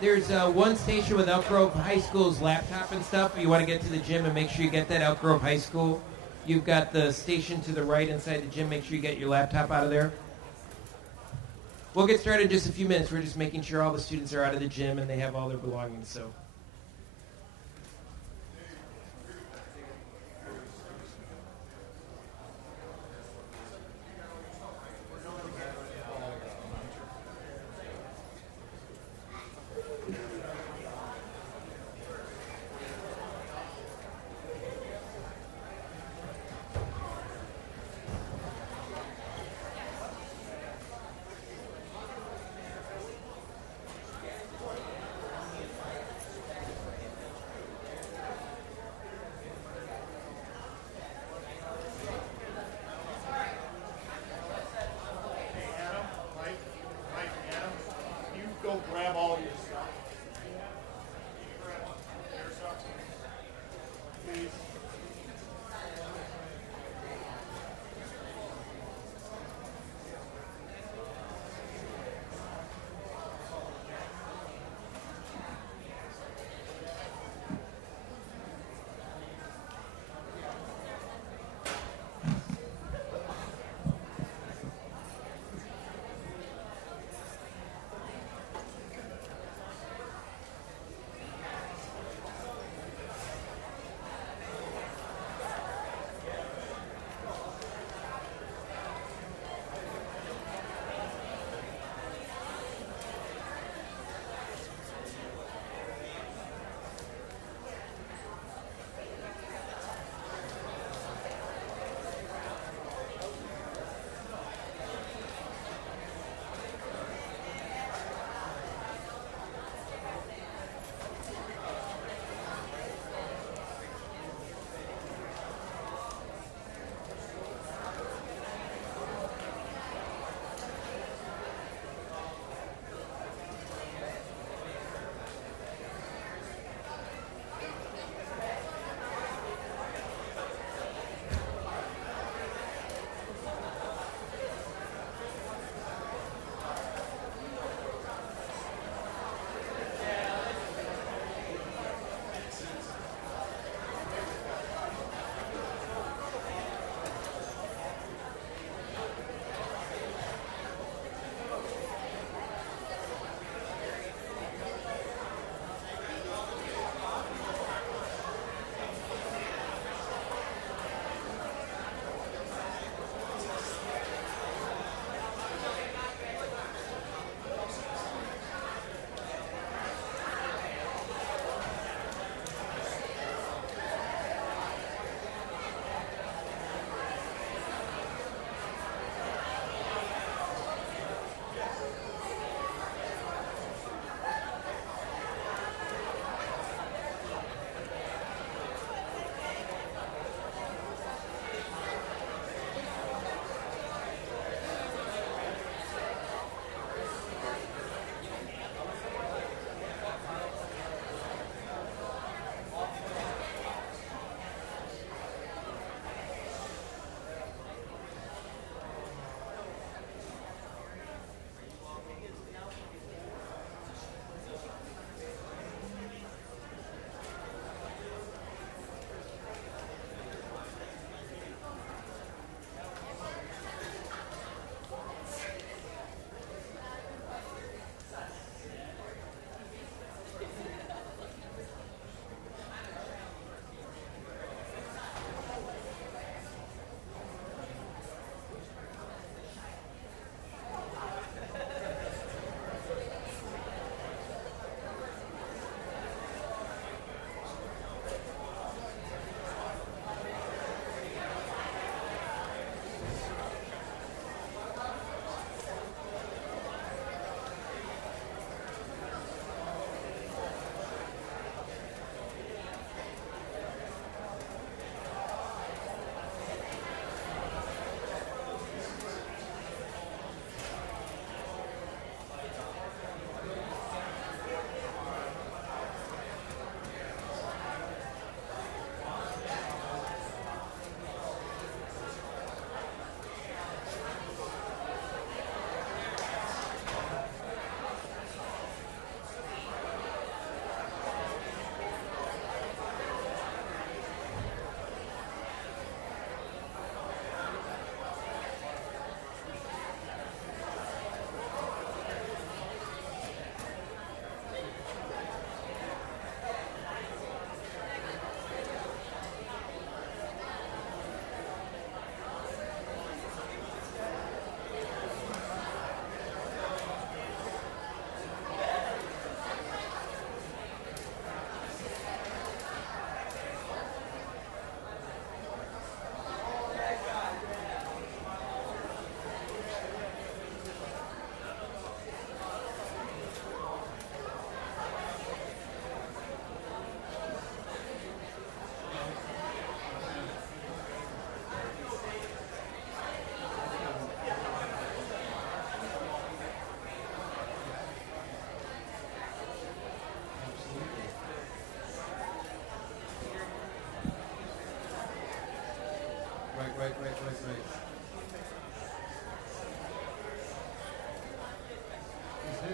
There's one station with Elk Grove High School's laptop and stuff. If you want to get to the gym and make sure you get that Elk Grove High School. You've got the station to the right inside the gym. Make sure you get your laptop out of there. We'll get started in just a few minutes. We're just making sure all the students are out of the gym and they have all their belongings. So.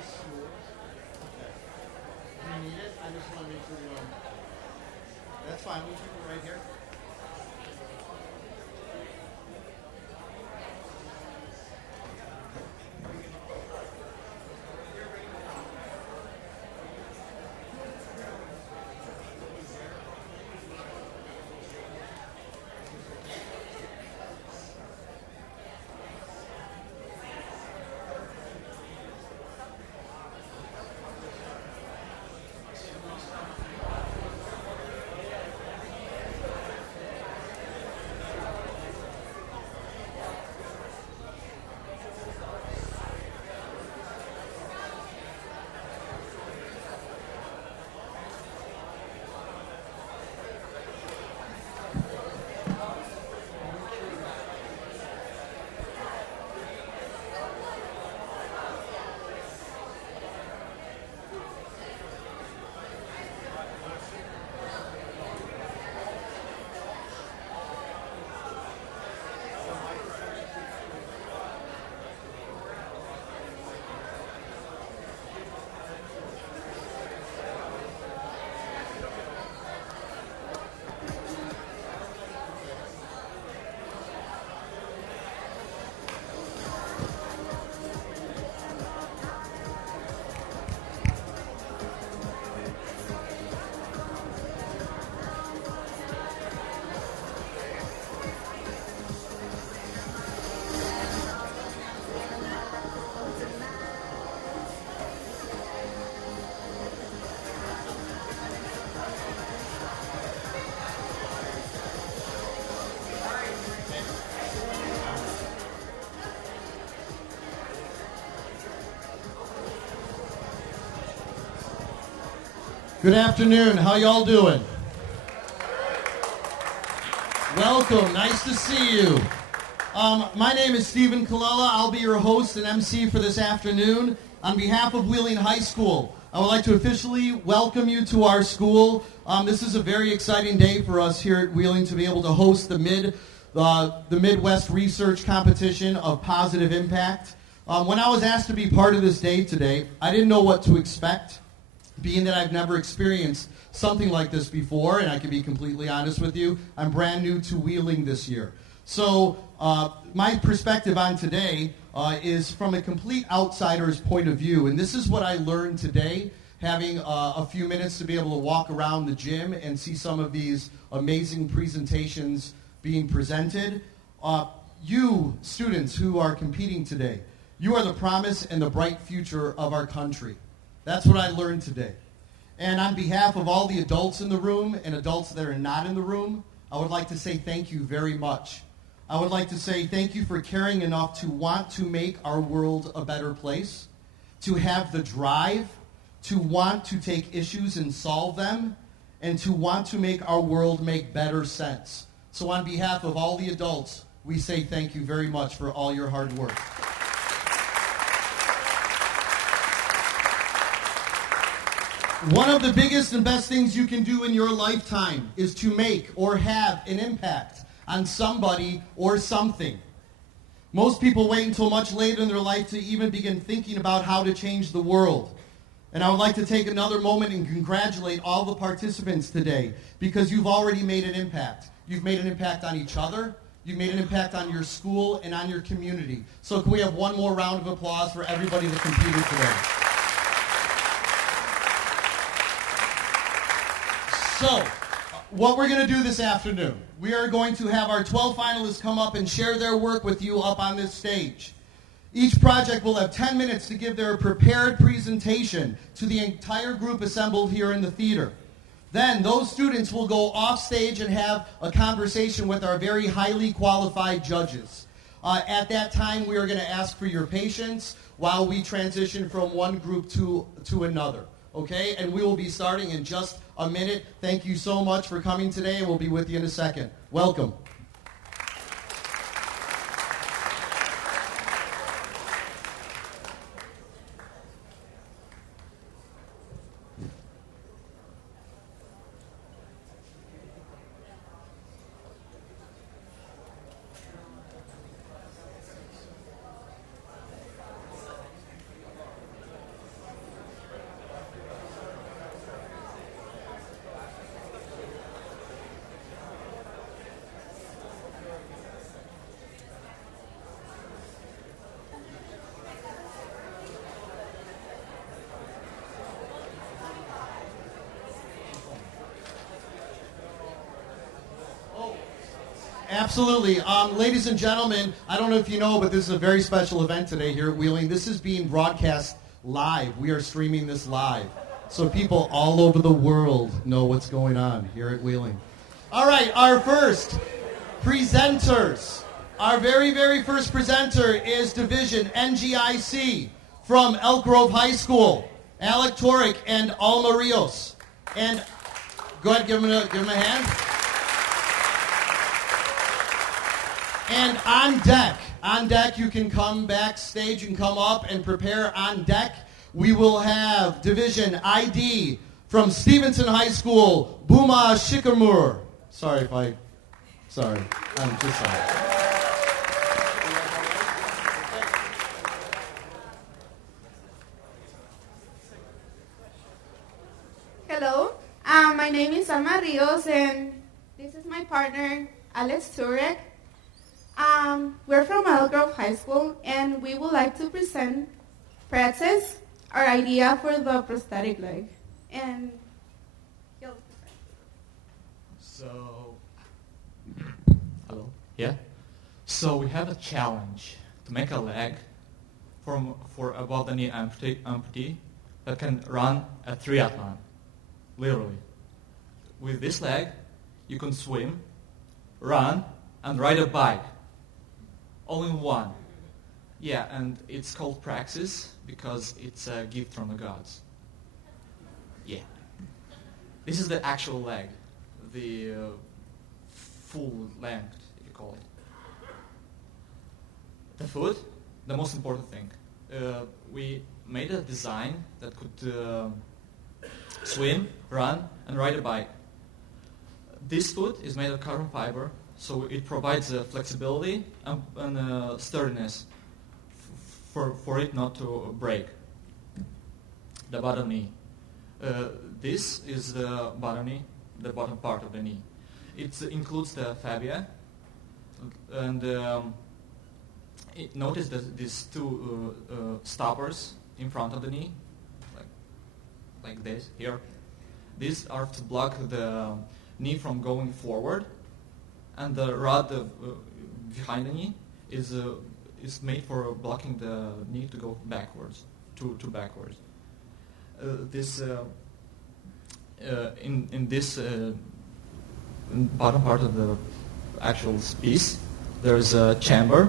Okay. Do you need it? I just want to make sure you don't. That's fine. We'll keep it right here. Good afternoon. How y'all doing? Welcome. Nice to see you. My name is Stephen Colella. I'll be your host and MC for this afternoon. On behalf of Wheeling High School, I would like to officially welcome you to our school. This is a very exciting day for us here at Wheeling to be able to host the Midwest Research Competition of Positive Impact. When I was asked to be part of this day today, I didn't know what to expect, being that I've never experienced something like this before, and I can be completely honest with you, I'm brand new to Wheeling this year. So my perspective on today is from a complete outsider's point of view, and this is what I learned today, having a few minutes to be able to walk around the gym and see some of these amazing presentations being presented. You, students who are competing today, you are the promise and the bright future of our country. That's what I learned today. And on behalf of all the adults in the room and adults that are not in the room, I would like to say thank you very much. I would like to say thank you for caring enough to want to make our world a better place, to have the drive, to want to take issues and solve them, and to want to make our world make better sense. So on behalf of all the adults, we say thank you very much for all your hard work. One of the biggest and best things you can do in your lifetime is to make or have an impact on somebody or something. Most people wait until much later in their life to even begin thinking about how to change the world. And I would like to take another moment and congratulate all the participants today because you've already made an impact. You've made an impact on each other, you've made an impact on your school and on your community. So can we have one more round of applause for everybody that competed today? So, what we're going to do this afternoon, we are going to have our 12 finalists come up and share their work with you up on this stage. Each project will have 10 minutes to give their prepared presentation to the entire group assembled here in the theater. Then those students will go off stage and have a conversation with our very highly qualified judges. At that time, we are going to ask for your patience while we transition from one group to another. Okay, and we will be starting in just a minute. Thank you so much for coming today, and we'll be with you in a second. Welcome. Absolutely. Ladies and gentlemen, I don't know if you know, but this is a very special event today here at Wheeling. This is being broadcast live. We are streaming this live. So people all over the world know what's going on here at Wheeling. All right, our first presenters. Our very, very first presenter is Division NGIC from Elk Grove High School, Alec Torek and Alma Rios. And go ahead, give him a hand. And on deck, you can come backstage and come up and prepare on deck. We will have Division ID from Stevenson High School, Buma Shikamur. Sorry, I'm just sorry. Hello, my name is Alma Rios, and this is my partner, Alex Turek. We're from Elk Grove High School, and we would like to present Praxis, our idea for the prosthetic leg. And he'll present. So, hello, yeah? So we have a challenge to make a leg for above the knee amputee that can run a triathlon, literally. With this leg, you can swim, run, and ride a bike, all in one. Yeah, and it's called Praxis because it's a gift from the gods. Yeah. This is the actual leg, the full length, if you call it. The foot, the most important thing. We made a design that could swim, run, and ride a bike. This foot is made of carbon fiber, so it provides flexibility and sturdiness for it not to break. The bottom knee. This is the bottom knee, the bottom part of the knee. It includes the fabia, and notice that these two stoppers in front of the knee, like this here. These are to block the knee from going forward, and the rod behind the knee is made for blocking the knee to go backwards, to backwards. In this bottom part of the actual piece, there's a chamber,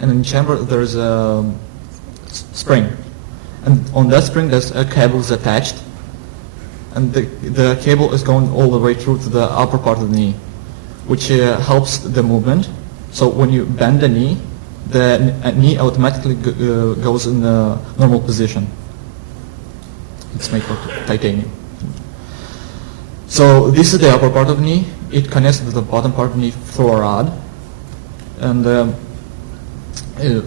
and in the chamber there's a spring, and on that spring there's a cable is attached, and the cable is going all the way through to the upper part of the knee, which helps the movement. So when you bend the knee automatically goes in the normal position. It's made of titanium. So this is the upper part of the knee. It connects to the bottom part of the knee through a rod, and it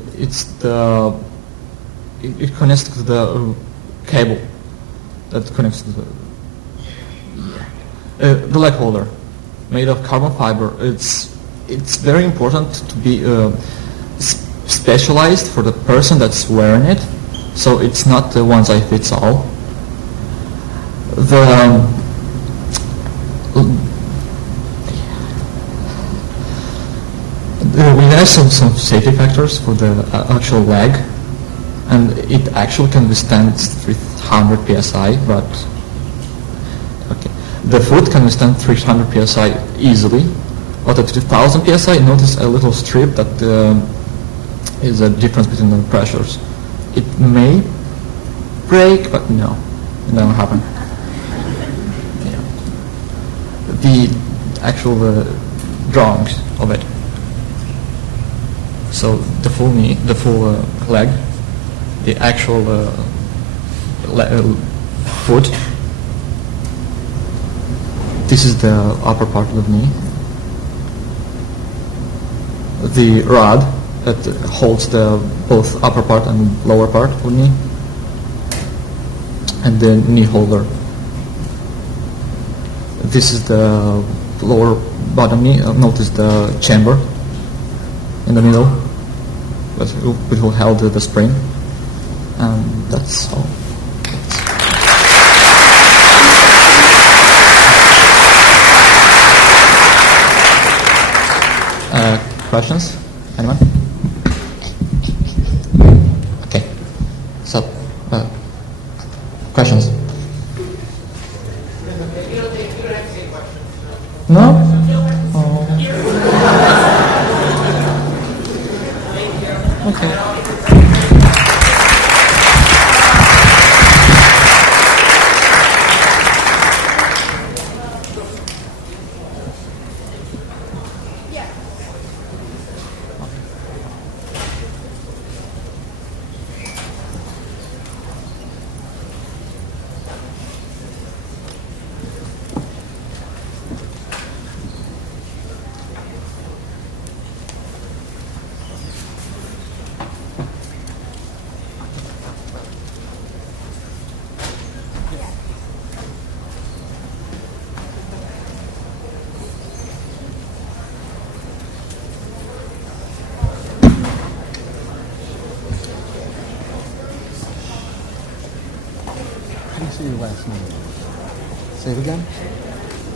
connects to the cable that connects to the leg holder, made of carbon fiber. It's very important to be specialized for the person that's wearing it, so it's not the one size fits all. We have some safety factors for the actual leg, and it actually can withstand 300 psi, but okay. The foot can withstand 300 psi easily, but at 2000 psi, notice a little strip that is a difference between the pressures. It may break, but no, it won't happen. Yeah. The actual drawings of it. So the full knee, the full leg, the actual foot. This is the upper part of the knee. The rod that holds the both upper part and lower part of the knee, and the knee holder. This is the lower bottom knee. Notice the chamber in the middle, which will hold the spring, and that's all. questions? Anyone? Okay. So, questions? No? Oh. Okay. How do you say your last name? Say it again.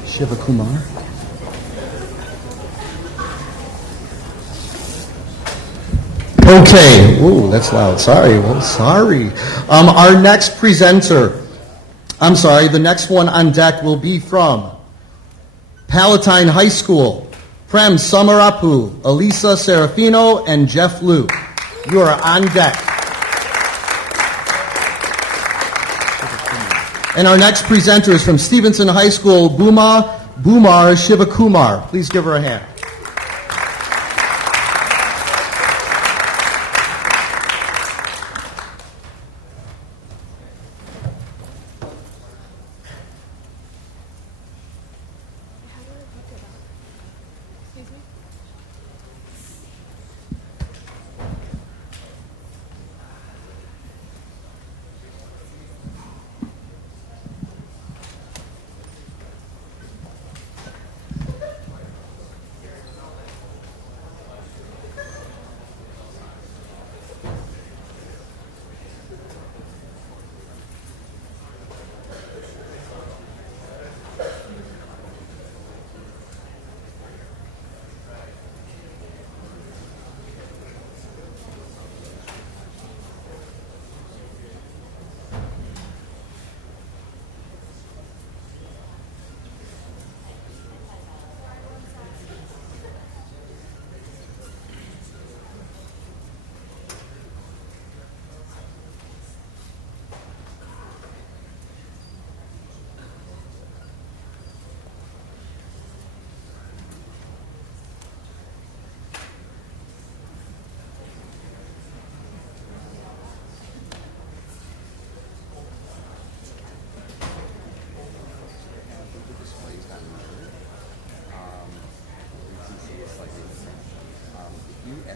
Shivakumar. Okay. Ooh, that's loud. Sorry. Well, sorry. Our next presenter. The next one on deck will be from Palatine High School. Fremd Samarapu, Elisa Serafino, and Jeff Liu. You are on deck. And our next presenter is from Stevenson High School, Bumar Shivakumar. Please give her a hand.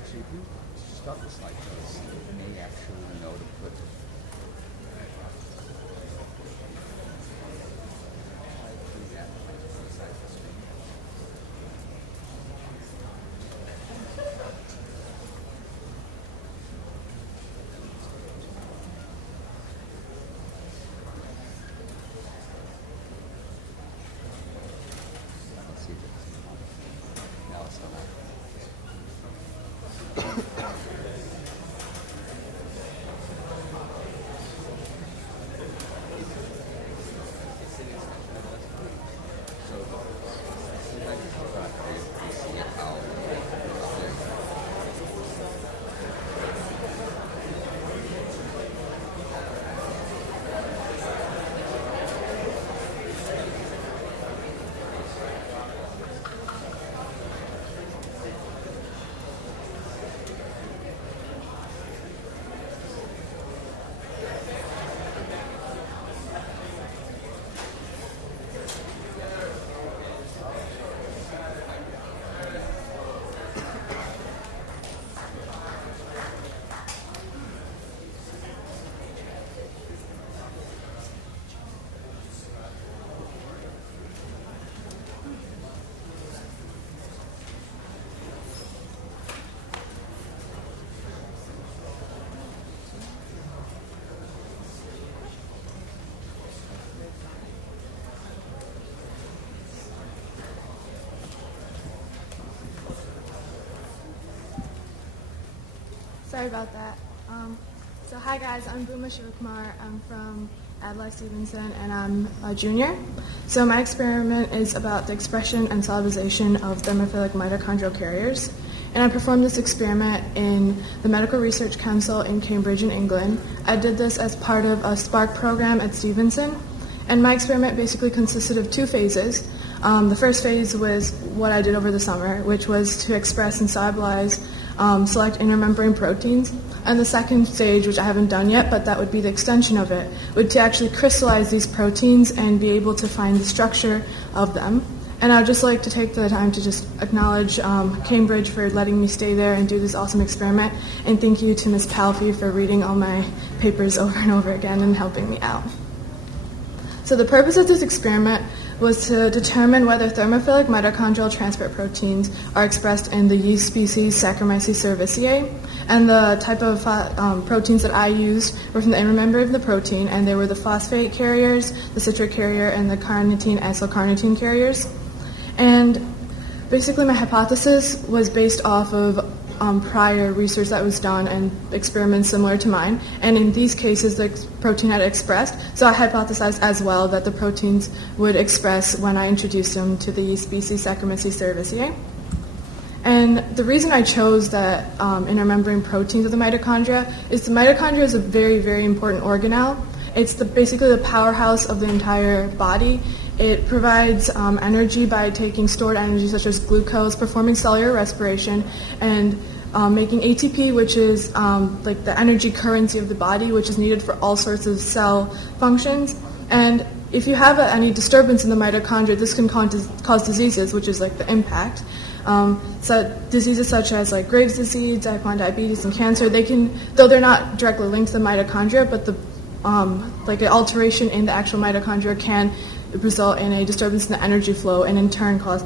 If you start with like this, you may actually know to put Sorry about that. So hi guys, I'm Bhuma Shivakumar. I'm from Adlai Stevenson and I'm a junior. So my experiment is about the expression and solubilization of thermophilic mitochondrial carriers. And I performed this experiment in the Medical Research Council in Cambridge in England. I did this as part of a SPARK program at Stevenson. And my experiment basically consisted of 2 phases. The first phase was what I did over the summer, which was to express and solubilize select intermembrane proteins. And the second stage, which I haven't done yet, but that would be the extension of it, would to actually crystallize these proteins and be able to find the structure of them. And I'd just like to take the time to just acknowledge Cambridge for letting me stay there and do this awesome experiment. And thank you to Ms. Palfy for reading all my papers over and over again and helping me out. So the purpose of this experiment was to determine whether thermophilic mitochondrial transport proteins are expressed in the yeast species Saccharomyces cerevisiae. And the type of proteins that I used were from the inner membrane of the protein, and they were the phosphate carriers, the citric carrier, and the carnitine isocarnitine carriers. And basically my hypothesis was based off of prior research that was done and experiments similar to mine. And in these cases, the protein had expressed. So I hypothesized as well that the proteins would express when I introduced them to the yeast species Saccharomyces cerevisiae. And the reason I chose that intermembrane proteins of the mitochondria is the mitochondria is a very, very important organelle. It's basically the powerhouse of the entire body. It provides energy by taking stored energy such as glucose, performing cellular respiration, and making ATP, which is like the energy currency of the body, which is needed for all sorts of cell functions. And if you have any disturbance in the mitochondria, this can cause diseases, which is like the impact. So diseases such as like Graves' disease, type 1 diabetes, and cancer, they can, though they're not directly linked to the mitochondria, but the like an alteration in the actual mitochondria can result in a disturbance in the energy flow and in turn cause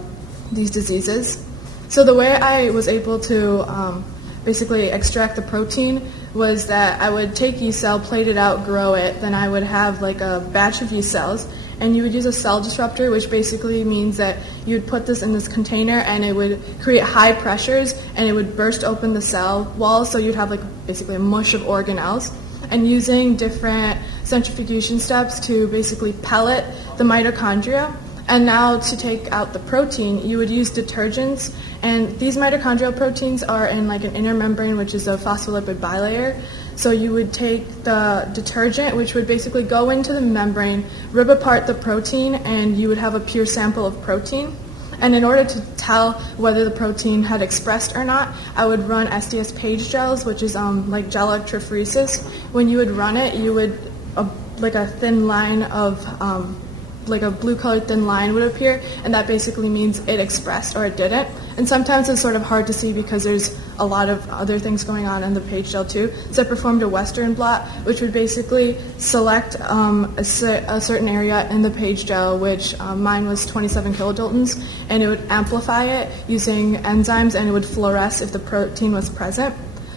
these diseases. So the way I was able to basically extract the protein was that I would take yeast cell, plate it out, grow it, then I would have like a batch of yeast cells, and you would use a cell disruptor, which basically means that you would put this in this container and it would create high pressures and it would burst open the cell wall, so you'd have like basically a mush of organelles. And using different centrifugation steps to basically pellet the mitochondria. And now to take out the protein, you would use detergents. And these mitochondrial proteins are in like an inner membrane, which is a phospholipid bilayer. So you would take the detergent, which would basically go into the membrane, rip apart the protein, and you would have a pure sample of protein. And in order to tell whether the protein had expressed or not, I would run SDS page gels, which is like gel electrophoresis. When you would run it, you would, like a thin line of, like a blue-colored thin line would appear, and that basically means it expressed or it didn't. And sometimes it's sort of hard to see because there's a lot of other things going on in the page gel too. So I performed a Western blot, which would basically select a certain area in the page gel, which mine was 27 kilodaltons, and it would amplify it using enzymes, and it would fluoresce if the protein was present.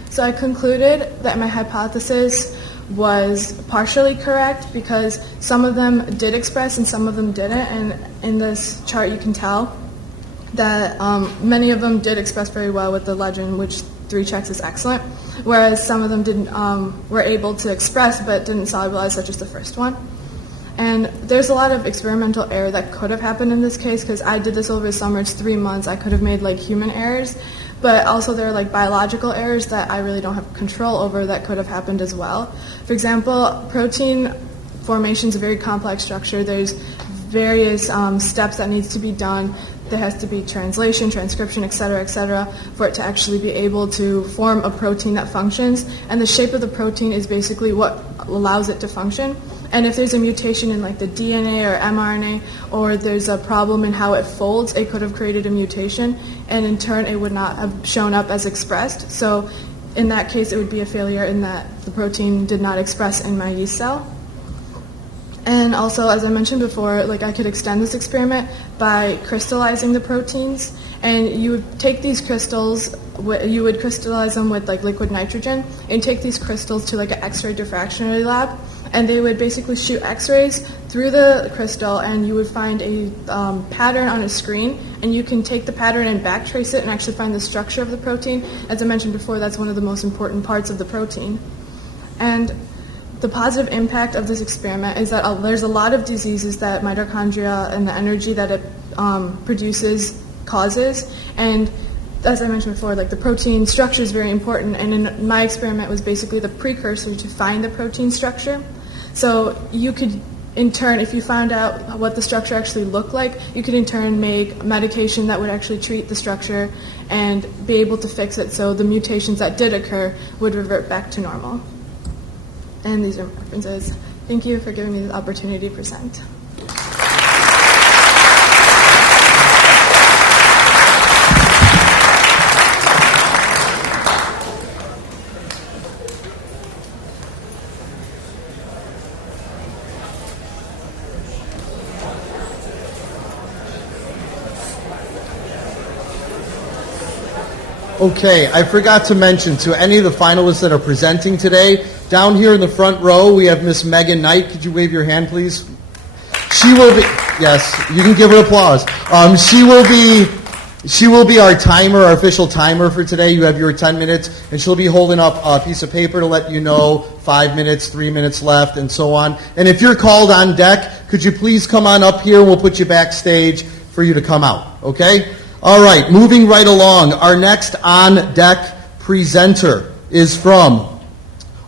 So I concluded that my hypothesis was partially correct because some of them did express and some of them didn't, and in this chart you can tell that many of them did express very well with the legend, which 3 checks is excellent, whereas some of them didn't were able to express but didn't solubilize, such as the first one. And there's a lot of experimental error that could have happened in this case because I did this over the summer. It's 3 months. I could have made like human errors, but also there are like biological errors that I really don't have control over that could have happened as well. For example, protein formation is a very complex structure. There's various steps that needs to be done. There has to be translation, transcription, et cetera, for it to actually be able to form a protein that functions. And the shape of the protein is basically what allows it to function. And if there's a mutation in like the DNA or mRNA, or there's a problem in how it folds, it could have created a mutation, and in turn it would not have shown up as expressed. So in that case, it would be a failure in that the protein did not express in my yeast cell. And also, as I mentioned before, like I could extend this experiment by crystallizing the proteins. And you would take these crystals, you would crystallize them with like liquid nitrogen, and take these crystals to like an X-ray diffractionary lab. and they would basically shoot x-rays through the crystal, and you would find a pattern on a screen, and you can take the pattern and backtrace it and actually find the structure of the protein. As I mentioned before, that's one of the most important parts of the protein. And the positive impact of this experiment is that there's a lot of diseases that mitochondria and the energy that it produces causes, and as I mentioned before, like the protein structure is very important, and in my experiment was basically the precursor to find the protein structure. So you could, in turn, if you found out what the structure actually looked like, you could in turn make medication that would actually treat the structure and be able to fix it so the mutations that did occur would revert back to normal. And these are my references. Thank you for giving me the opportunity to present. Okay, I forgot to mention to any of the finalists that are presenting today, down here in the front row, we have Miss Megan Knight. Could you wave your hand, please? She will be, yes, you can give her applause. She will be our timer, our official timer for today. You have your 10 minutes, and she'll be holding up a piece of paper to let you know 5 minutes, 3 minutes left, and so on. And if you're called on deck, could you please come on up here? We'll put you backstage for you to come out, okay? All right, moving right along. Our next on-deck presenter is from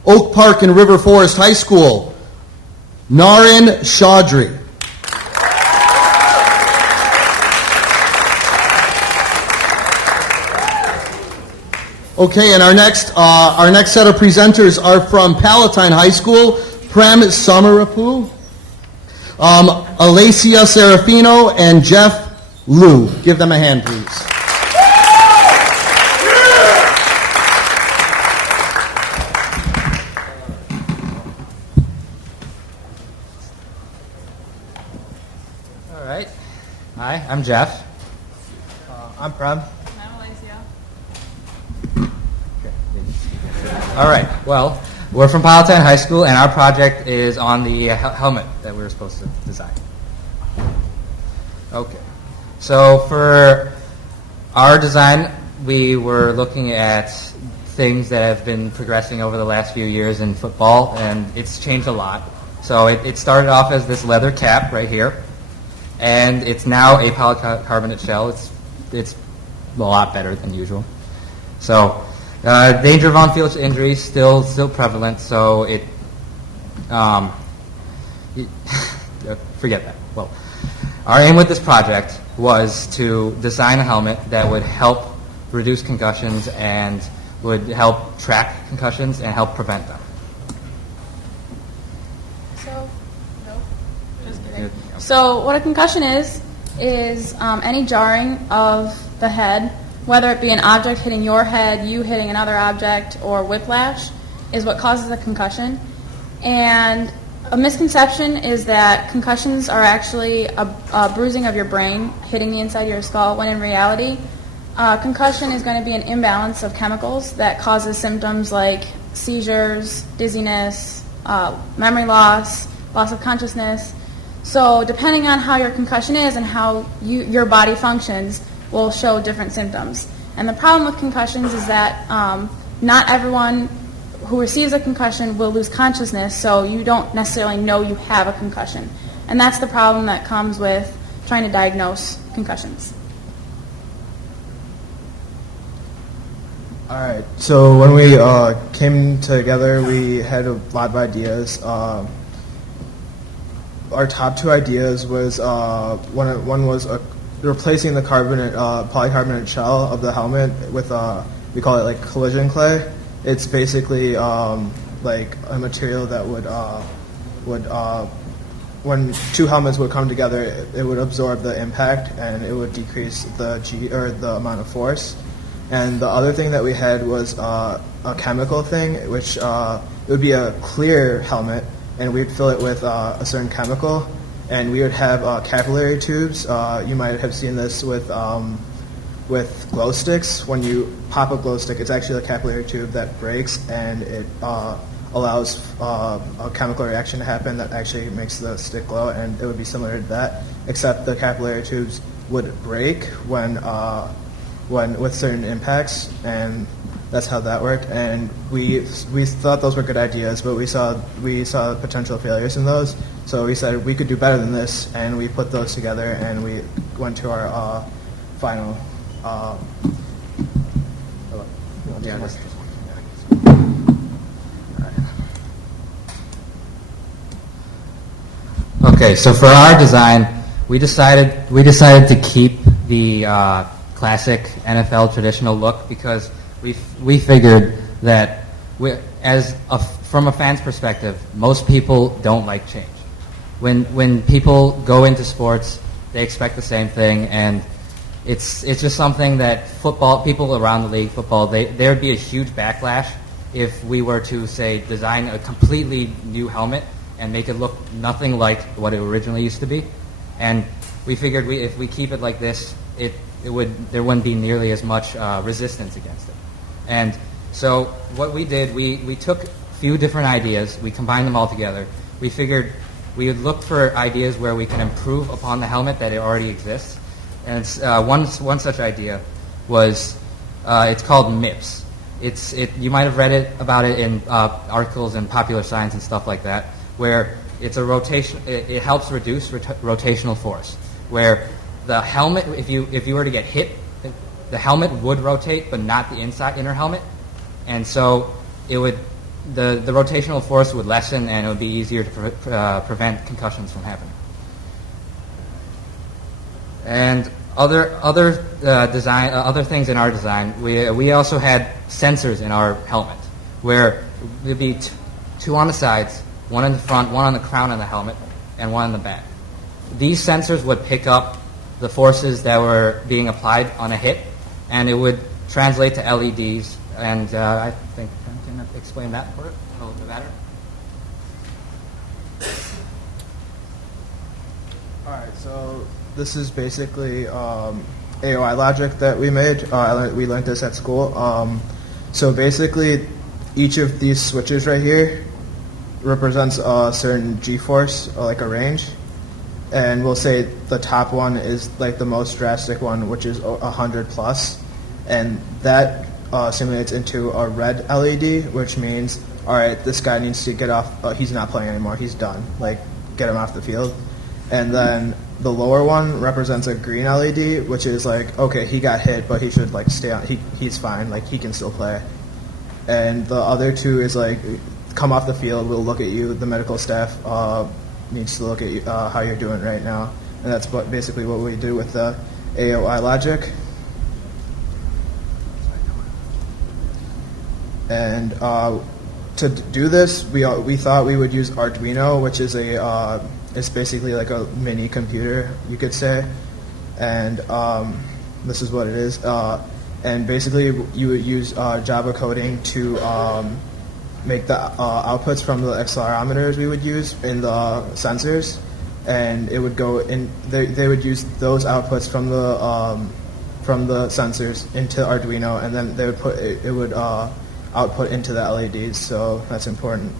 Oak Park and River Forest High School, Naren Chaudhry. Okay, and our next set of presenters are from Palatine High School, Prem Samarapu, Alacia Serafino, and Jeff Lou. Give them a hand, please. All right. Hi, I'm Jeff. I'm Prem. I'm Alacia. All right. Well, we're from Palatine High School, and our project is on the helmet that we were supposed to design. Okay. So for our design, we were looking at things that have been progressing over the last few years in football, and it's changed a lot. So it started off as this leather cap right here, and it's now a polycarbonate shell. It's a lot better than usual. So danger of on-field injuries still prevalent. So forget that. Well, our aim with this project was to design a helmet that would help reduce concussions and would help track concussions and help prevent them. So what a concussion is any jarring of the head, whether it be an object hitting your head, you hitting another object, or whiplash, is what causes a concussion. And a misconception is that concussions are actually a bruising of your brain hitting the inside of your skull, when in reality, concussion is going to be an imbalance of chemicals that causes symptoms like seizures, dizziness, memory loss, loss of consciousness. So depending on how your concussion is and how your body functions will show different symptoms. And the problem with concussions is that not everyone who receives a concussion will lose consciousness, so you don't necessarily know you have a concussion. And that's the problem that comes with trying to diagnose concussions. All right, so when we came together, we had a lot of ideas. Our top two ideas was, one was replacing the polycarbonate shell of the helmet with, we call it like collision clay. It's basically like a material that would when two helmets would come together, it would absorb the impact and it would decrease the the amount of force. And the other thing that we had was a chemical thing, which it would be a clear helmet, and we'd fill it with a certain chemical, and we would have capillary tubes. You might have seen this with glow sticks. When you pop a glow stick, it's actually a capillary tube that breaks, and it allows a chemical reaction to happen that actually makes the stick glow, and it would be similar to that, except the capillary tubes would break when with certain impacts, and that's how that worked. And we thought those were good ideas, but we saw potential failures in those. So we said we could do better than this, and we put those together, and we went to our final. Okay, so for our design, we decided to keep the classic NFL traditional look because we figured that from a fan's perspective, most people don't like change. When people go into sports, they expect the same thing, and it's just something that people around the league, there would be a huge backlash if we were to, say, design a completely new helmet and make it look nothing like what it originally used to be. And we figured if we keep it like this, there wouldn't be nearly as much resistance against it. And so what we did, we took a few different ideas, we combined them all together. We figured we would look for ideas where we can improve upon the helmet that it already exists. And one such idea was, it's called MIPS. You might have read about it in articles in Popular Science and stuff like that, where it's a rotation. It helps reduce rotational force. Where the helmet, if you were to get hit, the helmet would rotate, but not the inner helmet, and so it would the rotational force would lessen, and it would be easier to prevent concussions from happening. And other things in our design, we also had sensors in our helmet, where there'd be two on the sides, one in the front, one on the crown of the helmet, and one in the back. These sensors would pick up the forces that were being applied on a hit, and it would translate to LEDs. And I think I'm going to explain that part a little bit better. All right, so this is basically AOI logic that we made. We learned this at school. So basically, each of these switches right here represents a certain G-force, like a range. And we'll say the top one is like the most drastic one, which is 100 plus. And that simulates into a red LED, which means, all right, this guy needs to get off. He's not playing anymore. He's done. Like, get him off the field. And then the lower one represents a green LED, which is like, okay, he got hit, but he should like stay on. He's fine. Like, he can still play. And the other two is like, come off the field. We'll look at you. The medical staff needs to look at you, how you're doing right now. And that's basically what we do with the AOI logic. And to do this, we thought we would use Arduino, which is it's basically like a mini computer, you could say. And this is what it is. And basically, you would use Java coding to make the outputs from the accelerometers we would use in the sensors, and it would go in. They would use those outputs from the sensors into Arduino, and then they would put it would output into the LEDs. So that's important.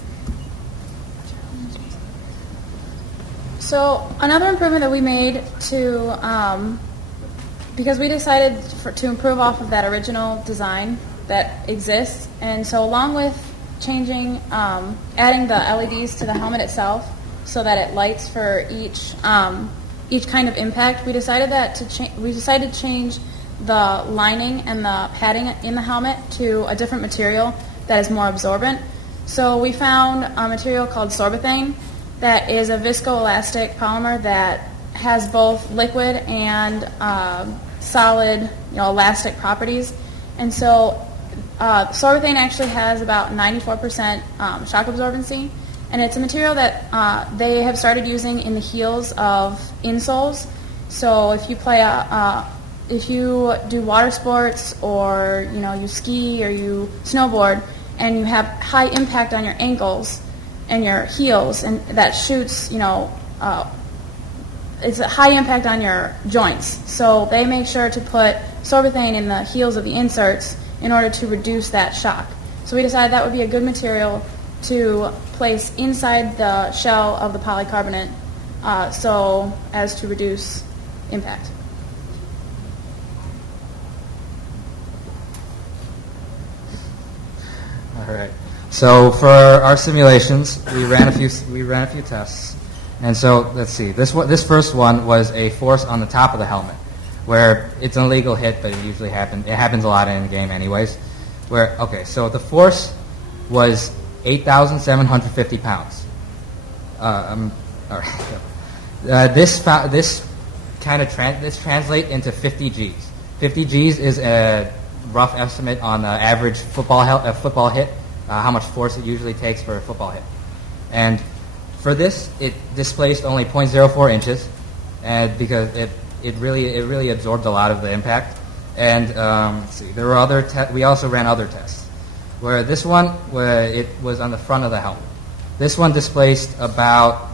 So another improvement that we made to, because we decided to improve off of that original design that exists, and so along with changing, adding the LEDs to the helmet itself so that it lights for each kind of impact, we decided to change the lining and the padding in the helmet to a different material that is more absorbent. So we found a material called sorbethane that is a viscoelastic polymer that has both liquid and solid, elastic properties. And so sorbethane actually has about 94% shock absorbency, and it's a material that they have started using in the heels of insoles. So if you play if you do water sports, or you ski or you snowboard, and you have high impact on your ankles and your heels, and that shoots, it's a high impact on your joints. So they make sure to put sorbethane in the heels of the inserts in order to reduce that shock. So we decided that would be a good material to place inside the shell of the polycarbonate so as to reduce impact. All right. So for our simulations, we ran a few tests, and so let's see. This first one was a force on the top of the helmet, where it's an illegal hit, but it usually happens. It happens a lot in the game, anyways. So the force was 8,750 pounds. All right. This translates into 50 Gs. 50 Gs is a rough estimate on the average football hit. How much force it usually takes for a football hit. And for this, it displaced only 0.04 inches, and because it really absorbed a lot of the impact. And let's see, there were we also ran other tests, where this one, it was on the front of the helmet. This one displaced about,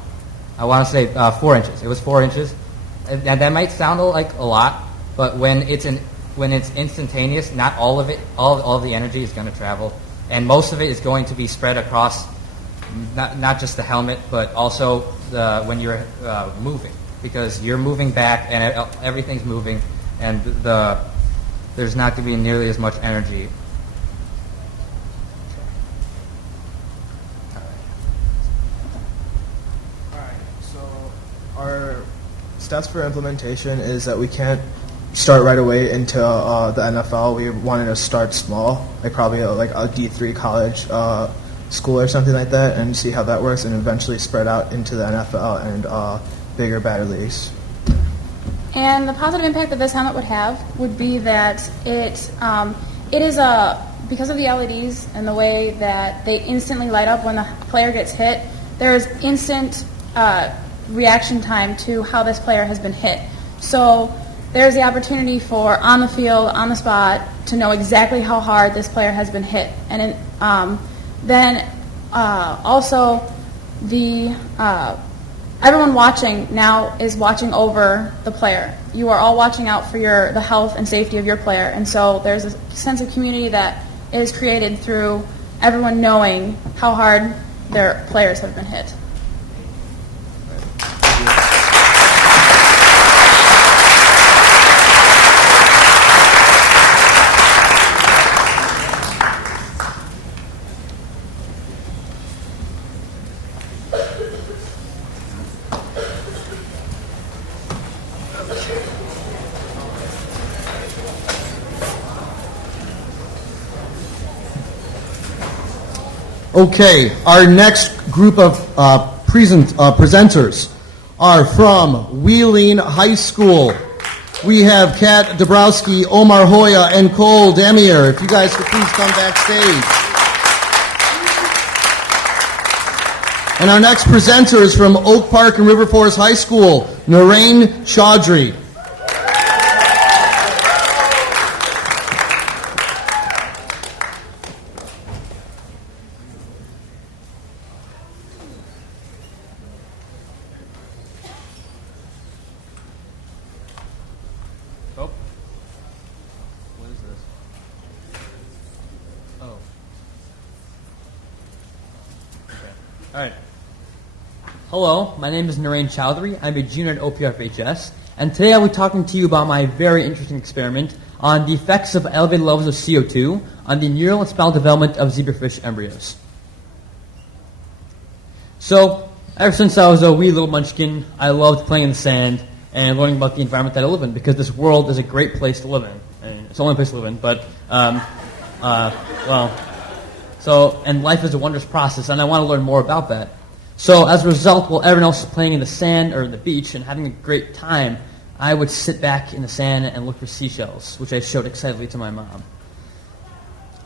I want to say 4 inches. It was 4 inches, and that might sound like a lot, but when it's instantaneous, not all of it, all of the energy is going to travel. And most of it is going to be spread across not just the helmet, but also when you're moving, because you're moving back and everything's moving, and there's not going to be nearly as much energy. All right. So our steps for implementation is that we can't start right away into the NFL. We wanted to start small, like probably a D3 college school or something like that, and see how that works, and eventually spread out into the NFL and bigger, better leagues. And the positive impact that this helmet would have would be that it is because of the LEDs and the way that they instantly light up when the player gets hit, there's instant reaction time to how this player has been hit. So there's the opportunity for, on the field, on the spot, to know exactly how hard this player has been hit. And then also everyone watching now is watching over the player. You are all watching out for the health and safety of your player. And so there's a sense of community that is created through everyone knowing how hard their players have been hit. Okay, our next group of presenters are from Wheeling High School. We have Kat Dabrowski, Omar Hoya, and Cole Damier. If you guys could please come backstage. And our next presenter is from Oak Park and River Forest High School, Narain Chaudhry. Hello, my name is Narain Chaudhry. I'm a junior at OPRFHS, and today I'll be talking to you about my very interesting experiment on the effects of elevated levels of CO2 on the neural and spinal development of zebrafish embryos. So, ever since I was a wee little munchkin, I loved playing in the sand and learning about the environment that I live in, because this world is a great place to live in. And it's the only place to live in, but, and life is a wondrous process, and I want to learn more about that. So as a result, while everyone else is playing in the sand or the beach and having a great time, I would sit back in the sand and look for seashells, which I showed excitedly to my mom.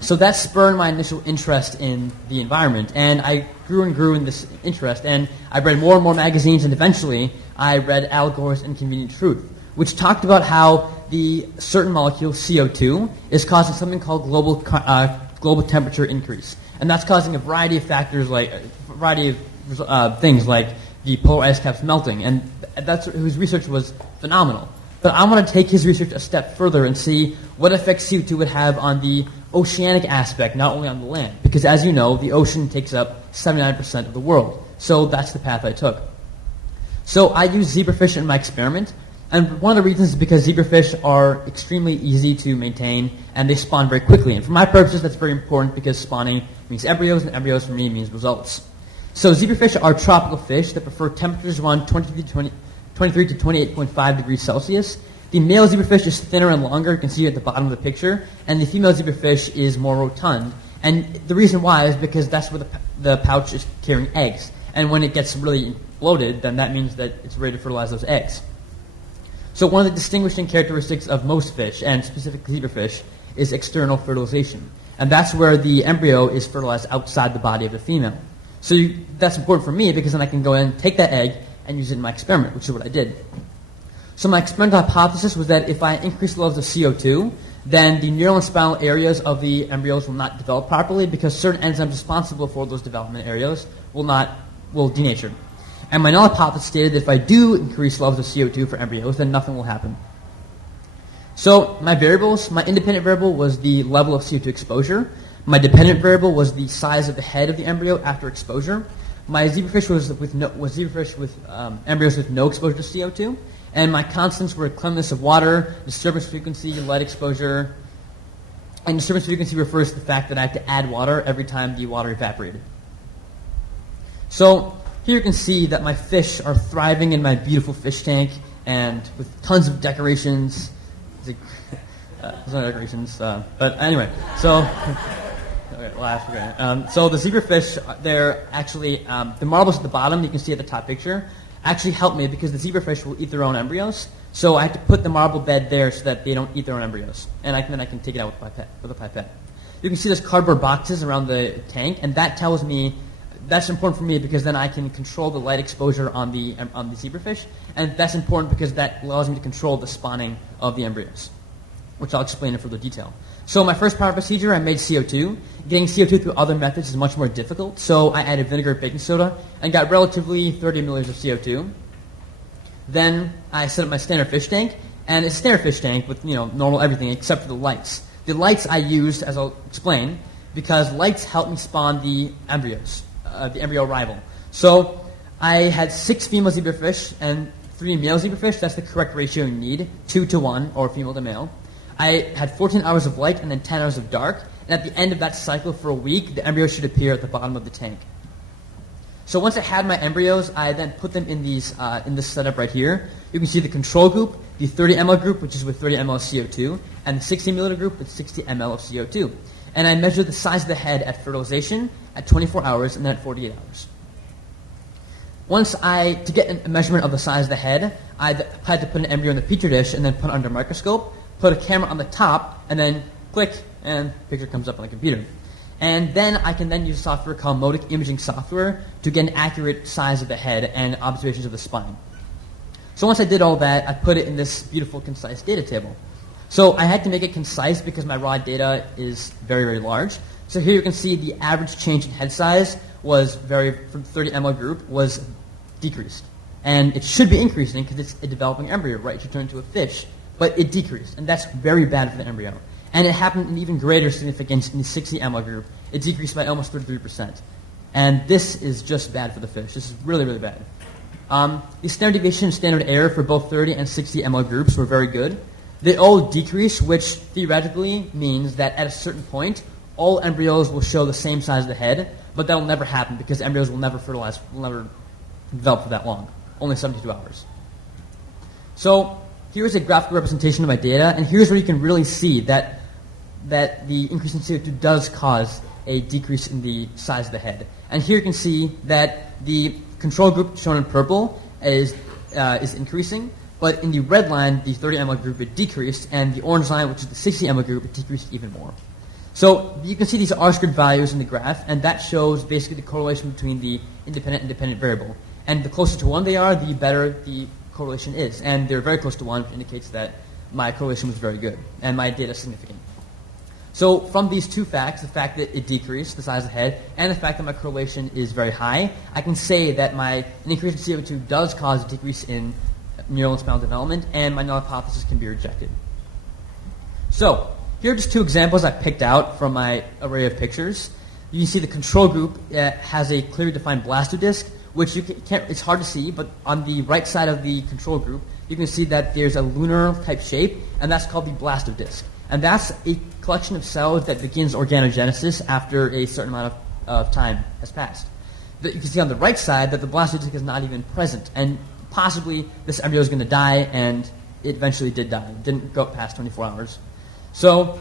So that spurred my initial interest in the environment, and I grew and grew in this interest, and I read more and more magazines, and eventually I read Al Gore's Inconvenient Truth, which talked about how the certain molecule, CO2, is causing something called global temperature increase. And that's causing a variety of factors, things like the polar ice caps melting, and his research was phenomenal. But I want to take his research a step further and see what effects CO2 would have on the oceanic aspect, not only on the land. Because as you know, the ocean takes up 79% of the world. So that's the path I took. So I used zebrafish in my experiment, and one of the reasons is because zebrafish are extremely easy to maintain, and they spawn very quickly. And for my purposes, that's very important because spawning means embryos, and embryos for me means results. So zebrafish are tropical fish that prefer temperatures around 23 to 28.5 degrees Celsius. The male zebrafish is thinner and longer, you can see it at the bottom of the picture, and the female zebrafish is more rotund. And the reason why is because that's where the pouch is carrying eggs. And when it gets really bloated, then that means that it's ready to fertilize those eggs. So one of the distinguishing characteristics of most fish, and specifically zebrafish, is external fertilization. And that's where the embryo is fertilized outside the body of the female. So that's important for me because then I can go in, take that egg, and use it in my experiment, which is what I did. So my experimental hypothesis was that if I increase the levels of CO2, then the neural and spinal areas of the embryos will not develop properly because certain enzymes responsible for those development areas will denature. And my null hypothesis stated that if I do increase levels of CO2 for embryos, then nothing will happen. So my variables, my independent variable was the level of CO2 exposure. My dependent variable was the size of the head of the embryo after exposure. My zebrafish was zebrafish with embryos with no exposure to CO2. And my constants were cleanliness of water, disturbance frequency, light exposure. And disturbance frequency refers to the fact that I have to add water every time the water evaporated. So here you can see that my fish are thriving in my beautiful fish tank and with tons of decorations. There's no decorations, but anyway, so okay, last. Okay. So the zebrafish, they're actually the marbles at the bottom. You can see at the top picture. Actually help me because the zebrafish will eat their own embryos. So I have to put the marble bed there so that they don't eat their own embryos, and then I can take it out with a pipette. You can see there's cardboard boxes around the tank, and that tells me. That's important for me because then I can control the light exposure on the zebrafish, and that's important because that allows me to control the spawning of the embryos, which I'll explain in further detail. So my first part of procedure, I made CO2. Getting CO2 through other methods is much more difficult, so I added vinegar and baking soda and got relatively 30 milliliters of CO2. Then I set up my standard fish tank, and it's a standard fish tank with normal everything except for the lights. The lights I used, as I'll explain, because lights help me spawn the embryos. The embryo arrival. So I had 6 female zebrafish and 3 male zebrafish. That's the correct ratio you need, 2 to 1 or female to male. I had 14 hours of light and then 10 hours of dark. And at the end of that cycle for a week, the embryo should appear at the bottom of the tank. So once I had my embryos, I then put them in this setup right here. You can see the control group, the 30 ml group, which is with 30 ml of CO2, and the 60 milliliter group with 60 ml of CO2. And I measured the size of the head at fertilization, at 24 hours, and then at 48 hours. To get a measurement of the size of the head, I had to put an embryo in the petri dish and then put it under a microscope, put a camera on the top, and then click, and the picture comes up on the computer. And then I can then use a software called Modic imaging software to get an accurate size of the head and observations of the spine. So once I did all that, I put it in this beautiful, concise data table. So I had to make it concise because my raw data is very, very large. So here you can see the average change in head size was from 30 ml group was decreased. And it should be increasing because it's a developing embryo, right? It should turn into a fish. But it decreased, and that's very bad for the embryo. And it happened in even greater significance in the 60 ml group. It decreased by almost 33%. And this is just bad for the fish. This is really, really bad. The standard deviation and standard error for both 30 and 60 ml groups were very good. They all decrease, which theoretically means that at a certain point, all embryos will show the same size of the head, but that will never happen because embryos will never fertilize, will never develop for that long, only 72 hours. So here's a graphical representation of my data, and here's where you can really see that the increase in CO2 does cause a decrease in the size of the head. And here you can see that the control group shown in purple is increasing, but in the red line, the 30 ml group, it decreased, and the orange line, which is the 60 ml group, it decreased even more. So you can see these R-squared values in the graph, and that shows basically the correlation between the independent and dependent variable. And the closer to 1 they are, the better the correlation is. And they're very close to 1, which indicates that my correlation was very good, and my data is significant. So from these two facts, the fact that it decreased, the size of the head, and the fact that my correlation is very high, I can say that an increase in CO2 does cause a decrease in neural and spinal development, and my null hypothesis can be rejected. So here are just 2 examples I picked out from my array of pictures. you can see the control group has a clearly defined blastodisc, which you can't, it's hard to see, but on the right side of the control group, you can see that there's a lunar type shape, and that's called the blastodisc. And that's a collection of cells that begins organogenesis after a certain amount of time has passed. You can see on the right side that the blastodisc is not even present, and possibly this embryo is going to die, and it eventually did die. It didn't go past 24 hours. So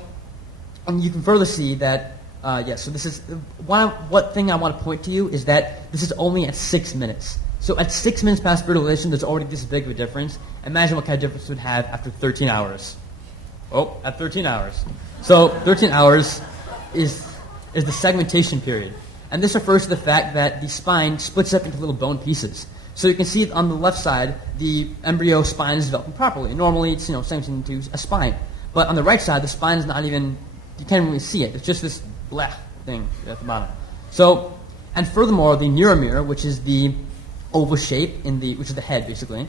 you can further see that, so this is, what thing I want to point to you is that this is only at 6 minutes. So at 6 minutes past fertilization, there's already this big of a difference. Imagine what kind of difference it would have after 13 hours. Oh, at 13 hours. So 13 hours is the segmentation period. And this refers to the fact that the spine splits up into little bone pieces. So you can see on the left side, the embryo spine is developing properly. Normally, it's segmented into a spine. But on the right side, the spine is not even, you can't really see it. It's just this black thing at the bottom. So, and furthermore, the neuromere, which is the oval shape which is the head, basically,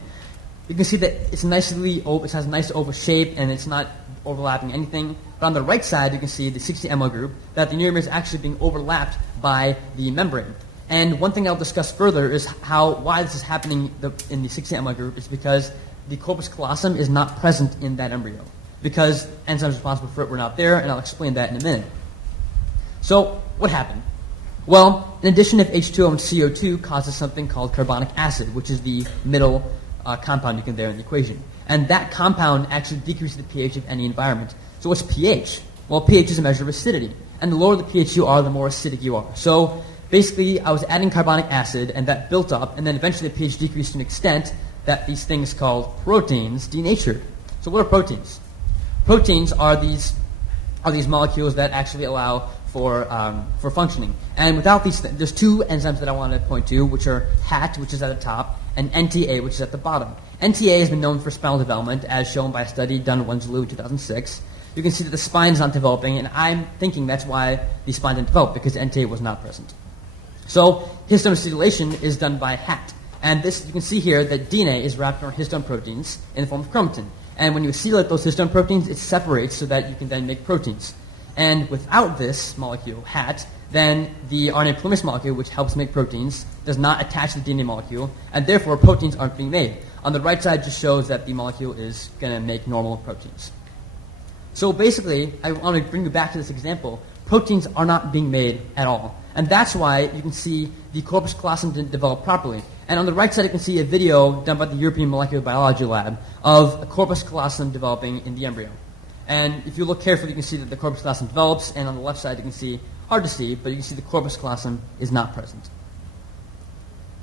you can see that it has a nice oval shape and it's not overlapping anything. But on the right side, you can see the 60-ML group, that the neuromere is actually being overlapped by the membrane. And one thing I'll discuss further is why this is happening in the 60-ML group is because the corpus callosum is not present in that embryo, because enzymes responsible for it were not there, and I'll explain that in a minute. So what happened? Well, in addition, if H2O and CO2 causes something called carbonic acid, which is the middle compound you can there in the equation. And that compound actually decreases the pH of any environment. So what's pH? Well, pH is a measure of acidity. And the lower the pH you are, the more acidic you are. So basically, I was adding carbonic acid, and that built up, and then eventually the pH decreased to an extent that these things called proteins denatured. So what are proteins? Proteins are these molecules that actually allow for functioning. And without these there's two enzymes that I want to point to, which are HAT, which is at the top, and NTA, which is at the bottom. NTA has been known for spinal development, as shown by a study done at Winslow in 2006. You can see that the spine is not developing, and I'm thinking that's why the spine didn't develop, because NTA was not present. So histone acetylation is done by HAT. And this, you can see here that DNA is wrapped around histone proteins in the form of chromatin. And when you acetylate those histone proteins, it separates so that you can then make proteins. And without this molecule, HAT, then the RNA polymerase molecule, which helps make proteins, does not attach to the DNA molecule, and therefore proteins aren't being made. On the right side just shows that the molecule is going to make normal proteins. So basically, I want to bring you back to this example. Proteins are not being made at all. And that's why you can see the corpus callosum didn't develop properly. And on the right side, you can see a video done by the European Molecular Biology Lab of a corpus callosum developing in the embryo. And if you look carefully, you can see that the corpus callosum develops, and on the left side, you can see, hard to see, but you can see the corpus callosum is not present.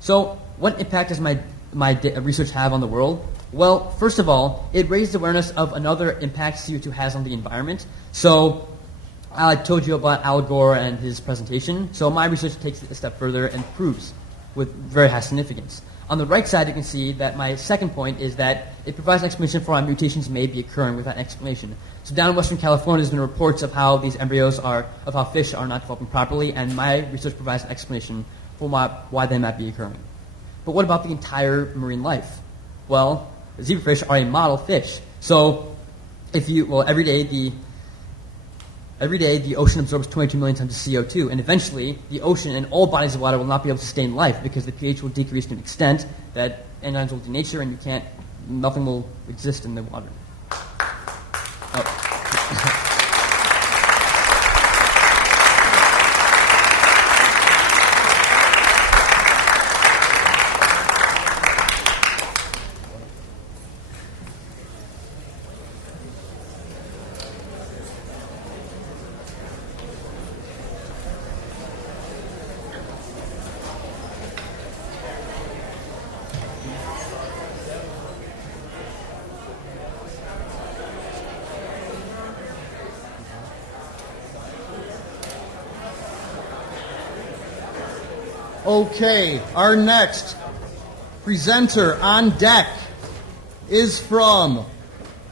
So what impact does my research have on the world? Well, first of all, it raised awareness of another impact CO2 has on the environment. So I told you about Al Gore and his presentation. So my research takes it a step further and proves with very high significance. On the right side, you can see that my second point is that it provides an explanation for why mutations may be occurring without an explanation. So down in Western California, there's been reports of how these embryos of how fish are not developing properly, and my research provides an explanation for why they might be occurring. But what about the entire marine life? Well, zebrafish are a model fish. So every day the ocean absorbs 22 million tons of CO2, and eventually the ocean and all bodies of water will not be able to sustain life because the pH will decrease to an extent that enzymes will denature and nothing will exist in the water. Okay, our next presenter on deck is from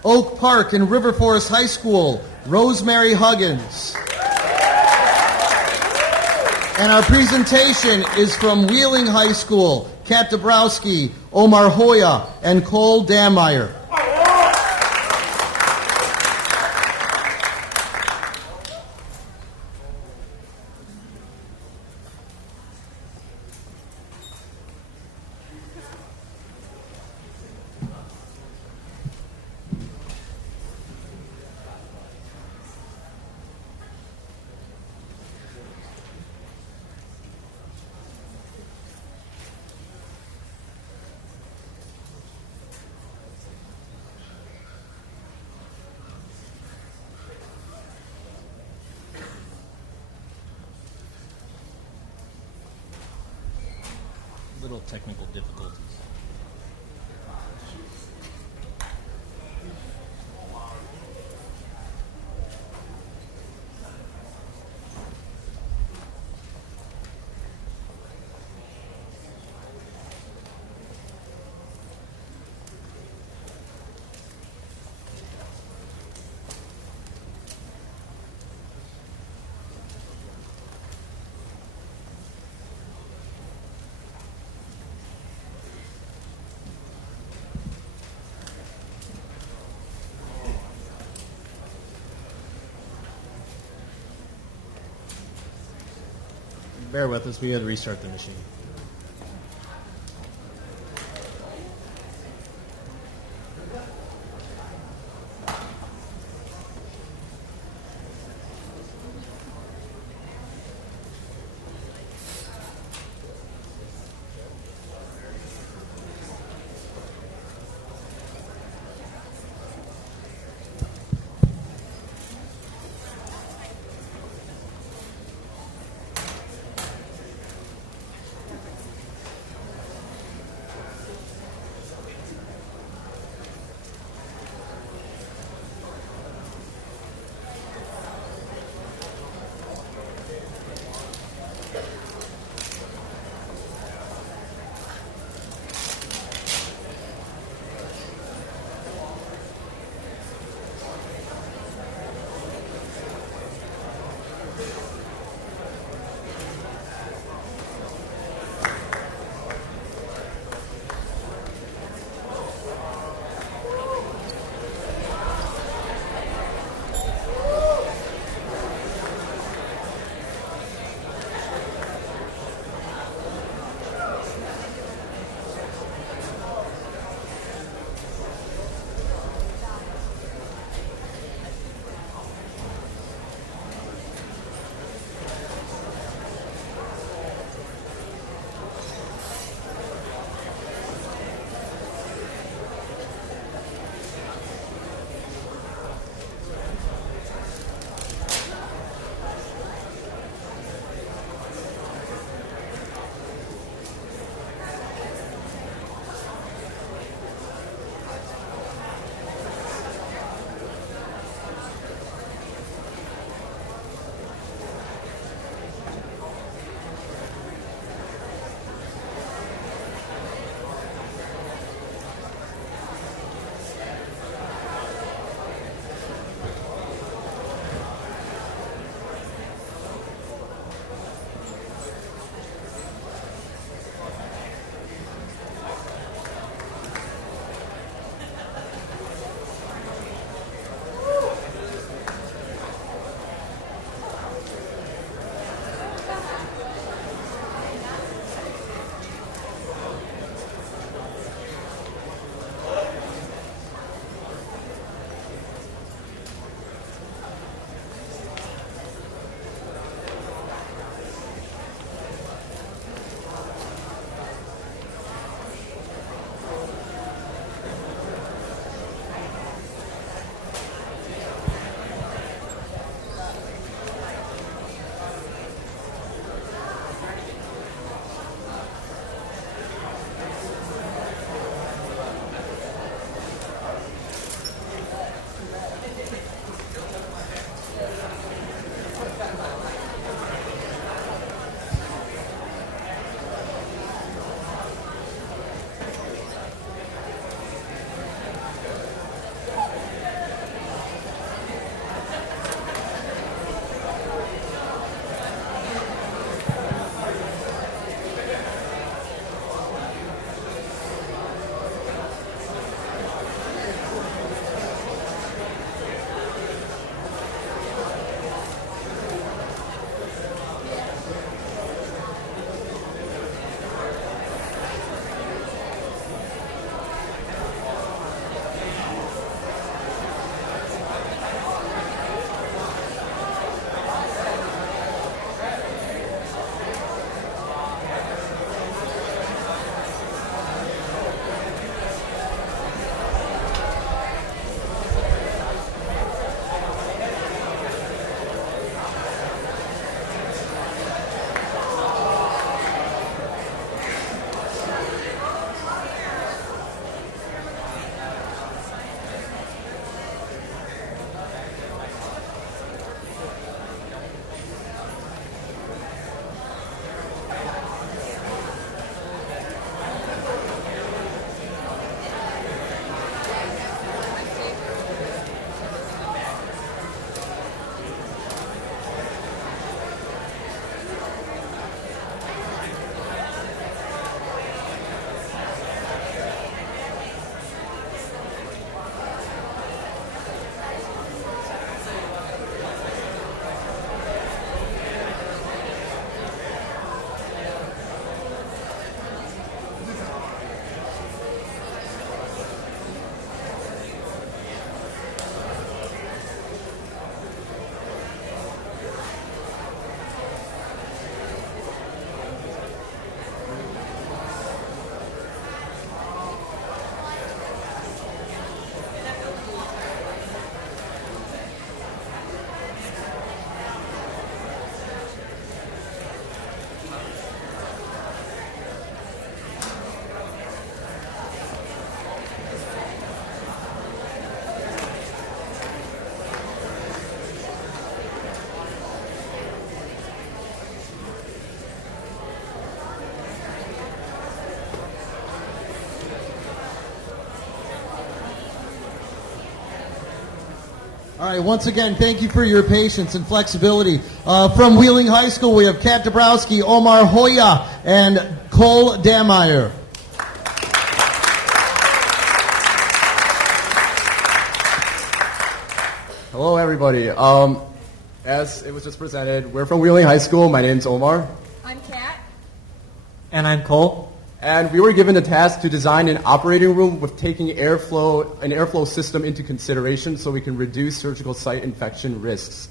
Oak Park and River Forest High School, Rosemary Huggins. And our presentation is from Wheeling High School, Kat Dabrowski, Omar Hoya, and Cole Dameyer. technical difficulties. Bear with us, we had to restart the machine. All right, once again, thank you for your patience and flexibility. From Wheeling High School, we have Kat Dabrowski, Omar Hoya, and Cole Dameyer. Hello, everybody. As it was just presented, we're from Wheeling High School. My name's Omar. I'm Kat. And I'm Cole. And we were given the task to design an operating room with taking an airflow system into consideration so we can reduce surgical site infection risks.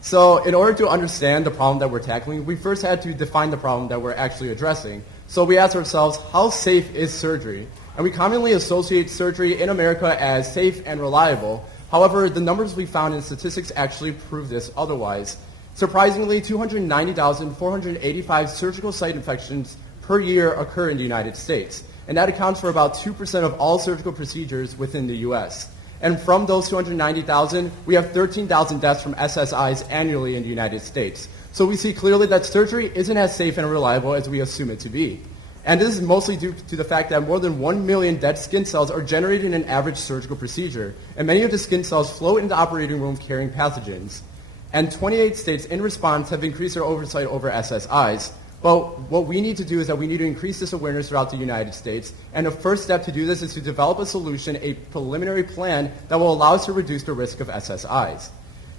So in order to understand the problem that we're tackling, we first had to define the problem that we're actually addressing. So we asked ourselves, how safe is surgery? And we commonly associate surgery in America as safe and reliable. However, the numbers we found in statistics actually prove this otherwise. Surprisingly, 290,485 surgical site infections per year occur in the United States, and that accounts for about 2% of all surgical procedures within the U.S. And from those 290,000, we have 13,000 deaths from SSIs annually in the United States. So we see clearly that surgery isn't as safe and reliable as we assume it to be. And this is mostly due to the fact that more than 1 million dead skin cells are generated in an average surgical procedure, and many of the skin cells float into the operating room carrying pathogens. And 28 states in response have increased their oversight over SSIs. But what we need to do is that we need to increase this awareness throughout the United States. And the first step to do this is to develop a solution, a preliminary plan that will allow us to reduce the risk of SSIs.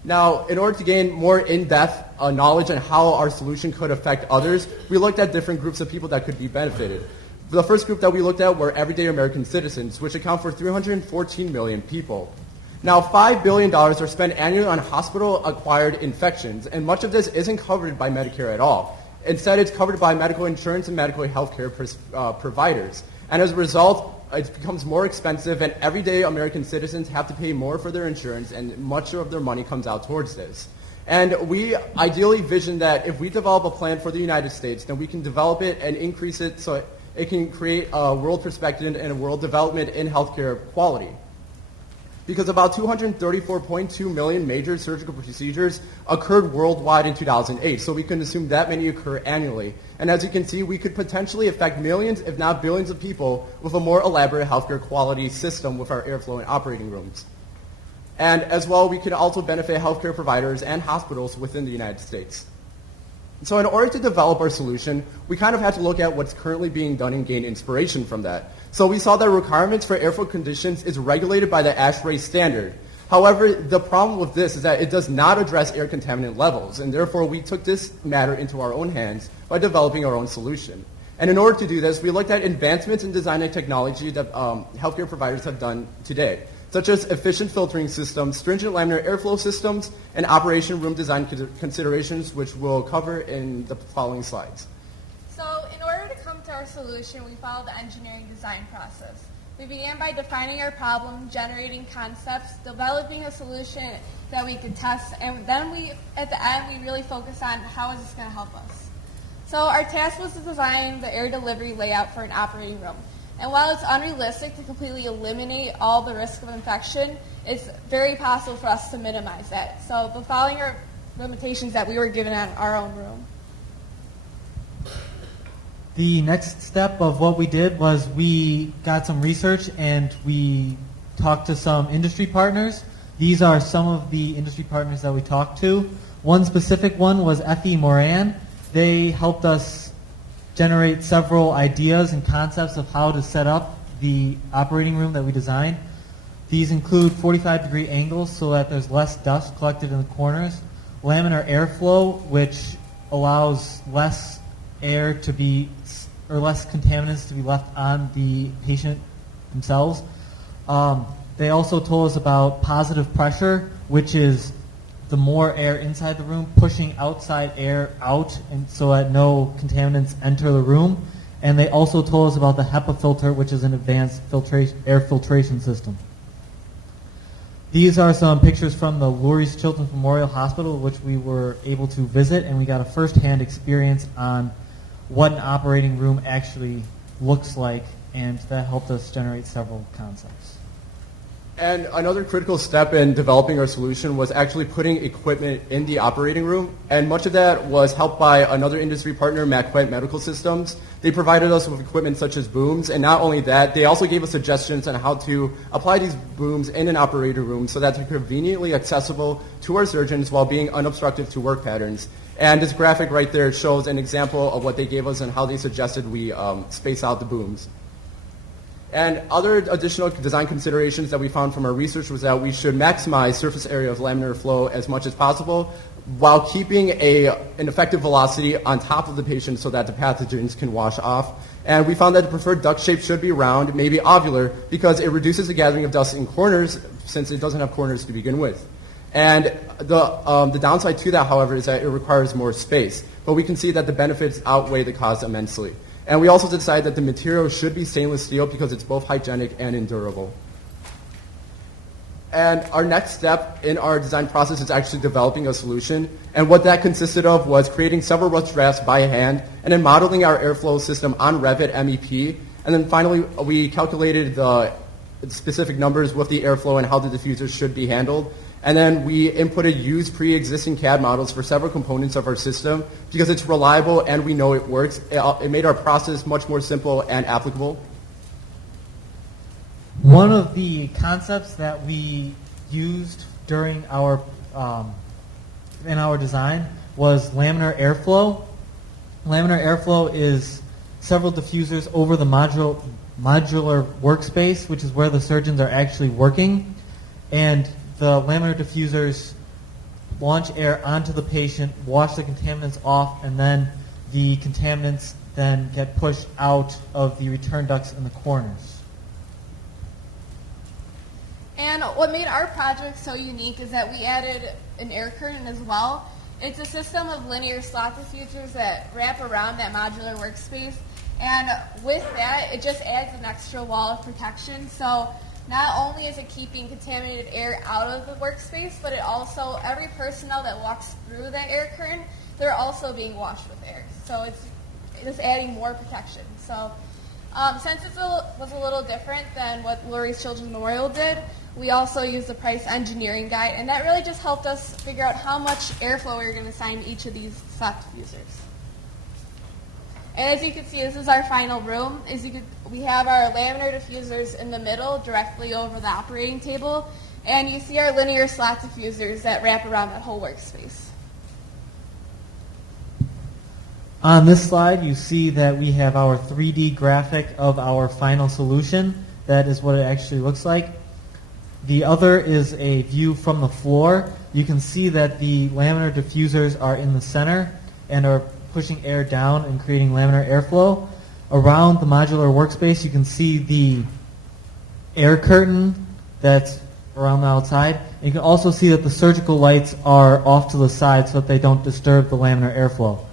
Now, in order to gain more in-depth knowledge on how our solution could affect others, we looked at different groups of people that could be benefited. The first group that we looked at were everyday American citizens, which account for 314 million people. Now, $5 billion are spent annually on hospital-acquired infections, and much of this isn't covered by Medicare at all. Instead, it's covered by medical insurance and medical health care providers. And as a result, it becomes more expensive, and everyday American citizens have to pay more for their insurance, and much of their money comes out towards this. And we ideally vision that if we develop a plan for the United States, then we can develop it and increase it so it can create a world perspective and a world development in healthcare quality. Because about 234.2 million major surgical procedures occurred worldwide in 2008, so we can assume that many occur annually. And as you can see, we could potentially affect millions, if not billions of people with a more elaborate healthcare quality system with our airflow and operating rooms. And as well, we could also benefit healthcare providers and hospitals within the United States. So in order to develop our solution, we kind of had to look at what's currently being done and gain inspiration from that. So we saw that requirements for airflow conditions is regulated by the ASHRAE standard. However, the problem with this is that it does not address air contaminant levels, and therefore we took this matter into our own hands by developing our own solution. And in order to do this, we looked at advancements in design and technology that healthcare providers have done today, such as efficient filtering systems, stringent laminar airflow systems, and operation room design considerations, which we'll cover in the following slides. So in order to come to our solution, we followed the engineering design process. We began by defining our problem, generating concepts, developing a solution that we could test, and then at the end, we really focused on how is this going to help us. So our task was to design the air delivery layout for an operating room. And while it's unrealistic to completely eliminate all the risk of infection, it's very possible for us to minimize that. So the following are limitations that we were given on our own room. The next step of what we did was we got some research and we talked to some industry partners. These are some of the industry partners that we talked to. One specific one was F.E. Moran. They helped us generate several ideas and concepts of how to set up the operating room that we designed. These include 45-degree angles so that there's less dust collected in the corners, laminar airflow, which allows less air to be, or less contaminants to be left on the patient themselves. They also told us about positive pressure, which is the more air inside the room pushing outside air out, and so that no contaminants enter the room. And they also told us about the HEPA filter, which is an advanced air filtration system. These are some pictures from the Lurie's Children's Memorial Hospital, which we were able to visit, and we got a first-hand experience on what an operating room actually looks like, and that helped us generate several concepts. And another critical step in developing our solution was actually putting equipment in the operating room. And much of that was helped by another industry partner, McQuent Medical Systems. They provided us with equipment such as booms. And not only that, they also gave us suggestions on how to apply these booms in an operating room so that they're conveniently accessible to our surgeons while being unobstructive to work patterns. And this graphic right there shows an example of what they gave us and how they suggested we space out the booms. And other additional design considerations that we found from our research was that we should maximize surface area of laminar flow as much as possible while keeping an effective velocity on top of the patient so that the pathogens can wash off. And we found that the preferred duct shape should be round, maybe ovular, because it reduces the gathering of dust in corners since it doesn't have corners to begin with. And the downside to that, however, is that it requires more space. But we can see that the benefits outweigh the cost immensely. And we also decided that the material should be stainless steel because it's both hygienic and endurable. And our next step in our design process is actually developing a solution. And what that consisted of was creating several rough drafts by hand and then modeling our airflow system on Revit MEP. And then finally, we calculated the specific numbers with the airflow and how the diffusers should be handled. And then we inputted used pre-existing CAD models for several components of our system because it's reliable and we know it works. It made our process much more simple and applicable. One of the concepts that we used during our in our design was laminar airflow. Laminar airflow is several diffusers over the modular workspace, which is where the surgeons are actually working, and the laminar diffusers launch air onto the patient, wash the contaminants off, and then the contaminants then get pushed out of the return ducts in the corners. And what made our project so unique is that we added an air curtain as well. It's a system of linear slot diffusers that wrap around that modular workspace. And with that, it just adds an extra wall of protection. So not only is it keeping contaminated air out of the workspace, but it also, every personnel that walks through that air curtain, they're also being washed with air. So it's just adding more protection. So since it was a little different than what Lurie's Children's Memorial did, we also used the price engineering guide, and that really just helped us figure out how much airflow we were going to assign to each of these slot diffusers. And as you can see, this is our final room. We have our laminar diffusers in the middle, directly over the operating table, and you see our linear slot diffusers that wrap around that whole workspace. On this slide, you see that we have our 3D graphic of our final solution. That is what it actually looks like. The other is a view from the floor. You can see that the laminar diffusers are in the center and are pushing air down and creating laminar airflow. Around the modular workspace, you can see the air curtain that's around the outside. And you can also see that the surgical lights are off to the side so that they don't disturb the laminar airflow.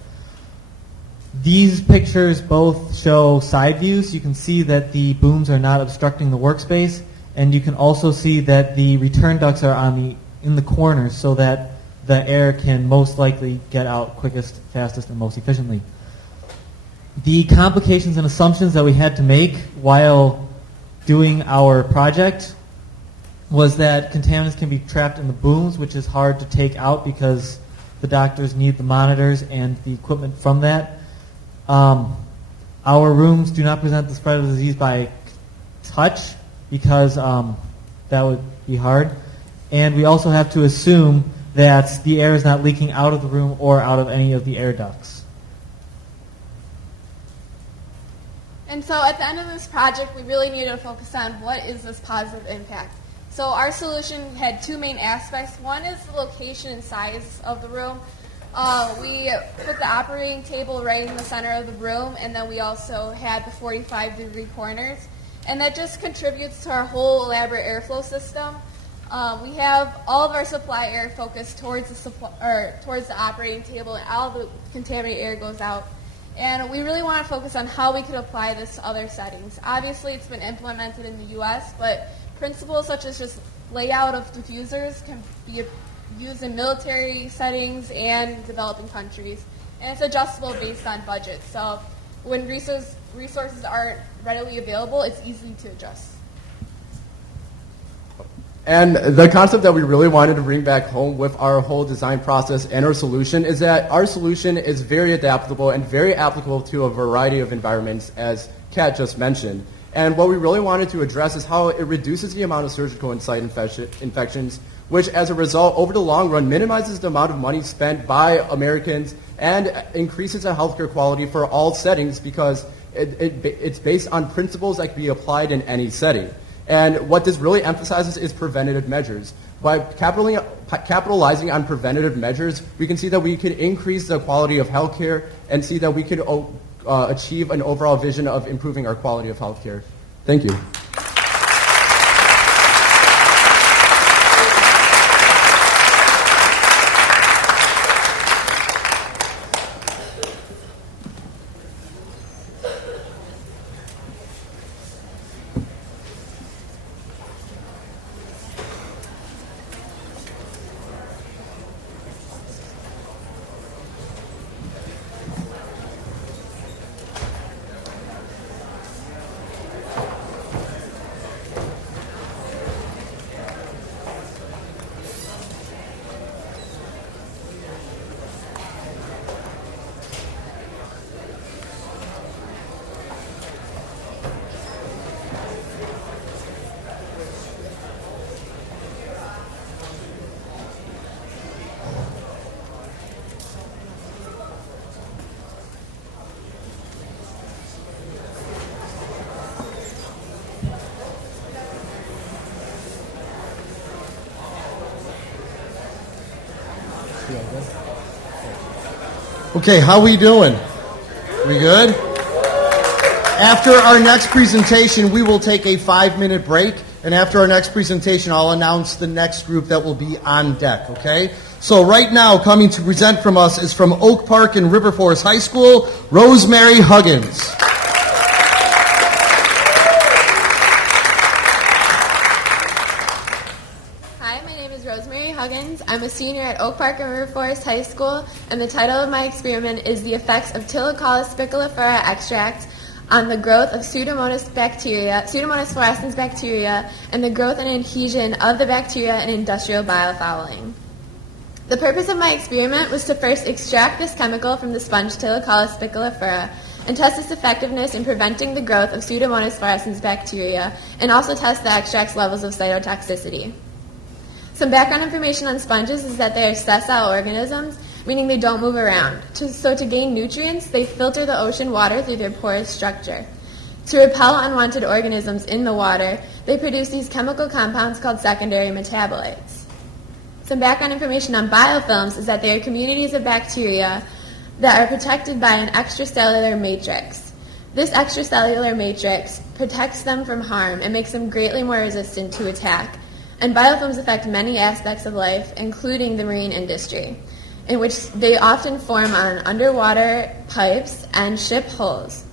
These pictures both show side views. You can see that the booms are not obstructing the workspace, and you can also see that the return ducts are in the corners so that the air can most likely get out quickest, fastest, and most efficiently. The complications and assumptions that we had to make while doing our project was that contaminants can be trapped in the booms, which is hard to take out because the doctors need the monitors and the equipment from that. Our rooms do not present the spread of the disease by touch because that would be hard. And we also have to assume that the air is not leaking out of the room or out of any of the air ducts. And so at the end of this project, we really needed to focus on what is this positive impact. So our solution had two main aspects. One is the location and size of the room. We put the operating table right in the center of the room, and then we also had the 45-degree corners. And that just contributes to our whole elaborate airflow system. We have all of our supply air focused towards the operating table, and all the contaminated air goes out. And we really want to focus on how we could apply this to other settings. Obviously, it's been implemented in the U.S., but principles such as just layout of diffusers can be used in military settings and developing countries. And it's adjustable based on budget. So when resources aren't readily available, it's easy to adjust. And the concept that we really wanted to bring back home with our whole design process and our solution is that our solution is very adaptable and very applicable to a variety of environments, as Kat just mentioned. And what we really wanted to address is how it reduces the amount of surgical and site infections, which as a result, over the long run, minimizes the amount of money spent by Americans and increases the healthcare quality for all settings because it's based on principles that can be applied in any setting. And what this really emphasizes is preventative measures. By capitalizing on preventative measures, we can see that we could increase the quality of healthcare and see that we could achieve an overall vision of improving our quality of healthcare. Thank you. Okay, how we doing? We good? After our next presentation, we will take a 5-minute break, and after our next presentation, I'll announce the next group that will be on deck, okay? So right now, coming to present from us is from Oak Park and River Forest High School, Rosemary Huggins. I'm a senior at Oak Park and River Forest High School, and the title of my experiment is The Effects of Ptylocollus spiculaphera extract on the growth of Pseudomonas fluorescens bacteria and the growth and adhesion of the bacteria in industrial biofouling. The purpose of my experiment was to first extract this chemical from the sponge Ptylocollus spiculaphera and test its effectiveness in preventing the growth of Pseudomonas fluorescens bacteria and also test the extract's levels of cytotoxicity. Some background information on sponges is that they are sessile organisms, meaning they don't move around. So to gain nutrients, they filter the ocean water through their porous structure. To repel unwanted organisms in the water, they produce these chemical compounds called secondary metabolites. Some background information on biofilms is that they are communities of bacteria that are protected by an extracellular matrix. This extracellular matrix protects them from harm and makes them greatly more resistant to attack. And biofilms affect many aspects of life, including the marine industry, in which they often form on underwater pipes and ship hulls.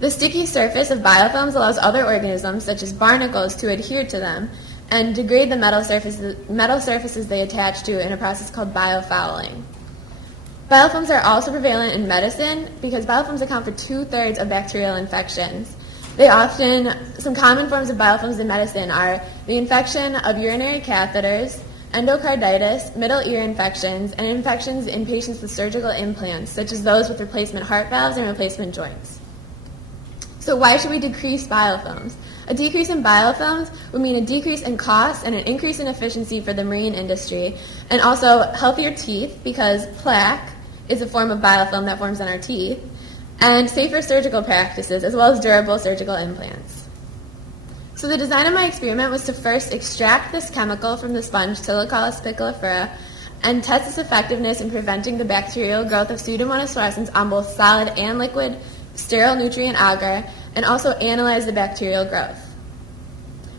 The sticky surface of biofilms allows other organisms, such as barnacles, to adhere to them and degrade the metal surfaces they attach to in a process called biofouling. Biofilms are also prevalent in medicine because biofilms account for 2/3 of bacterial infections. Some common forms of biofilms in medicine are the infection of urinary catheters, endocarditis, middle ear infections, and infections in patients with surgical implants, such as those with replacement heart valves and replacement joints. So why should we decrease biofilms? A decrease in biofilms would mean a decrease in cost and an increase in efficiency for the marine industry, and also healthier teeth, because plaque is a form of biofilm that forms on our teeth, and safer surgical practices, as well as durable surgical implants. So the design of my experiment was to first extract this chemical from the sponge Ptylocollus spiculaphera and test its effectiveness in preventing the bacterial growth of Pseudomonas fluorescens on both solid and liquid sterile nutrient agar, and also analyze the bacterial growth.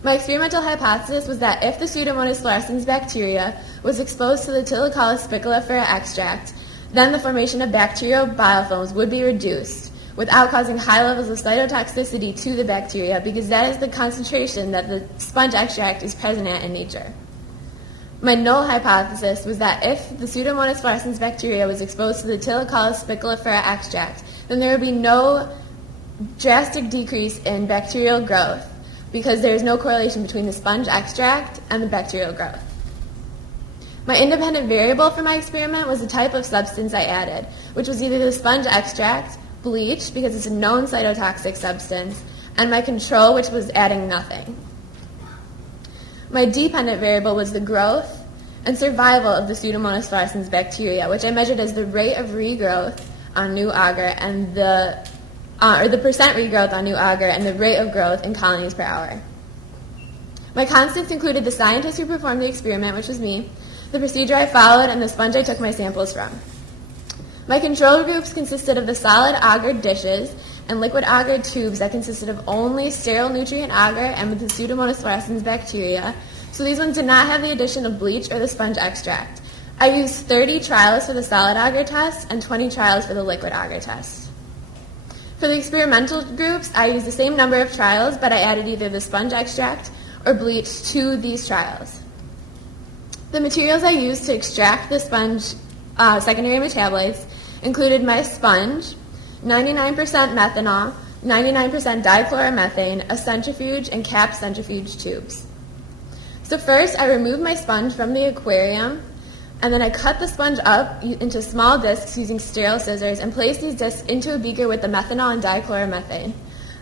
My experimental hypothesis was that if the Pseudomonas fluorescens bacteria was exposed to the Ptylocollus spiculaphera extract, then the formation of bacterial biofilms would be reduced without causing high levels of cytotoxicity to the bacteria, because that is the concentration that the sponge extract is present at in nature. My null hypothesis was that if the Pseudomonas fluorescens bacteria was exposed to the Ptylocollus spiculaphera extract, then there would be no drastic decrease in bacterial growth, because there is no correlation between the sponge extract and the bacterial growth. My independent variable for my experiment was the type of substance I added, which was either the sponge extract, bleach, because it's a known cytotoxic substance, and my control, which was adding nothing. My dependent variable was the growth and survival of the Pseudomonas fluorescens bacteria, which I measured as the rate of regrowth on new agar and the percent regrowth on new agar and the rate of growth in colonies per hour. My constants included the scientist who performed the experiment, which was me, the procedure I followed, and the sponge I took my samples from. My control groups consisted of the solid agar dishes and liquid agar tubes that consisted of only sterile nutrient agar and with the Pseudomonas fluorescens bacteria, so these ones did not have the addition of bleach or the sponge extract. I used 30 trials for the solid agar test and 20 trials for the liquid agar test. For the experimental groups, I used the same number of trials, but I added either the sponge extract or bleach to these trials. The materials I used to extract the sponge secondary metabolites included my sponge, 99% methanol, 99% dichloromethane, a centrifuge, and capped centrifuge tubes. So first, I removed my sponge from the aquarium, and then I cut the sponge up into small discs using sterile scissors and placed these discs into a beaker with the methanol and dichloromethane.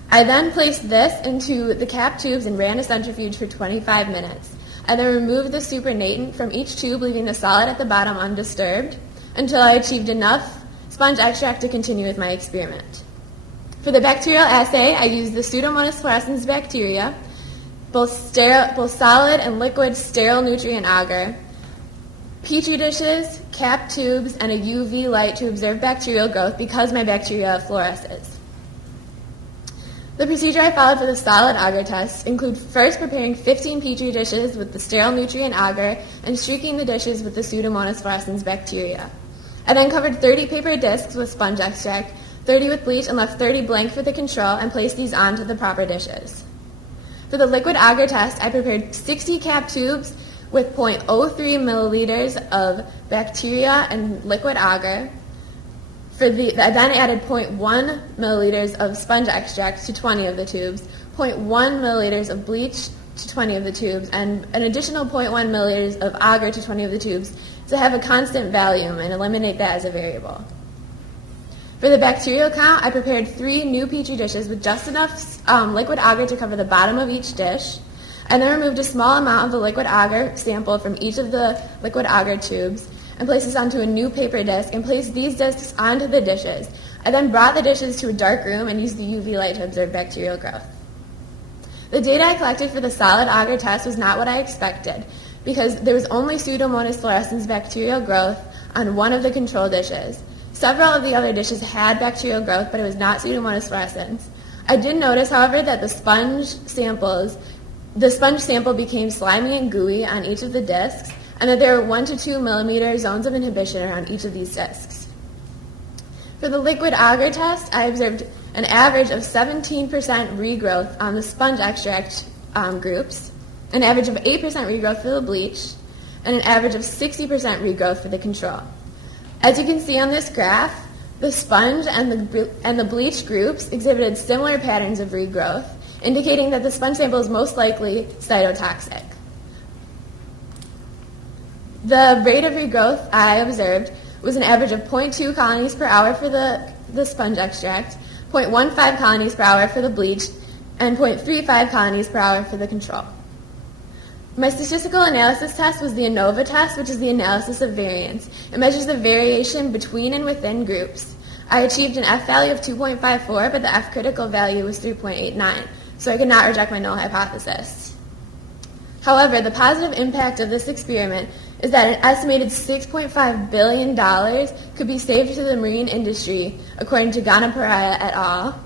I then placed this into the capped tubes and ran a centrifuge for 25 minutes. I then removed the supernatant from each tube, leaving the solid at the bottom undisturbed, until I achieved enough sponge extract to continue with my experiment. For the bacterial assay, I used the Pseudomonas fluorescens bacteria, both solid and liquid sterile nutrient agar, Petri dishes, capped tubes, and a UV light to observe bacterial growth because my bacteria fluoresces. The procedure I followed for the solid agar test include first preparing 15 Petri dishes with the sterile nutrient agar and streaking the dishes with the Pseudomonas fluorescens bacteria. I then covered 30 paper discs with sponge extract, 30 with bleach, and left 30 blank for the control and placed these onto the proper dishes. For the liquid agar test, I prepared 60 capped tubes with 0.03 milliliters of bacteria and liquid agar. I then added 0.1 milliliters of sponge extract to 20 of the tubes, 0.1 milliliters of bleach to 20 of the tubes, and an additional 0.1 milliliters of agar to 20 of the tubes to have a constant volume and eliminate that as a variable. For the bacterial count, I prepared 3 new Petri dishes with just enough liquid agar to cover the bottom of each dish. I then removed a small amount of the liquid agar sample from each of the liquid agar tubes and placed this onto a new paper disc and placed these discs onto the dishes. I then brought the dishes to a dark room and used the UV light to observe bacterial growth. The data I collected for the solid agar test was not what I expected because there was only Pseudomonas fluorescens bacterial growth on one of the control dishes. Several of the other dishes had bacterial growth, but it was not Pseudomonas fluorescens. I did notice, however, that the sponge sample became slimy and gooey on each of the discs, and that there were 1 to 2 millimeter zones of inhibition around each of these discs. For the liquid agar test, I observed an average of 17% regrowth on the sponge extract groups, an average of 8% regrowth for the bleach, and an average of 60% regrowth for the control. As you can see on this graph, the sponge and the bleach groups exhibited similar patterns of regrowth, indicating that the sponge sample is most likely cytotoxic. The rate of regrowth I observed was an average of 0.2 colonies per hour for the sponge extract, 0.15 colonies per hour for the bleach, and 0.35 colonies per hour for the control. My statistical analysis test was the ANOVA test, which is the analysis of variance. It measures the variation between and within groups. I achieved an F value of 2.54, but the F critical value was 3.89, so I could not reject my null hypothesis. However, the positive impact of this experiment is that an estimated $6.5 billion could be saved to the marine industry, according to Ganaparaya et al.,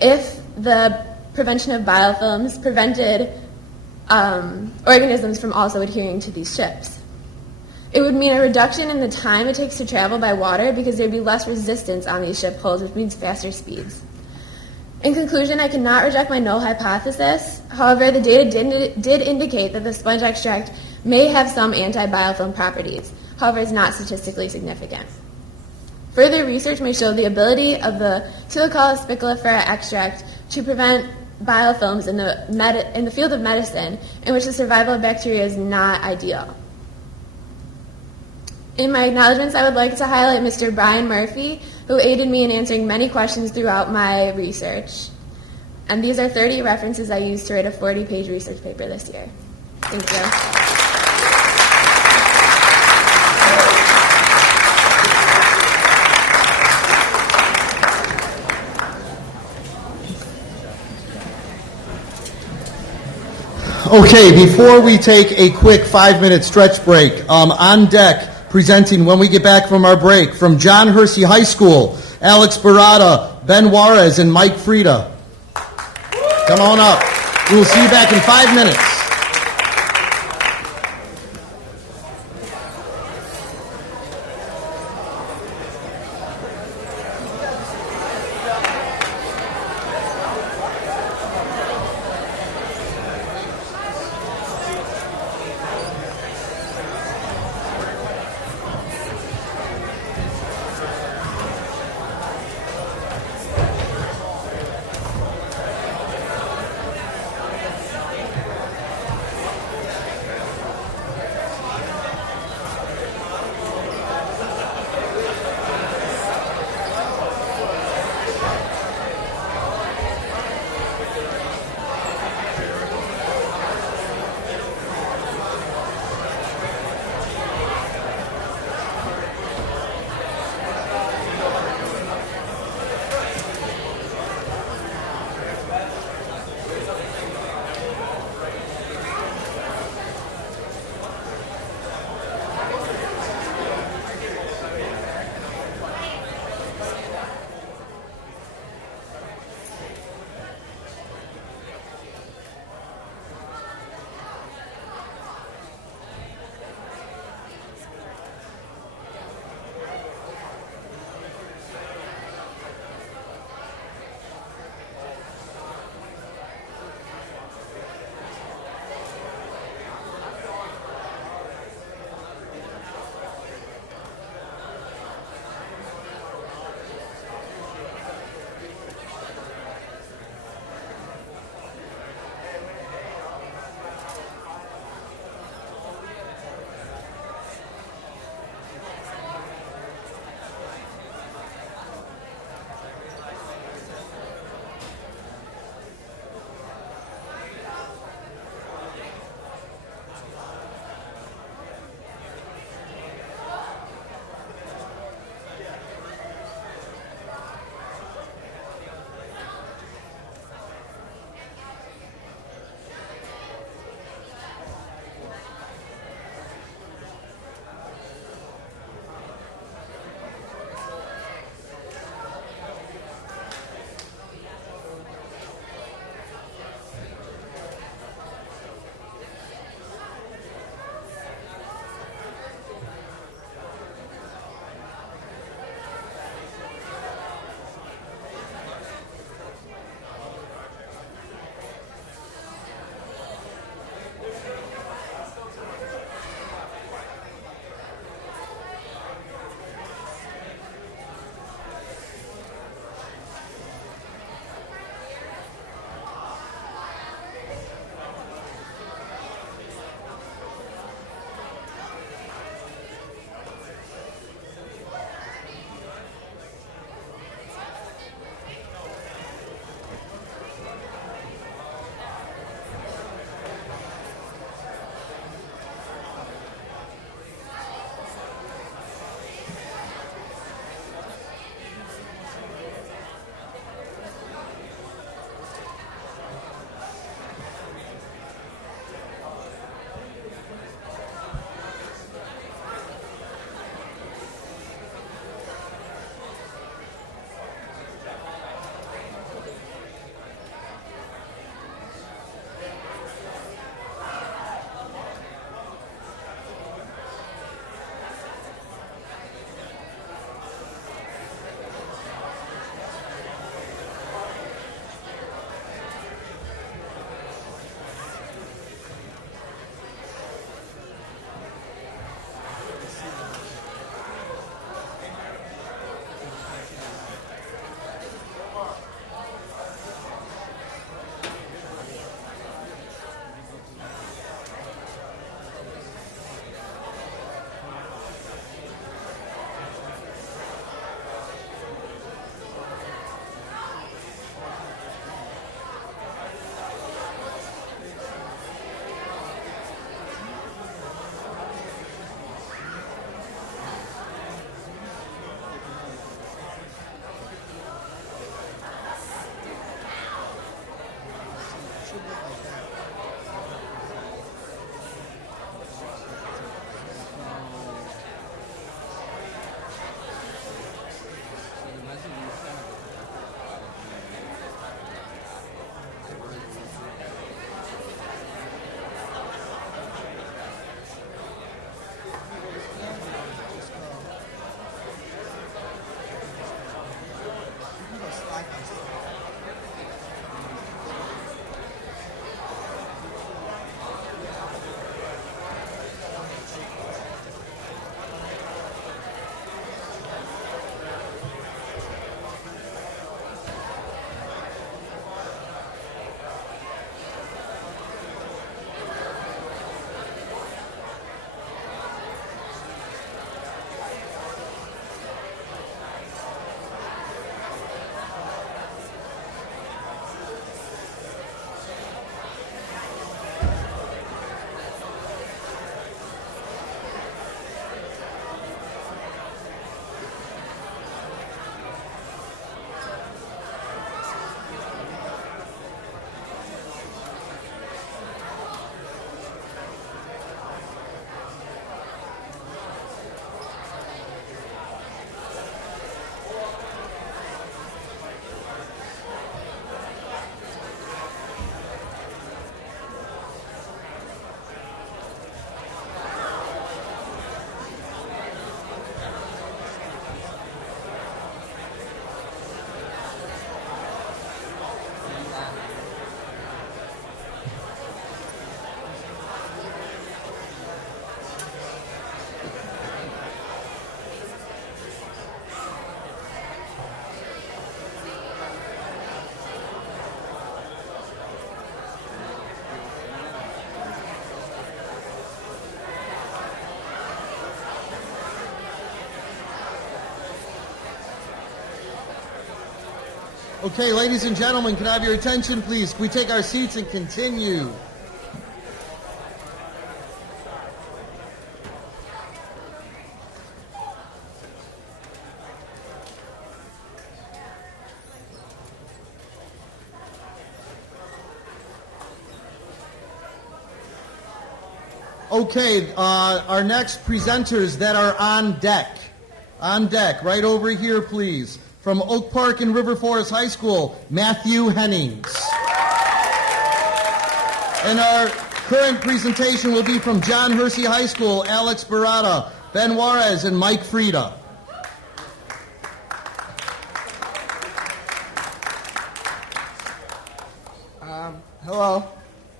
if the prevention of biofilms prevented organisms from also adhering to these ships. It would mean a reduction in the time it takes to travel by water because there would be less resistance on these ship hulls, which means faster speeds. In conclusion, I cannot reject my null hypothesis. However, the data did indicate that the sponge extract may have some anti-biofilm properties. However, it's not statistically significant. Further research may show the ability of the Psilocolla spicula extract to prevent biofilms in the field of medicine, in which the survival of bacteria is not ideal. In my acknowledgments, I would like to highlight Mr. Brian Murphy, who aided me in answering many questions throughout my research. And these are 30 references I used to write a 40-page research paper this year. Thank you. Okay, before we take a quick 5-minute stretch break, on deck, presenting when we get back from our break, from John Hersey High School, Alex Barada, Ben Juarez, and Mike Frieda. Come on up. We will see you back in 5 minutes. Okay, ladies and gentlemen, can I have your attention, please? Can we take our seats and continue? Okay, our next presenters that are on deck, right over here, please. From Oak Park and River Forest High School, Matthew Hennings. And our current presentation will be from John Hersey High School, Alex Barata, Ben Juarez, and Mike Frieda. Hello,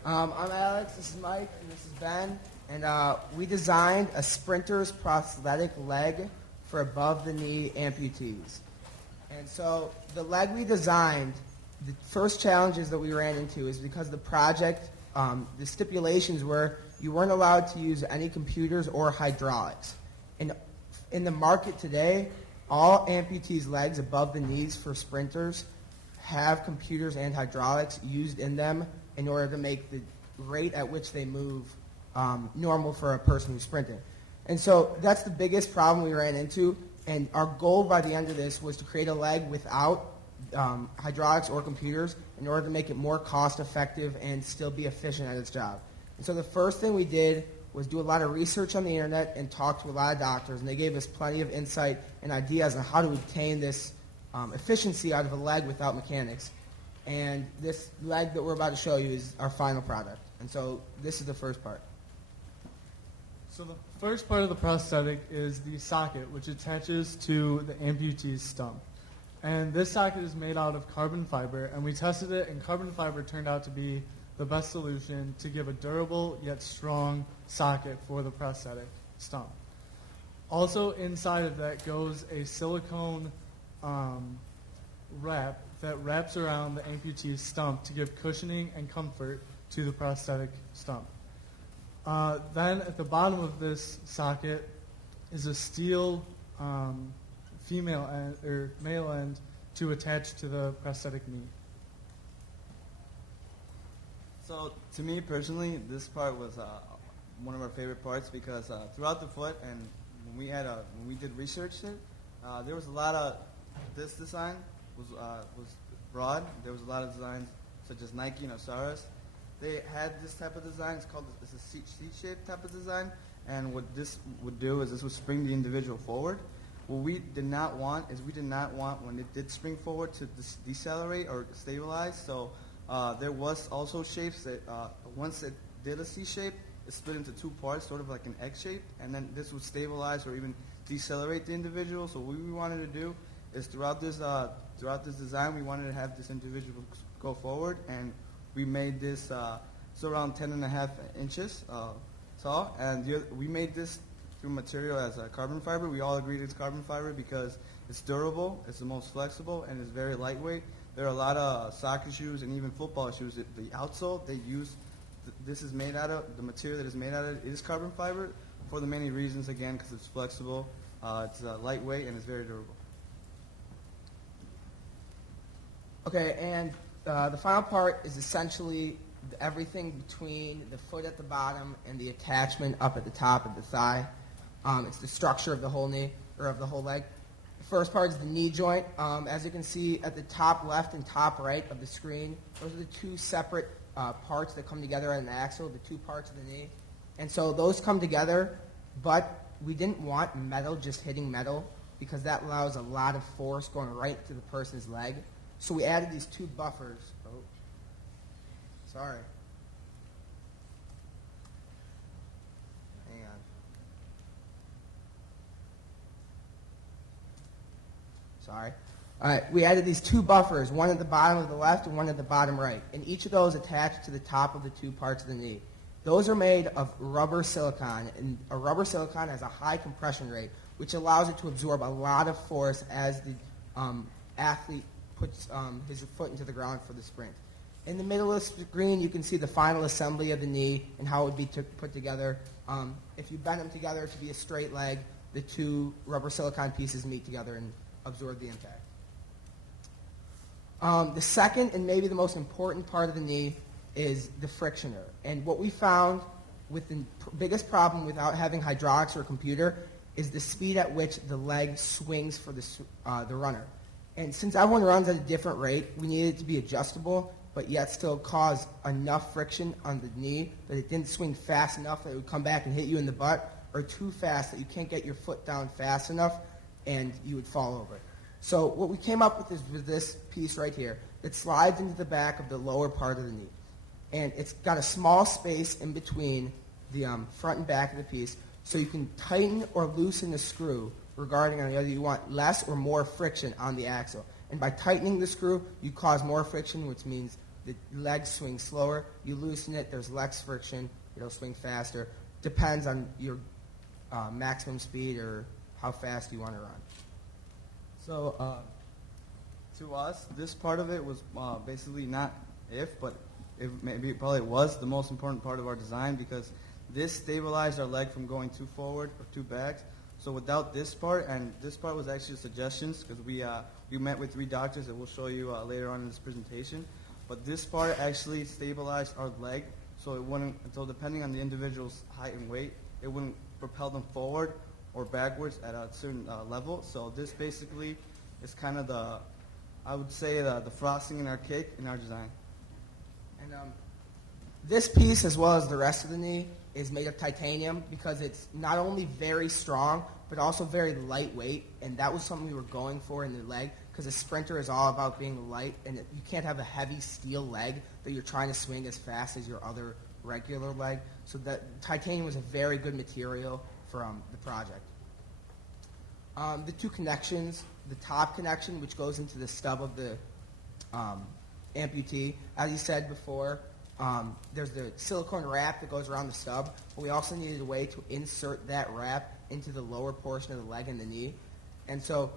I'm Alex, this is Mike, and this is Ben, and we designed a sprinter's prosthetic leg for above-the-knee amputees. And so the leg we designed, the first challenges that we ran into is because the project, the stipulations were you weren't allowed to use any computers or hydraulics. And in the market today, all amputees' legs above the knees for sprinters have computers and hydraulics used in them in order to make the rate at which they move normal for a person who's sprinting. And so that's the biggest problem we ran into. And our goal by the end of this was to create a leg without hydraulics or computers in order to make it more cost effective and still be efficient at its job. And so the first thing we did was do a lot of research on the internet and talk to a lot of doctors, and they gave us plenty of insight and ideas on how to obtain this efficiency out of a leg without mechanics. And this leg that we're about to show you is our final product. And so this is the first part. So the first part of the prosthetic is the socket, which attaches to the amputee's stump. And this socket is made out of carbon fiber, and we tested it, and carbon fiber turned out to be the best solution to give a durable yet strong socket for the prosthetic stump. Also inside of that goes a silicone wrap that wraps around the amputee's stump to give cushioning and comfort to the prosthetic stump. Then at the bottom of this socket is a steel female end, or male end to attach to the prosthetic knee. So to me personally, this part was one of our favorite parts because throughout the foot and when we did research it, there was a lot of this design was broad. There was a lot of designs such as Nike and Osiris. They had this type of design. It's a seat-shaped type of design. And what this would do is this would spring the individual forward. What we did not want when it did spring forward to decelerate or stabilize. So there was also shapes that once it did a C shape, it split into two parts, sort of like an X shape. And then this would stabilize or even decelerate the individual. So what we wanted to do is throughout this design, we wanted to have this individual go forward, and we made this it's around 10.5 inches tall, and we made this through material as a carbon fiber. We all agreed it's carbon fiber because it's durable, it's the most flexible, and it's very lightweight. There are a lot of soccer shoes and even football shoes that the outsole they use. This is made out of the material that is made out of is carbon fiber for the many reasons, again, because it's flexible, it's lightweight, and it's very durable. Okay, and the final part is essentially everything between the foot at the bottom and the attachment up at the top of the thigh. It's the structure of the whole knee, or of the whole leg. The first part is the knee joint. As you can see at the top left and top right of the screen, those are the two separate parts that come together at an axle, the two parts of the knee. And so those come together, but we didn't want metal just hitting metal because that allows a lot of force going right to the person's leg. So we added these two buffers. Oh, sorry. Hang on. Sorry. All right, we added these two buffers, one at the bottom of the left and one at the bottom right, and each of those attached to the top of the two parts of the knee. Those are made of rubber silicone, and a rubber silicone has a high compression rate, which allows it to absorb a lot of force as the athlete puts his foot into the ground for the sprint. In the middle of the screen, you can see the final assembly of the knee and how it would be put together. If you bend them together to be a straight leg, the two rubber silicone pieces meet together and absorb the impact. The second and maybe the most important part of the knee is the frictioner. And what we found with the biggest problem without having hydraulics or a computer is the speed at which the leg swings for the runner. And since everyone runs at a different rate, we needed it to be adjustable, but yet still cause enough friction on the knee that it didn't swing fast enough that it would come back and hit you in the butt, or too fast that you can't get your foot down fast enough and you would fall over. So what we came up with is with this piece right here. It slides into the back of the lower part of the knee. And it's got a small space in between the front and back of the piece, so you can tighten or loosen the screw regarding on whether you want less or more friction on the axle. And by tightening the screw, you cause more friction, which means the leg swings slower. You loosen it, there's less friction, it'll swing faster. Depends on your maximum speed or how fast you want to run. So to us, this part of it was basically not but maybe probably was the most important part of our design, because this stabilized our leg from going too forward or too back. So without this part, and this part was actually suggestions, because we met with 3 doctors that we'll show you later on in this presentation. But this part actually stabilized our leg, so it wouldn't, so depending on the individual's height and weight, it wouldn't propel them forward or backwards at a certain level. So this basically is kind of I would say the frosting in our cake in our design. And this piece, as well as the rest of the knee, is made of titanium because it's not only very strong, but also very lightweight. And that was something we were going for in the leg, because a sprinter is all about being light, and you can't have a heavy steel leg that you're trying to swing as fast as your other regular leg. So that titanium was a very good material for the project. The 2 connections, the top connection, which goes into the stub of the amputee. As you said before, there's the silicone wrap that goes around the stub, but we also needed a way to insert that wrap into the lower portion of the leg and the knee. And so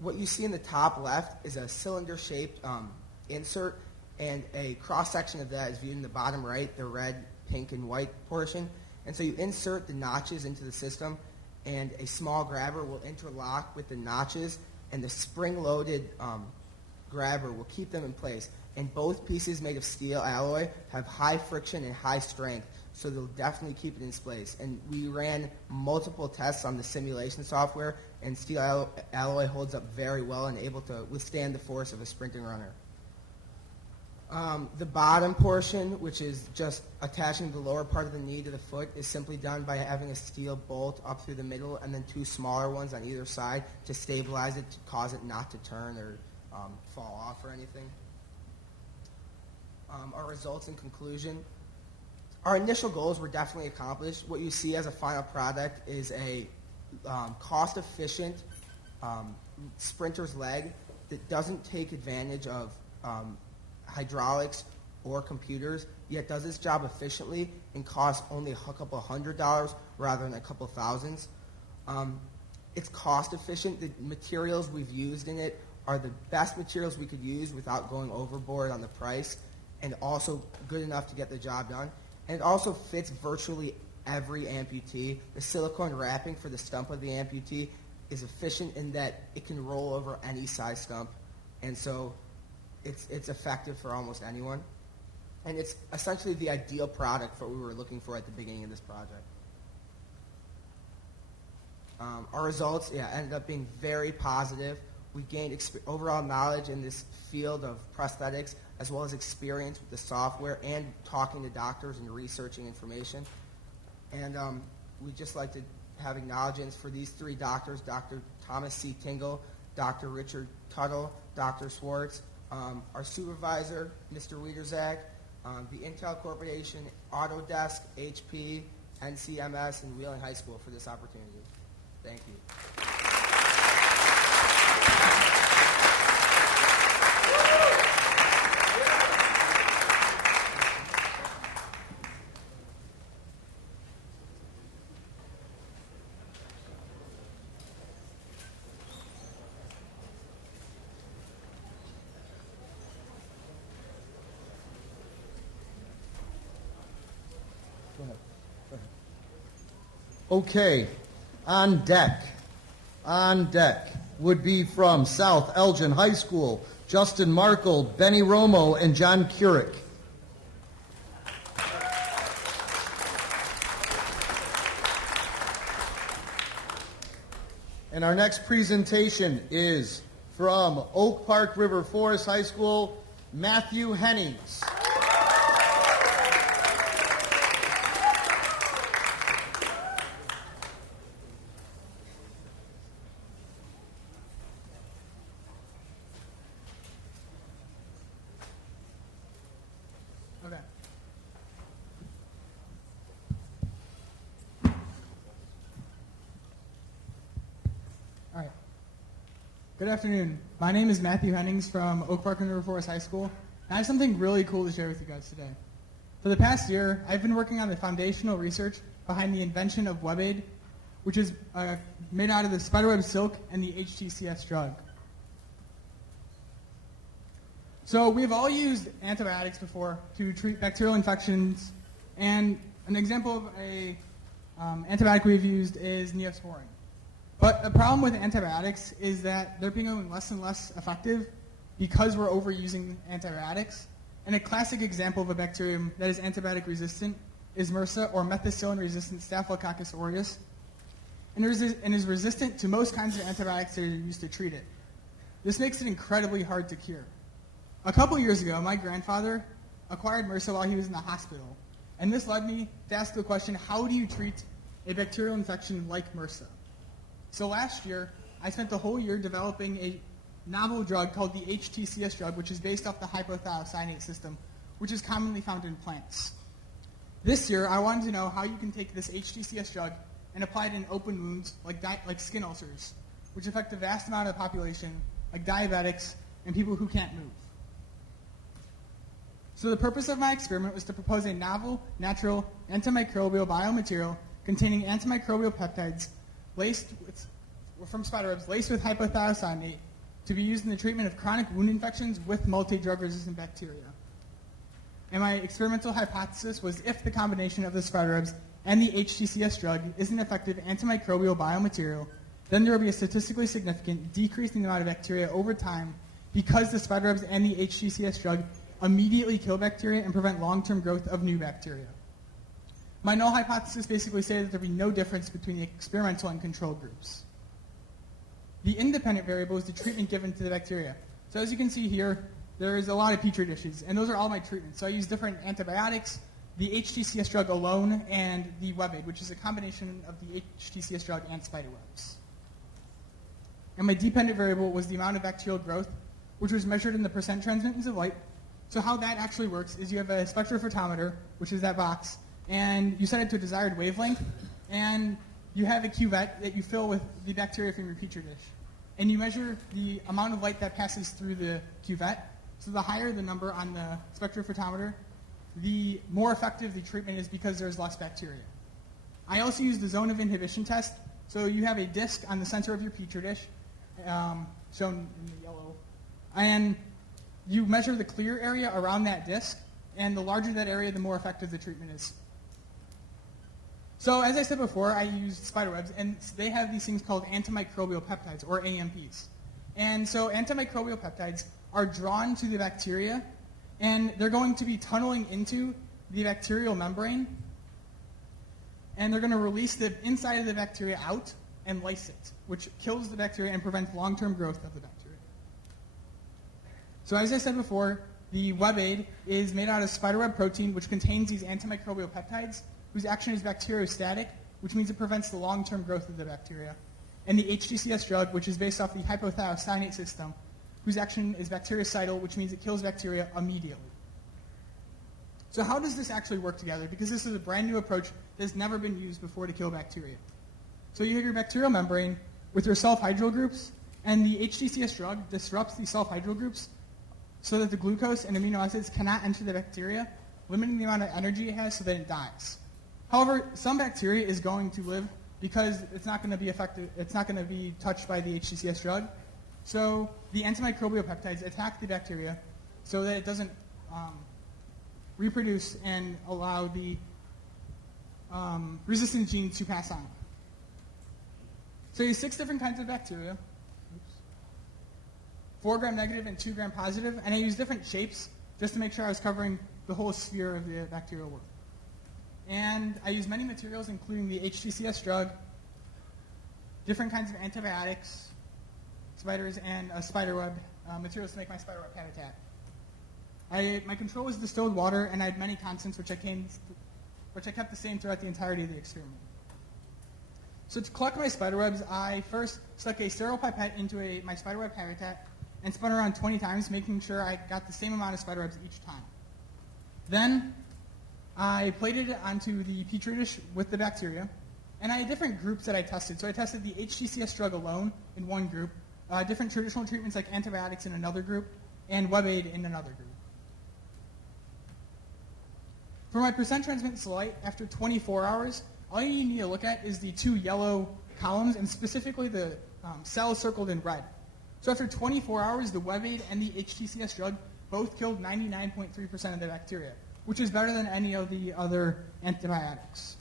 what you see in the top left is a cylinder-shaped insert, and a cross-section of that is viewed in the bottom right, the red, pink, and white portion. And so you insert the notches into the system, and a small grabber will interlock with the notches, and the spring-loaded grabber will keep them in place. And both pieces made of steel alloy have high friction and high strength, so they'll definitely keep it in place. And we ran multiple tests on the simulation software, and steel alloy holds up very well and able to withstand the force of a sprinting runner. The bottom portion, which is just attaching the lower part of the knee to the foot, is simply done by having a steel bolt up through the middle and then 2 smaller ones on either side to stabilize it, to cause it not to turn or fall off or anything. Our results in conclusion. Our initial goals were definitely accomplished. What you see as a final product is a cost-efficient sprinter's leg that doesn't take advantage of hydraulics or computers, yet does its job efficiently and costs only a couple $100 rather than a couple thousands. It's cost efficient. The materials we've used in it are the best materials we could use without going overboard on the price, and also good enough to get the job done. And it also fits virtually every amputee. The silicone wrapping for the stump of the amputee is efficient in that it can roll over any size stump, and so it's effective for almost anyone. And it's essentially the ideal product for what we were looking for at the beginning of this project. Our results ended up being very positive. We gained overall knowledge in this field of prosthetics, as well as experience with the software and talking to doctors and researching information. And we'd just like to have acknowledgments for these 3 doctors, Dr. Thomas C. Tingle, Dr. Richard Tuttle, Dr. Swartz, our supervisor, Mr. Wiederzag, the Intel Corporation, Autodesk, HP, NCMS, and Wheeling High School for this opportunity. Thank you. Okay, on deck would be from South Elgin High School, Justin Markle, Benny Romo, and John Curick. And our next presentation is from Oak Park River Forest High School, Matthew Hennings. Okay. All right. Good afternoon. My name is Matthew Hennings from Oak Park and River Forest High School, and I have something really cool to share with you guys today. For the past year, I've been working on the foundational research behind the invention of WebAid, which is made out of the spiderweb silk and the HTCS drug. So we've all used antibiotics before to treat bacterial infections, and an example of a antibiotic we've used is Neosporin. But the problem with antibiotics is that they're becoming less and less effective because we're overusing antibiotics. And a classic example of a bacterium that is antibiotic resistant is MRSA, or methicillin-resistant Staphylococcus aureus, and is resistant to most kinds of antibiotics that are used to treat it. This makes it incredibly hard to cure. A couple years ago, my grandfather acquired MRSA while he was in the hospital, and this led me to ask the question, how do you treat a bacterial infection like MRSA? So last year, I spent the whole year developing a novel drug called the HTCS drug, which is based off the hypothalocyanate system, which is commonly found in plants. This year, I wanted to know how you can take this HTCS drug and apply it in open wounds like skin ulcers, which affect a vast amount of the population, like diabetics and people who can't move. So the purpose of my experiment was to propose a novel, natural, antimicrobial biomaterial containing antimicrobial peptides from spiderwebs laced with hypothalocyanate to be used in the treatment of chronic wound infections with multi-drug resistant bacteria. And my experimental hypothesis was if the combination of the spiderwebs and the HTCS drug is an effective antimicrobial biomaterial, then there will be a statistically significant decrease in the amount of bacteria over time because the spiderwebs and the HTCS drug immediately kill bacteria and prevent long-term growth of new bacteria. My null hypothesis basically said that there would be no difference between the experimental and control groups. The independent variable is the treatment given to the bacteria. So as you can see here, there is a lot of petri dishes, and those are all my treatments. So I use different antibiotics, the HTCS drug alone, and the WebAid, which is a combination of the HTCS drug and spiderwebs. And my dependent variable was the amount of bacterial growth, which was measured in the percent transmittance of light. So how that actually works is you have a spectrophotometer, which is that box, and you set it to a desired wavelength, and you have a cuvette that you fill with the bacteria from your petri dish. And you measure the amount of light that passes through the cuvette. So the higher the number on the spectrophotometer, the more effective the treatment is because there's less bacteria. I also use the zone of inhibition test. So you have a disc on the center of your petri dish, shown in the yellow, and you measure the clear area around that disc, and the larger that area, the more effective the treatment is. So as I said before, I used spiderwebs, and they have these things called antimicrobial peptides, or AMPs. And so antimicrobial peptides are drawn to the bacteria, and they're going to be tunneling into the bacterial membrane, and they're going to release the inside of the bacteria out and lyse it, which kills the bacteria and prevents long-term growth of the bacteria. So as I said before, the WebAid is made out of spiderweb protein, which contains these antimicrobial peptides, whose action is bacteriostatic, which means it prevents the long-term growth of the bacteria. And the HTCS drug, which is based off the hypothalocyanate system, whose action is bactericidal, which means it kills bacteria immediately. So how does this actually work together? Because this is a brand new approach that has never been used before to kill bacteria. So you have your bacterial membrane with your sulfhydryl groups, and the HTCS drug disrupts these sulfhydryl groups so that the glucose and amino acids cannot enter the bacteria, limiting the amount of energy it has so that it dies. However, some bacteria is going to live because it's not going to be affected, it's not going to be touched by the HTCS drug. So the antimicrobial peptides attack the bacteria so that it doesn't reproduce and allow the resistant genes to pass on. So you have 6 different kinds of bacteria. 4 gram negative and 2 gram positive, and I used different shapes just to make sure I was covering the whole sphere of the bacterial world. And I used many materials, including the HTCS drug, different kinds of antibiotics, spiders, and spiderweb materials to make my spiderweb habitat. My control was distilled water, and I had many constants, which I kept the same throughout the entirety of the experiment. So to collect my spiderwebs, I first stuck a sterile pipette into my spiderweb habitat and spun around 20 times, making sure I got the same amount of spiderwebs each time. Then I plated it onto the petri dish with the bacteria, and I had different groups that I tested. So I tested the HTCS drug alone in one group, different traditional treatments like antibiotics in another group, and WebAid in another group. For my percent transmittance to light, after 24 hours, all you need to look at is the 2 yellow columns, and specifically the cells circled in red. So after 24 hours, the WebAid and the HTCS drug both killed 99.3% of the bacteria, which is better than any of the other antibiotics.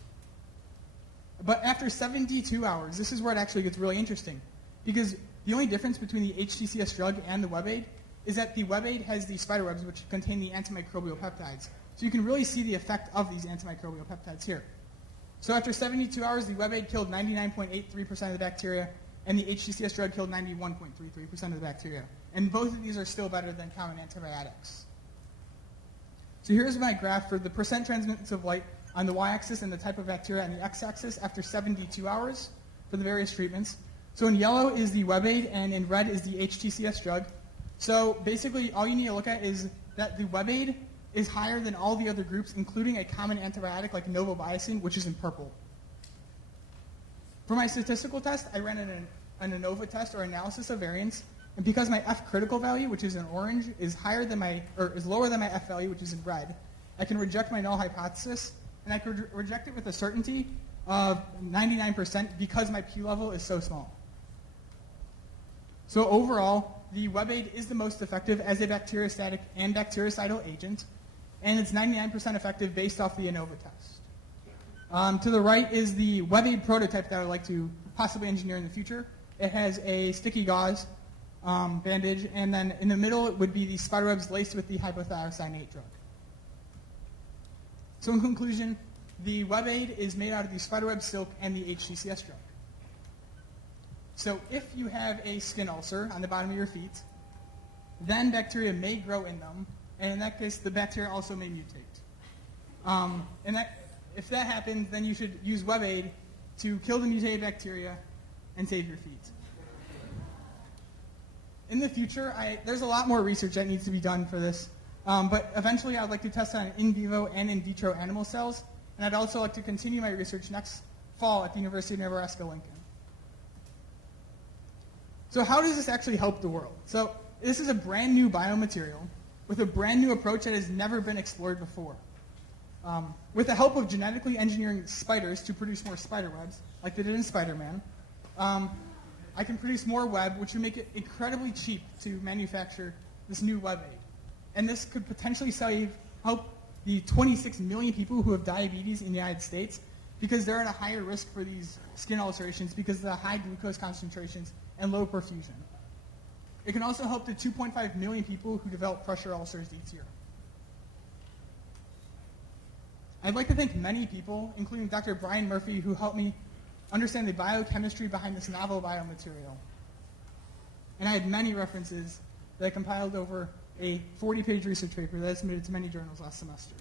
But after 72 hours, this is where it actually gets really interesting, because the only difference between the HTCS drug and the WebAid is that the WebAid has the spiderwebs, which contain the antimicrobial peptides. So you can really see the effect of these antimicrobial peptides here. So after 72 hours, the WebAid killed 99.83% of the bacteria, and the HTCS drug killed 91.33% of the bacteria. And both of these are still better than common antibiotics. So here's my graph for the percent transmittance of light on the y-axis and the type of bacteria on the x-axis after 72 hours for the various treatments. So in yellow is the WebAid, and in red is the HTCS drug. So basically, all you need to look at is that the WebAid is higher than all the other groups, including a common antibiotic like novobiocin, which is in purple. For my statistical test, I ran an ANOVA test, or analysis of variance, and because my F critical value, which is in orange, is lower than my F value, which is in red, I can reject my null hypothesis, and I could reject it with a certainty of 99% because my P level is so small. So overall, the WebAid is the most effective as a bacteriostatic and bactericidal agent, and it's 99% effective based off the ANOVA test. To the right is the WebAid prototype that I would like to possibly engineer in the future. It has a sticky gauze bandage, and then in the middle it would be the spiderwebs laced with the hypothiocyanate drug. So in conclusion, the WebAid is made out of the spiderweb silk and the HTCS drug. So if you have a skin ulcer on the bottom of your feet, then bacteria may grow in them, and in that case, the bacteria also may mutate. If that happens, then you should use WebAid to kill the mutated bacteria and save your feet. In the future, there's a lot more research that needs to be done for this, but eventually I would like to test on in vivo and in vitro animal cells, and I'd also like to continue my research next fall at the University of Nebraska-Lincoln. So how does this actually help the world? So this is a brand new biomaterial with a brand new approach that has never been explored before. With the help of genetically engineering spiders to produce more spider webs, like they did in Spider-Man, I can produce more web, which would make it incredibly cheap to manufacture this new WebAid. And this could potentially help the 26 million people who have diabetes in the United States, because they're at a higher risk for these skin ulcerations because of the high glucose concentrations and low perfusion. It can also help the 2.5 million people who develop pressure ulcers each year. I'd like to thank many people, including Dr. Brian Murphy, who helped me understand the biochemistry behind this novel biomaterial. And I had many references that I compiled over a 40-page research paper that I submitted to many journals last semester.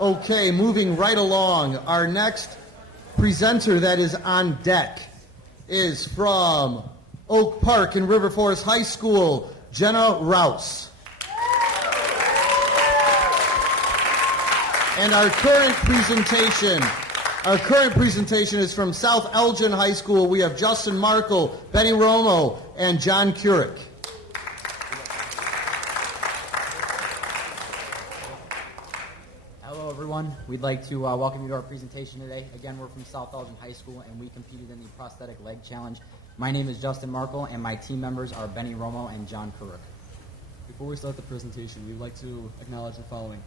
Okay, moving right along. Our next presenter that is on deck is from Oak Park and River Forest High School, Jenna Rouse. And our current presentation is from South Elgin High School. We have Justin Markle, Benny Romo, and John Curick. Hello, everyone. We'd like to welcome you to our presentation today. Again, we're from South Elgin High School, and we competed in the Prosthetic Leg Challenge. My name is Justin Markle, and my team members are Benny Romo and John Curick. Before we start the presentation, we'd like to acknowledge the following.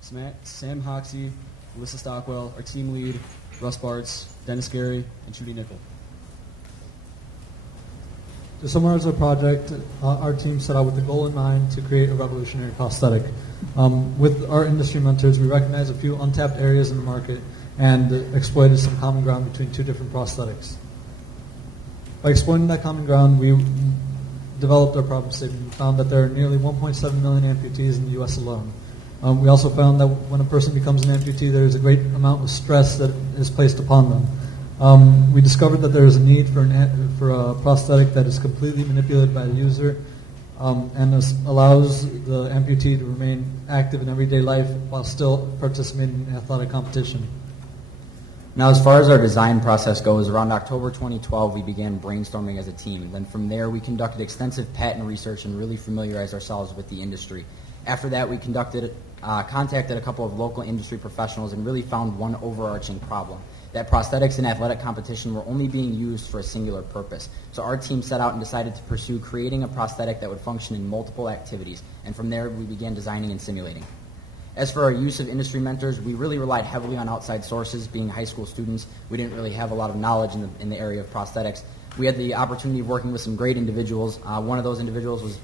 Sam Hoxie, Melissa Stockwell, our team lead, Russ Bartz, Dennis Gary, and Trudy Nickel. To summarize our project, our team set out with the goal in mind to create a revolutionary prosthetic. With our industry mentors, we recognized a few untapped areas in the market and exploited some common ground between two different prosthetics. By exploiting that common ground, we developed our problem statement and found that there are nearly 1.7 million amputees in the U.S. alone. We also found that when a person becomes an amputee, there is a great amount of stress that is placed upon them. We discovered that there is a need for a prosthetic that is completely manipulated by the user and allows the amputee to remain active in everyday life while still participating in athletic competition. Now, as far as our design process goes, around October 2012, we began brainstorming as a team. Then from there, we conducted extensive patent research and really familiarized ourselves with the industry. After that, we contacted a couple of local industry professionals and really found one overarching problem, that prosthetics in athletic competition were only being used for a singular purpose. So our team set out and decided to pursue creating a prosthetic that would function in multiple activities, and from there we began designing and simulating. As for our use of industry mentors, we really relied heavily on outside sources. Being high school students, we didn't really have a lot of knowledge in the area of prosthetics. We had the opportunity of working with some great individuals. One of those individuals was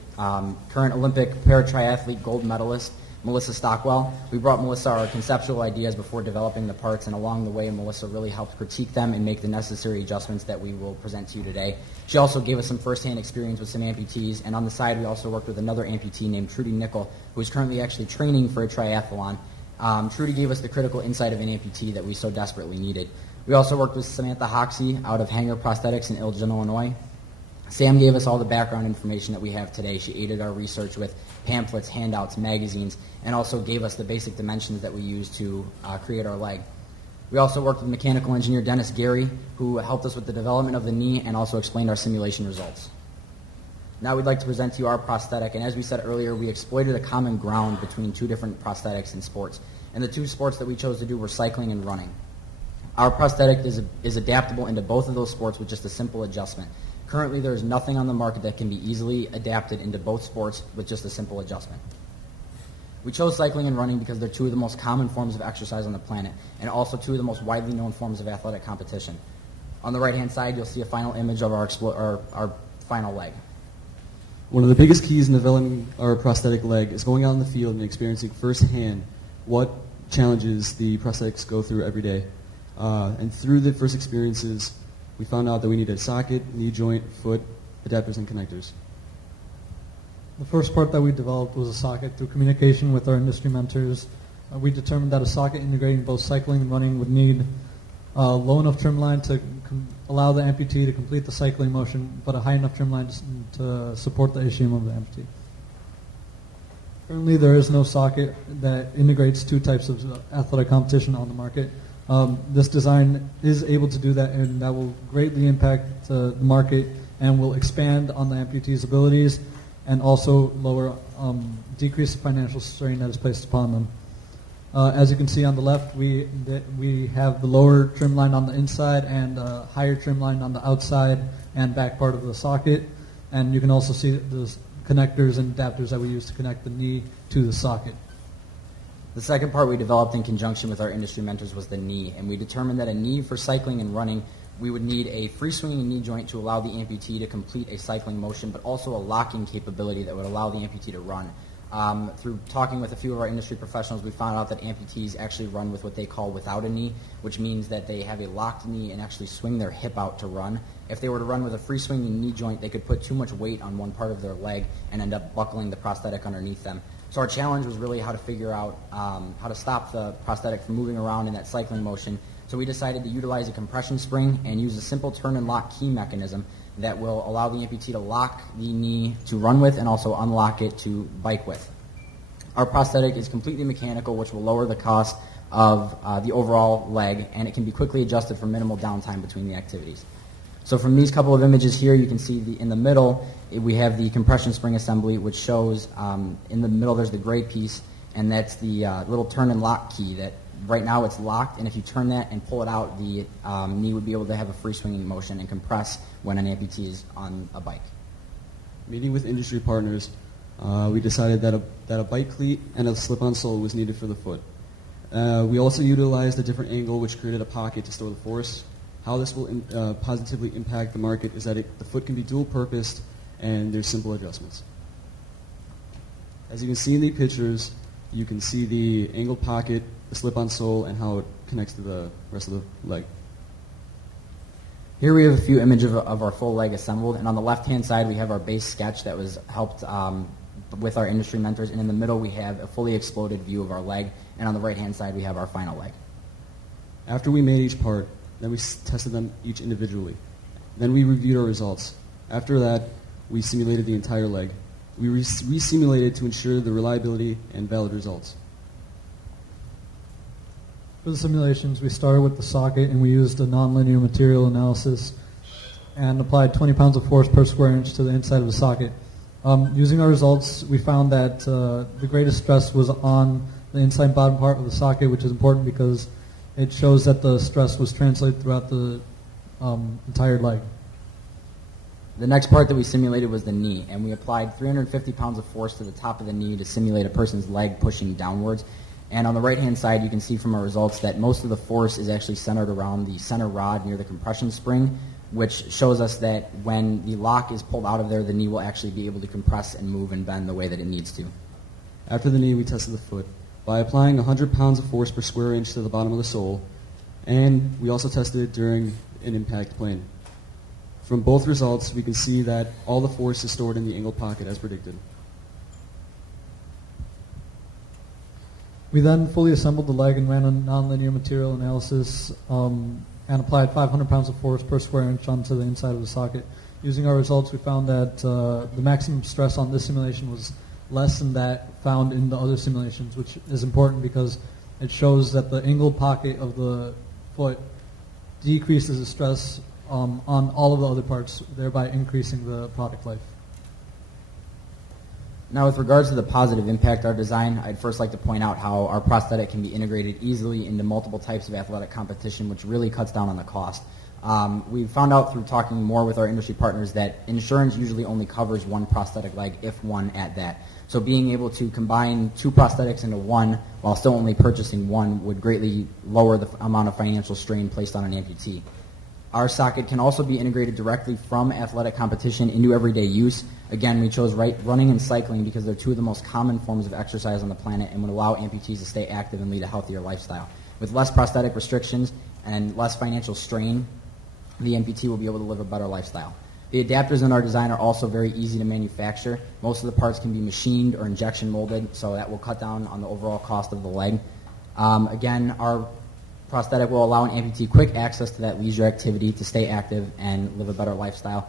current Olympic para-triathlete gold medalist, Melissa Stockwell. We brought Melissa our conceptual ideas before developing the parts, and along the way, Melissa really helped critique them and make the necessary adjustments that we will present to you today. She also gave us some firsthand experience with some amputees, and on the side, we also worked with another amputee named Trudy Nickel, who is currently actually training for a triathlon. Trudy gave us the critical insight of an amputee that we so desperately needed. We also worked with Samantha Hoxie out of Hanger Prosthetics in Elgin, Illinois. Sam gave us all the background information that we have today. She aided our research with pamphlets, handouts, magazines, and also gave us the basic dimensions that we use to create our leg. We also worked with mechanical engineer Dennis Gary, who helped us with the development of the knee and also explained our simulation results. Now we'd like to present to you our prosthetic, and as we said earlier, we exploited a common ground between two different prosthetics and sports. And the two sports that we chose to do were cycling and running. Our prosthetic is adaptable into both of those sports with just a simple adjustment. Currently, there is nothing on the market that can be easily adapted into both sports with just a simple adjustment. We chose cycling and running because they're two of the most common forms of exercise on the planet, and also two of the most widely known forms of athletic competition. On the right-hand side, you'll see a final image of our final leg. One of the biggest keys in developing our prosthetic leg is going out in the field and experiencing firsthand what challenges the prosthetics go through every day. And through the first experiences, we found out that we needed a socket, knee joint, foot, adapters, and connectors. The first part that we developed was a socket. Through communication with our industry mentors, we determined that a socket integrating both cycling and running would need a low enough trim line to allow the amputee to complete the cycling motion, but a high enough trim line to support the ischium of the amputee. Currently, there is no socket that integrates two types of athletic competition on the market. This design is able to do that, and that will greatly impact the market and will expand on the amputee's abilities and also decrease the financial strain that is placed upon them. As you can see on the left, we have the lower trim line on the inside and a higher trim line on the outside and back part of the socket. And you can also see the connectors and adapters that we use to connect the knee to the socket. The second part we developed in conjunction with our industry mentors was the knee, and we determined that a knee for cycling and running, we would need a free-swinging knee joint to allow the amputee to complete a cycling motion, but also a locking capability that would allow the amputee to run. Through talking with a few of our industry professionals, we found out that amputees actually run with what they call without a knee, which means that they have a locked knee and actually swing their hip out to run. If they were to run with a free-swinging knee joint, they could put too much weight on one part of their leg and end up buckling the prosthetic underneath them. So our challenge was really how to figure out how to stop the prosthetic from moving around in that cycling motion. So we decided to utilize a compression spring and use a simple turn and lock key mechanism that will allow the amputee to lock the knee to run with and also unlock it to bike with. Our prosthetic is completely mechanical, which will lower the cost of the overall leg, and it can be quickly adjusted for minimal downtime between the activities. So from these couple of images here, you can see in the middle, we have the compression spring assembly, which shows in the middle there's the gray piece, and that's the little turn and lock key that right now it's locked, and if you turn that and pull it out, the knee would be able to have a free swinging motion and compress when an amputee is on a bike. Meeting with industry partners, we decided that a bike cleat and a slip-on sole was needed for the foot. We also utilized a different angle, which created a pocket to store the force. How this will positively impact the market is that the foot can be dual-purposed, and there's simple adjustments. As you can see in the pictures, you can see the angled pocket, the slip-on sole, and how it connects to the rest of the leg. Here we have a few images of our full leg assembled, and on the left-hand side we have our base sketch that was helped with our industry mentors, and in the middle we have a fully exploded view of our leg, and on the right-hand side we have our final leg. After we made each part, then we tested them each individually. Then we reviewed our results. After that, we simulated the entire leg. We re-simulated to ensure the reliability and valid results. For the simulations, we started with the socket and we used a nonlinear material analysis and applied 20 pounds of force per square inch to the inside of the socket. Using our results, we found that the greatest stress was on the inside and bottom part of the socket, which is important because it shows that the stress was translated throughout the entire leg. The next part that we simulated was the knee, and we applied 350 pounds of force to the top of the knee to simulate a person's leg pushing downwards. And on the right-hand side, you can see from our results that most of the force is actually centered around the center rod near the compression spring, which shows us that when the lock is pulled out of there, the knee will actually be able to compress and move and bend the way that it needs to. After the knee, we tested the foot by applying 100 pounds of force per square inch to the bottom of the sole, and we also tested it during an impact plane. From both results, we can see that all the force is stored in the angled pocket as predicted. We then fully assembled the leg and ran a nonlinear material analysis and applied 500 pounds of force per square inch onto the inside of the socket. Using our results, we found that the maximum stress on this simulation was less than that found in the other simulations, which is important because it shows that the angled pocket of the foot decreases the stress on all of the other parts, thereby increasing the product life. Now, with regards to the positive impact of our design, I'd first like to point out how our prosthetic can be integrated easily into multiple types of athletic competition, which really cuts down on the cost. We found out through talking more with our industry partners that insurance usually only covers one prosthetic leg, if one at that. So being able to combine two prosthetics into one while still only purchasing one would greatly lower the amount of financial strain placed on an amputee. Our socket can also be integrated directly from athletic competition into everyday use. Again, we chose running and cycling because they're two of the most common forms of exercise on the planet and would allow amputees to stay active and lead a healthier lifestyle. With less prosthetic restrictions and less financial strain, the amputee will be able to live a better lifestyle. The adapters in our design are also very easy to manufacture. Most of the parts can be machined or injection molded, so that will cut down on the overall cost of the leg. Again, our prosthetic will allow an amputee quick access to that leisure activity to stay active and live a better lifestyle.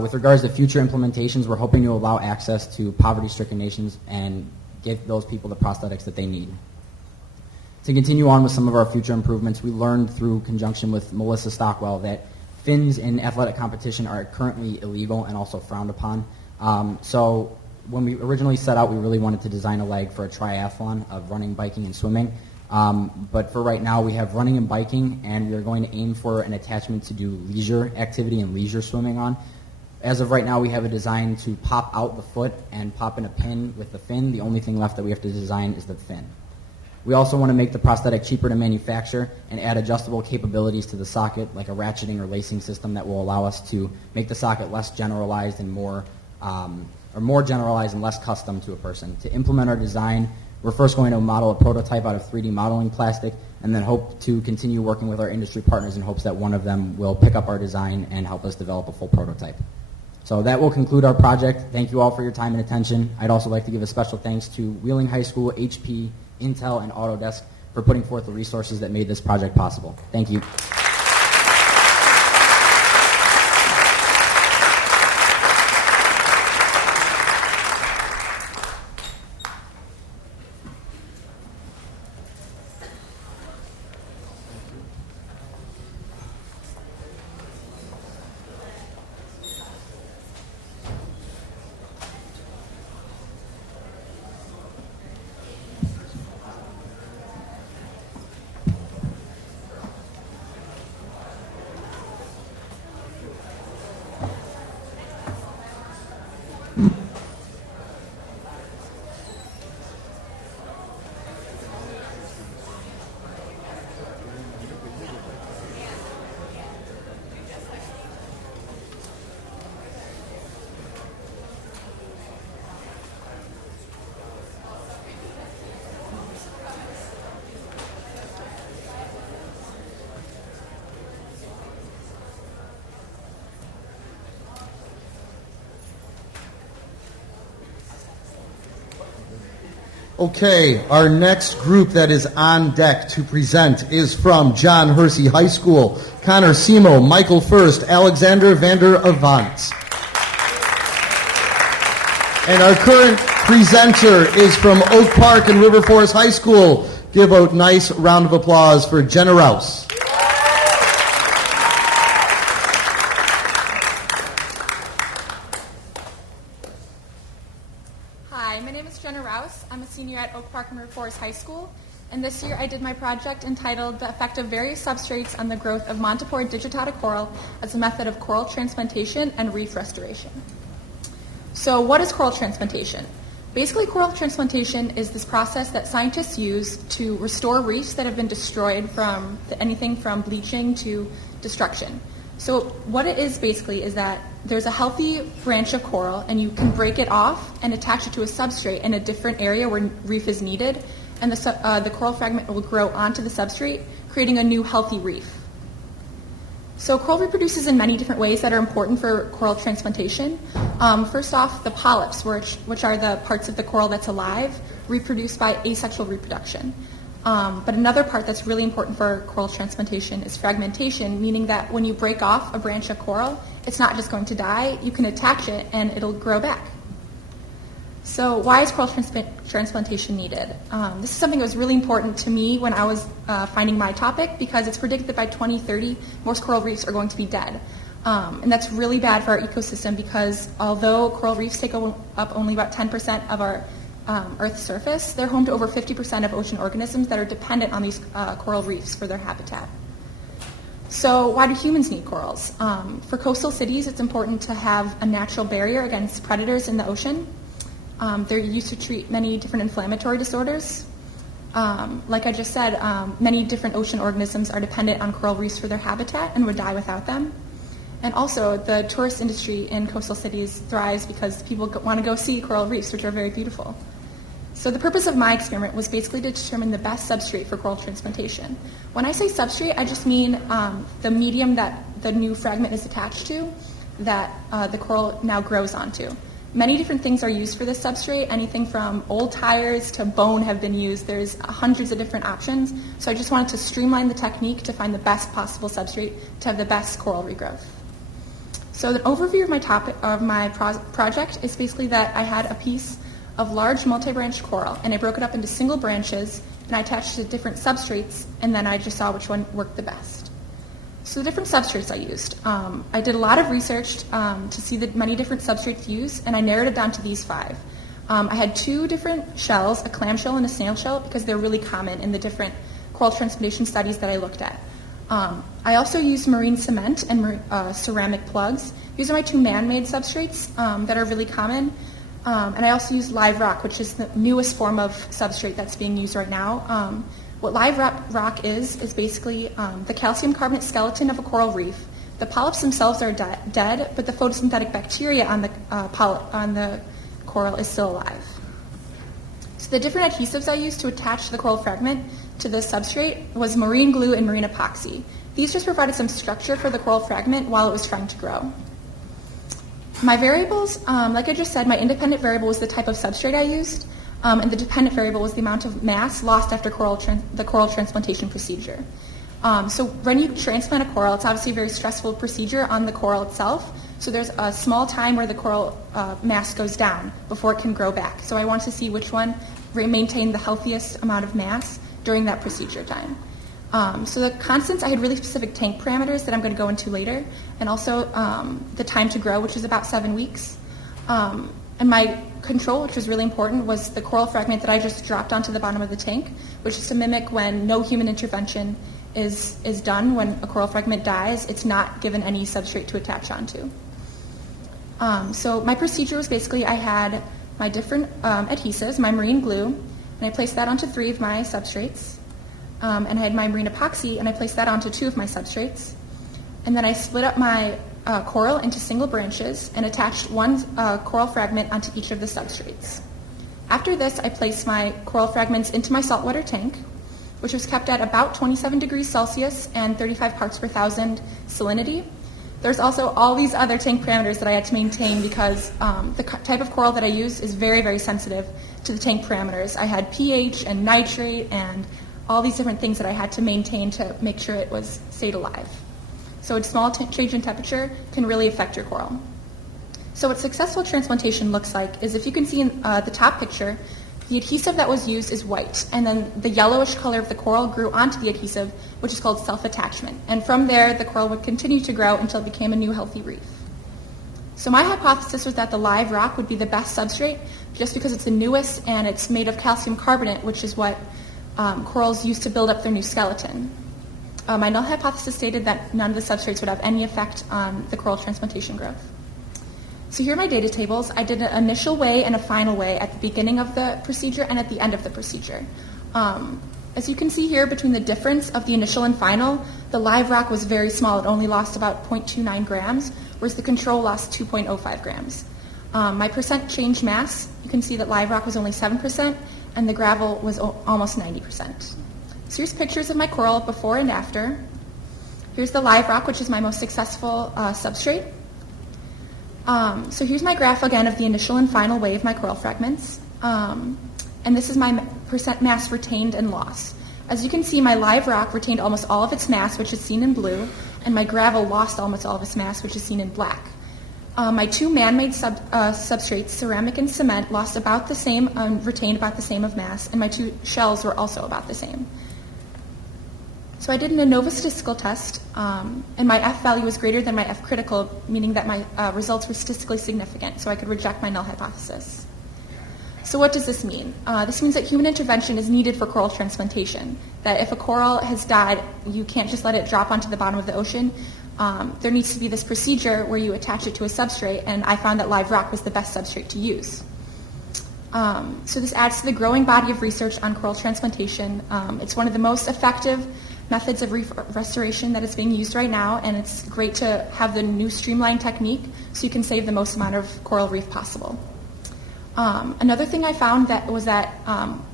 With regards to future implementations, we're hoping to allow access to poverty-stricken nations and give those people the prosthetics that they need. To continue on with some of our future improvements, we learned through conjunction with Melissa Stockwell that fins in athletic competition are currently illegal and also frowned upon. So when we originally set out, we really wanted to design a leg for a triathlon of running, biking, and swimming. But for right now, we have running and biking, and we are going to aim for an attachment to do leisure activity and leisure swimming on. As of right now, we have a design to pop out the foot and pop in a pin with the fin. The only thing left that we have to design is the fin. We also want to make the prosthetic cheaper to manufacture and add adjustable capabilities to the socket, like a ratcheting or lacing system that will allow us to make the socket less generalized and more generalized and less custom to a person. To implement our design, we're first going to model a prototype out of 3D modeling plastic and then hope to continue working with our industry partners in hopes that one of them will pick up our design and help us develop a full prototype. So that will conclude our project. Thank you all for your time and attention. I'd also like to give a special thanks to Wheeling High School, HP, Intel, and Autodesk for putting forth the resources that made this project possible. Thank you. Okay, our next group that is on deck to present is from John Hersey High School. Connor Simo, Michael First, Alexander Vander Avant. And our current presenter is from Oak Park and River Forest High School. Give a nice round of applause for Jenna Rouse. Hi, my name is Jenna Rouse. I'm a senior at Oak Park and River Forest High School, and this year I did my project entitled The Effect of Various Substrates on the Growth of Montipore digitata Coral as a Method of Coral Transplantation and Reef Restoration. So what is coral transplantation? Basically, coral transplantation is this process that scientists use to restore reefs that have been destroyed from anything from bleaching to destruction. So what it is basically is that there's a healthy branch of coral and you can break it off and attach it to a substrate in a different area where reef is needed, and the coral fragment will grow onto the substrate, creating a new healthy reef. So coral reproduces in many different ways that are important for coral transplantation. First off, the polyps, which are the parts of the coral that's alive, reproduce by asexual reproduction. But another part that's really important for coral transplantation is fragmentation, meaning that when you break off a branch of coral, it's not just going to die, you can attach it and it'll grow back. So why is coral transplantation needed? This is something that was really important to me when I was finding my topic, because it's predicted that by 2030, most coral reefs are going to be dead. And that's really bad for our ecosystem because although coral reefs take up only about 10% of our Earth's surface, they're home to over 50% of ocean organisms that are dependent on these coral reefs for their habitat. So why do humans need corals? For coastal cities, it's important to have a natural barrier against predators in the ocean. They're used to treat many different inflammatory disorders. Like I just said, many different ocean organisms are dependent on coral reefs for their habitat and would die without them. And also, the tourist industry in coastal cities thrives because people want to go see coral reefs, which are very beautiful. So the purpose of my experiment was basically to determine the best substrate for coral transplantation. When I say substrate, I just mean the medium that the new fragment is attached to, that the coral now grows onto. Many different things are used for this substrate. Anything from old tires to bone have been used. There's hundreds of different options. So I just wanted to streamline the technique to find the best possible substrate to have the best coral regrowth. So the overview of my project is basically that I had a piece of large multi-branch coral, and I broke it up into single branches, and I attached it to different substrates, and then I just saw which one worked the best. So the different substrates I used. I did a lot of research to see the many different substrates used, and I narrowed it down to these 5. I had 2 different shells, a clamshell and a snail shell, because they're really common in the different coral transplantation studies that I looked at. I also used marine cement and ceramic plugs. These are my 2 man-made substrates that are really common. And I also used live rock, which is the newest form of substrate that's being used right now. What live rock is basically the calcium carbonate skeleton of a coral reef. The polyps themselves are dead, but the photosynthetic bacteria on the coral is still alive. So the different adhesives I used to attach the coral fragment to the substrate was marine glue and marine epoxy. These just provided some structure for the coral fragment while it was trying to grow. My variables, like I just said, my independent variable was the type of substrate I used, and the dependent variable was the amount of mass lost after the coral transplantation procedure. So when you transplant a coral, it's obviously a very stressful procedure on the coral itself. So there's a small time where the coral mass goes down before it can grow back. So I want to see which one maintained the healthiest amount of mass during that procedure time. So the constants, I had really specific tank parameters that I'm going to go into later, and also the time to grow, which is about 7 weeks. And my control, which was really important, was the coral fragment that I just dropped onto the bottom of the tank, which is to mimic when no human intervention is done. When a coral fragment dies, it's not given any substrate to attach onto. So my procedure was basically I had my different adhesives, my marine glue, and I placed that onto 3 of my substrates. And I had my marine epoxy, and I placed that onto 2 of my substrates. And then I split up my coral into single branches and attached 1 coral fragment onto each of the substrates. After this, I placed my coral fragments into my saltwater tank, which was kept at about 27 degrees Celsius and 35 parts per thousand salinity. There's also all these other tank parameters that I had to maintain because the type of coral that I use is very, very sensitive to the tank parameters. I had pH and nitrate and all these different things that I had to maintain to make sure it stayed alive. So a small change in temperature can really affect your coral. So what successful transplantation looks like is, if you can see in the top picture, the adhesive that was used is white, and then the yellowish color of the coral grew onto the adhesive, which is called self-attachment. And from there, the coral would continue to grow until it became a new healthy reef. So my hypothesis was that the live rock would be the best substrate just because it's the newest and it's made of calcium carbonate, which is what corals use to build up their new skeleton. My null hypothesis stated that none of the substrates would have any effect on the coral transplantation growth. So here are my data tables. I did an initial weigh and a final weigh at the beginning of the procedure and at the end of the procedure. As you can see here, between the difference of the initial and final, the live rock was very small. It only lost about 0.29 grams, whereas the control lost 2.05 grams. My percent change mass, you can see that live rock was only 7%, and the gravel was almost 90%. So here's pictures of my coral before and after. Here's the live rock, which is my most successful substrate. So here's my graph again of the initial and final weigh of my coral fragments. And this is my percent mass retained and lost. As you can see, my live rock retained almost all of its mass, which is seen in blue, and my gravel lost almost all of its mass, which is seen in black. My 2 man-made substrates, ceramic and cement, lost about the same, retained about the same of mass, and my 2 shells were also about the same. So I did an ANOVA statistical test, and my F value was greater than my F critical, meaning that my results were statistically significant, so I could reject my null hypothesis. So what does this mean? This means that human intervention is needed for coral transplantation, that if a coral has died, you can't just let it drop onto the bottom of the ocean. There needs to be this procedure where you attach it to a substrate, and I found that live rock was the best substrate to use. So this adds to the growing body of research on coral transplantation. It's one of the most effective methods of reef restoration that is being used right now, and it's great to have the new streamlined technique so you can save the most amount of coral reef possible. Another thing I found was that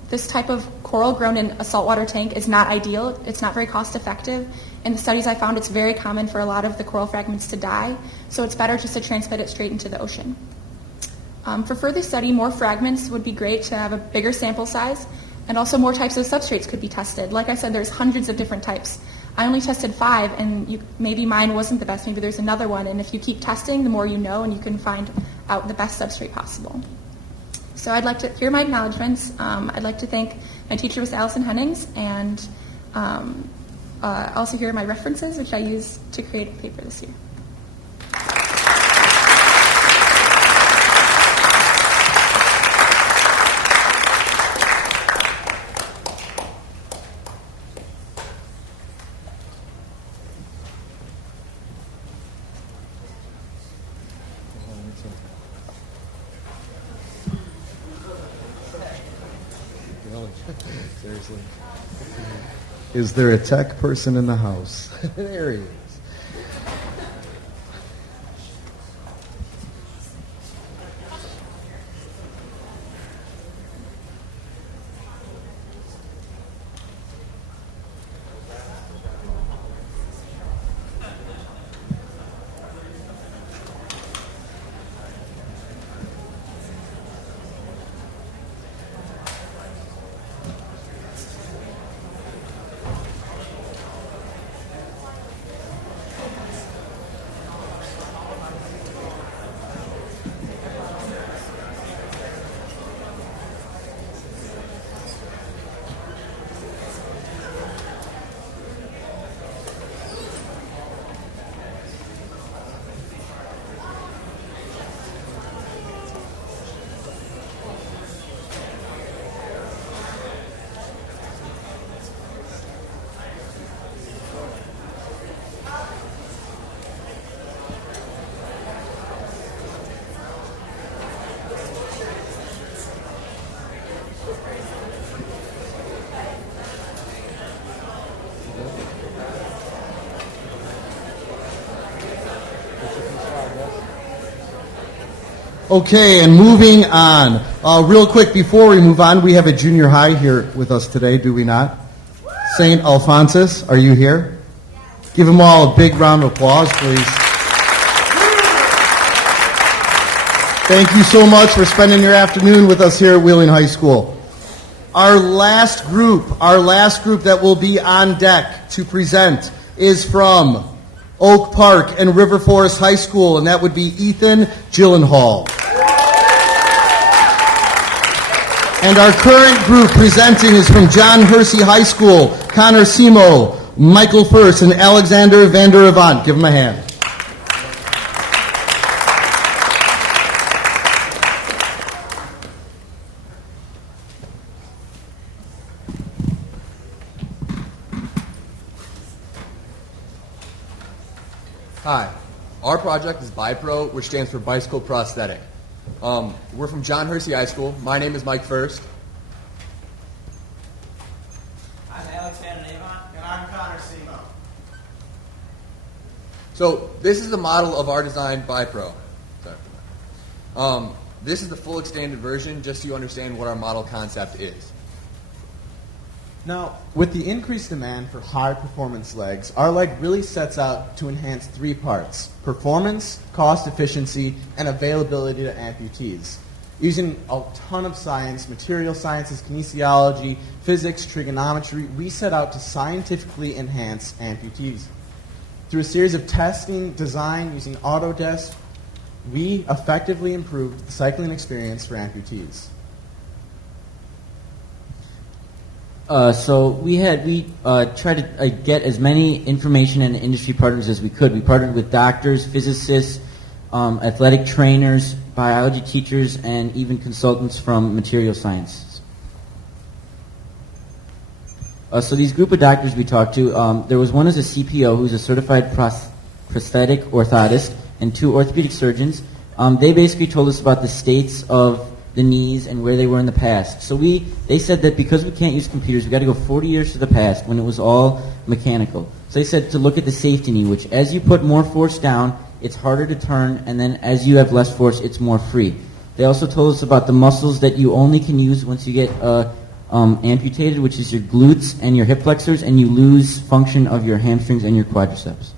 this type of coral grown in a saltwater tank is not ideal. It's not very cost effective. In the studies I found, it's very common for a lot of the coral fragments to die, so it's better just to transplant it straight into the ocean. For further study, more fragments would be great to have a bigger sample size, and also more types of substrates could be tested. Like I said, there's hundreds of different types. I only tested 5, and maybe mine wasn't the best. Maybe there's another one, and if you keep testing, the more you know, and you can find out the best substrate possible. So I'd like to hear my acknowledgments. I'd like to thank my teacher, Miss Allison Hennings, and also here are my references, which I used to create a paper this year. Seriously. Is there a tech person in the house? There he is. Okay, and moving on. Real quick, before we move on, we have a junior high here with us today, do we not? St. Alphonsus, are you here? Give them all a big round of applause, please. Thank you so much for spending your afternoon with us here at Wheeling High School. Our last group that will be on deck to present is from Oak Park and River Forest High School, and that would be Ethan Gyllenhaal. And our current group presenting is from John Hersey High School, Connor Simo, Michael First, and Alexander Vander Avant. Give them a hand. Hi, our project is BiPro, which stands for Bicycle Prosthetic. We're from John Hersey High School. My name is Mike First. I'm Alexander Avant, and I'm Connor Simo. So this is the model of our design BiPro. This is the full extended version, just so you understand what our model concept is. Now, with the increased demand for high-performance legs, our leg really sets out to enhance three parts: performance, cost efficiency, and availability to amputees. Using a ton of science, material sciences, kinesiology, physics, trigonometry, we set out to scientifically enhance amputees. Through a series of testing, design, using Autodesk, we effectively improved the cycling experience for amputees. So we tried to get as many information and industry partners as we could. We partnered with doctors, physicists, athletic trainers, biology teachers, and even consultants from material science. So these group of doctors we talked to, there was one who's a CPO, who's a certified prosthetic orthotist, and two orthopedic surgeons. They basically told us about the states of the knees and where they were in the past. So they said that because we can't use computers, we got to go 40 years to the past when it was all mechanical. So they said to look at the safety knee, which as you put more force down, it's harder to turn, and then as you have less force, it's more free. They also told us about the muscles that you only can use once you get amputated, which is your glutes and your hip flexors, and you lose function of your hamstrings and your quadriceps.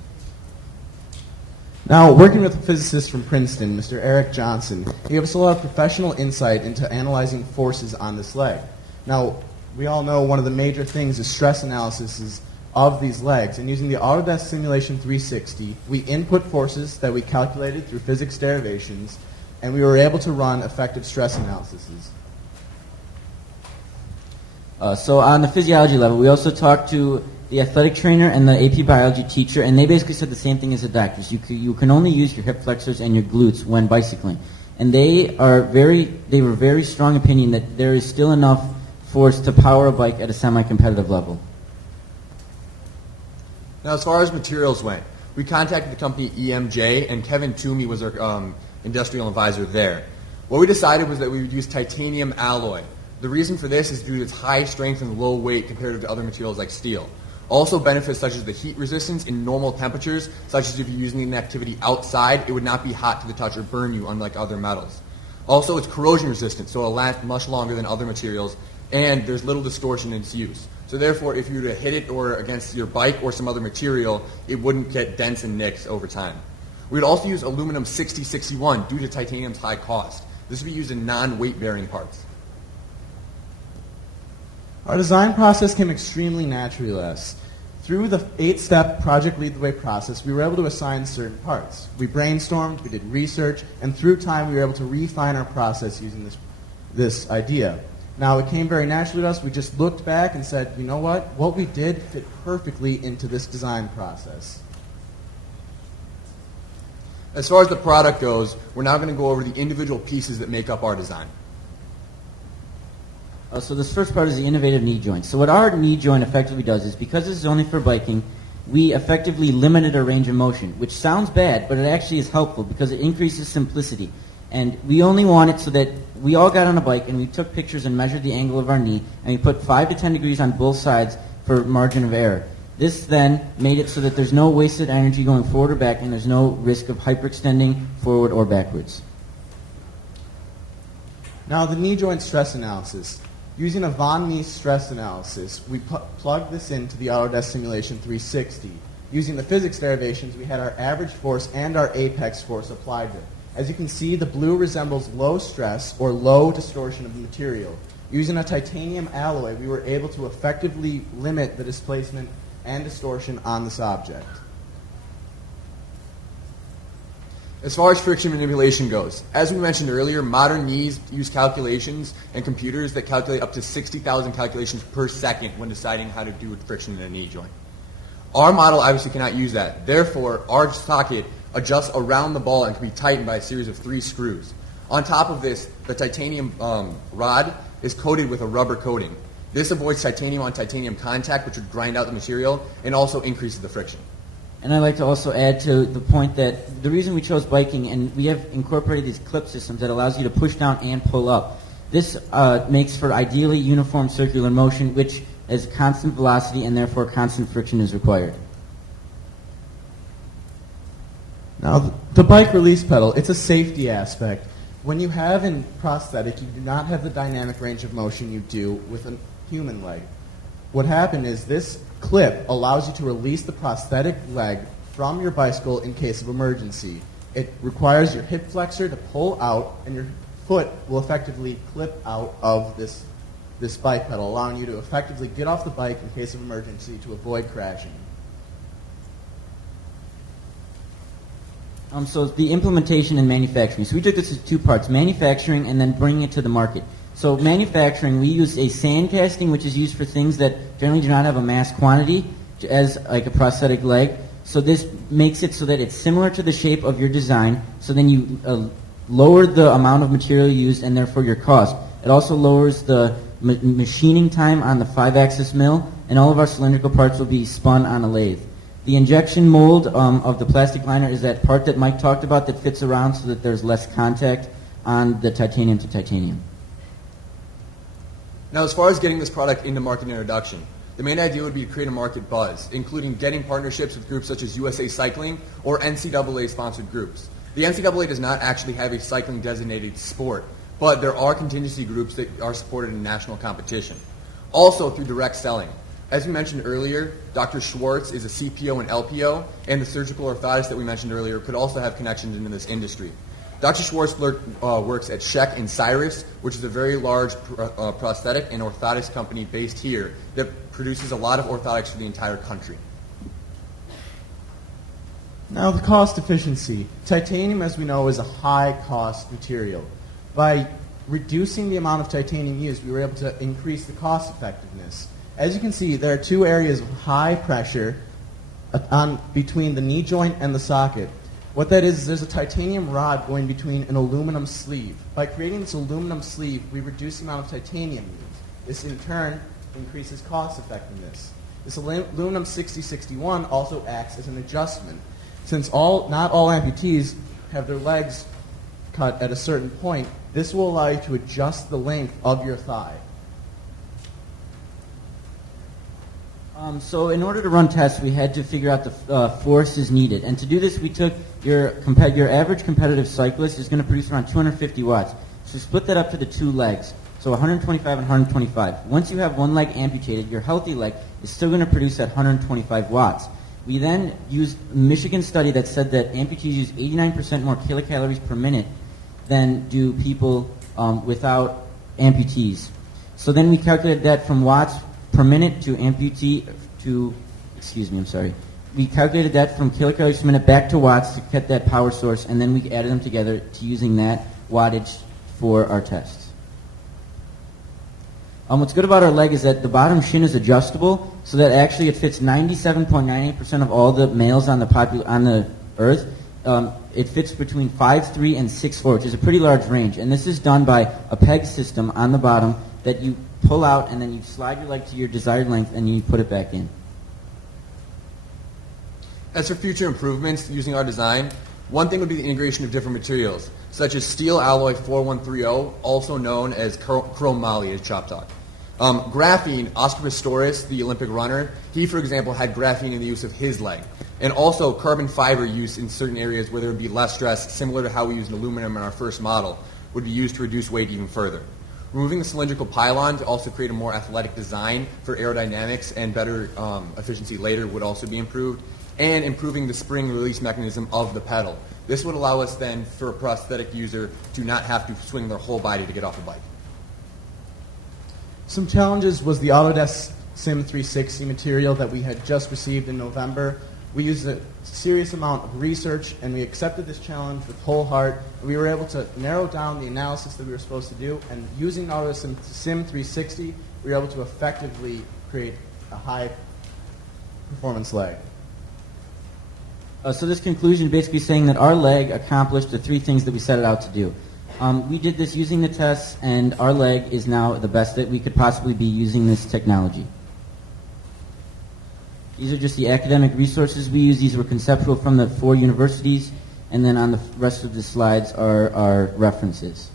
Now, working with a physicist from Princeton, Mr. Eric Johnson, he gave us a lot of professional insight into analyzing forces on this leg. Now, we all know one of the major things is stress analysis of these legs, and using the Autodesk Simulation 360, we input forces that we calculated through physics derivations, and we were able to run effective stress analyses. So on the physiology level, we also talked to the athletic trainer and the AP biology teacher, and they basically said the same thing as the doctors. You can only use your hip flexors and your glutes when bicycling. And they were very strong opinion that there is still enough force to power a bike at a semi-competitive level. Now, as far as materials went, we contacted the company EMJ, and Kevin Toomey was our industrial advisor there. What we decided was that we would use titanium alloy. The reason for this is due to its high strength and low weight compared to other materials like steel. Also, benefits such as the heat resistance in normal temperatures, such as if you're using an activity outside, it would not be hot to the touch or burn you, unlike other metals. Also, it's corrosion resistant, so it'll last much longer than other materials, and there's little distortion in its use. So therefore, if you were to hit it or against your bike or some other material, it wouldn't get dents and nicks over time. We would also use aluminum 6061 due to titanium's high cost. This would be used in non-weight bearing parts. Our design process came extremely naturally to us. Through the 8-step project lead the way process, we were able to assign certain parts. We brainstormed, we did research, and through time we were able to refine our process using this idea. Now, it came very naturally to us. We just looked back and said, you know what we did fit perfectly into this design process. As far as the product goes, we're now going to go over the individual pieces that make up our design. So this first part is the innovative knee joint. So what our knee joint effectively does is, because this is only for biking, we effectively limited our range of motion, which sounds bad, but it actually is helpful because it increases simplicity. And we only want it so that we all got on a bike and we took pictures and measured the angle of our knee, and we put 5 to 10 degrees on both sides for margin of error. This then made it so that there's no wasted energy going forward or back, and there's no risk of hyperextending forward or backwards. Now the knee joint stress analysis. Using a von Mises stress analysis, we plugged this into the Autodesk Simulation 360. Using the physics derivations, we had our average force and our apex force applied to it. As you can see, the blue resembles low stress or low distortion of the material. Using a titanium alloy, we were able to effectively limit the displacement and distortion on this object. As far as friction manipulation goes, as we mentioned earlier, modern knees use calculations and computers that calculate up to 60,000 calculations per second when deciding how to do friction in a knee joint. Our model obviously cannot use that. Therefore, our socket adjusts around the ball and can be tightened by a series of 3 screws. On top of this, the titanium rod is coated with a rubber coating. This avoids titanium on titanium contact, which would grind out the material, and also increases the friction. And I'd like to also add to the point that the reason we chose biking, and we have incorporated these clip systems that allows you to push down and pull up. This makes for ideally uniform circular motion, which has constant velocity and therefore constant friction is required. Now, the bike release pedal, it's a safety aspect. When you have a prosthetic, you do not have the dynamic range of motion you do with a human leg. What happened is this clip allows you to release the prosthetic leg from your bicycle in case of emergency. It requires your hip flexor to pull out, and your foot will effectively clip out of this bike pedal, allowing you to effectively get off the bike in case of emergency to avoid crashing. So the implementation and manufacturing. So we took this as 2 parts, manufacturing and then bringing it to the market. So manufacturing, we use a sand casting, which is used for things that generally do not have a mass quantity, as like a prosthetic leg. So this makes it so that it's similar to the shape of your design, so then you lower the amount of material used and therefore your cost. It also lowers the machining time on the 5-axis mill, and all of our cylindrical parts will be spun on a lathe. The injection mold of the plastic liner is that part that Mike talked about that fits around so that there's less contact on the titanium to titanium. Now, as far as getting this product into market introduction, the main idea would be to create a market buzz, including getting partnerships with groups such as USA Cycling or NCAA-sponsored groups. The NCAA does not actually have a cycling-designated sport, but there are contingency groups that are supported in national competition. Also through direct selling. As we mentioned earlier, Dr. Schwartz is a CPO and LPO, and the surgical orthotist that we mentioned earlier could also have connections into this industry. Dr. Schwartz works at Scheck and Cyrus, which is a very large prosthetic and orthotist company based here that produces a lot of orthotics for the entire country. Now the cost efficiency. Titanium, as we know, is a high-cost material. By reducing the amount of titanium used, we were able to increase the cost effectiveness. As you can see, there are 2 areas of high pressure between the knee joint and the socket. What that is there's a titanium rod going between an aluminum sleeve. By creating this aluminum sleeve, we reduce the amount of titanium used. This, in turn, increases cost effectiveness. This aluminum 6061 also acts as an adjustment. Since not all amputees have their legs cut at a certain point, this will allow you to adjust the length of your thigh. So in order to run tests, we had to figure out the forces needed. And to do this, we took your average competitive cyclist is going to produce around 250 watts. So split that up to the 2 legs, so 125 and 125. Once you have one leg amputated, your healthy leg is still going to produce at 125 watts. We then used a Michigan study that said that amputees use 89% more kilocalories per minute than do people without amputees. So then we calculated that from watts per minute to we calculated that from kilocalories per minute back to watts to get that power source, and then we added them together to using that wattage for our tests. What's good about our leg is that the bottom shin is adjustable, so that actually it fits 97.98% of all the males on the earth. It fits between 5'3" and 6'4", which is a pretty large range, and this is done by a peg system on the bottom that you pull out, and then you slide your leg to your desired length, and you put it back in. As for future improvements using our design, one thing would be the integration of different materials, such as steel alloy 4130, also known as chrome moly as chop talk. Graphene, Oscar Pistorius, the Olympic runner, he, for example, had graphene in the use of his leg. And also carbon fiber use in certain areas where there would be less stress, similar to how we used aluminum in our first model, would be used to reduce weight even further. Removing the cylindrical pylon to also create a more athletic design for aerodynamics and better efficiency later would also be improved. And improving the spring release mechanism of the pedal. This would allow us then, for a prosthetic user, to not have to swing their whole body to get off a bike. Some challenges was the Autodesk Sim 360 material that we had just received in November. We used a serious amount of research, and we accepted this challenge with whole heart. We were able to narrow down the analysis that we were supposed to do, and using Autodesk Sim 360, we were able to effectively create a high-performance leg. So this conclusion basically saying that our leg accomplished the three things that we set it out to do. We did this using the tests, and our leg is now the best that we could possibly be using this technology. These are just the academic resources we use. These were conceptual from the 4 universities, and then on the rest of the slides are our references.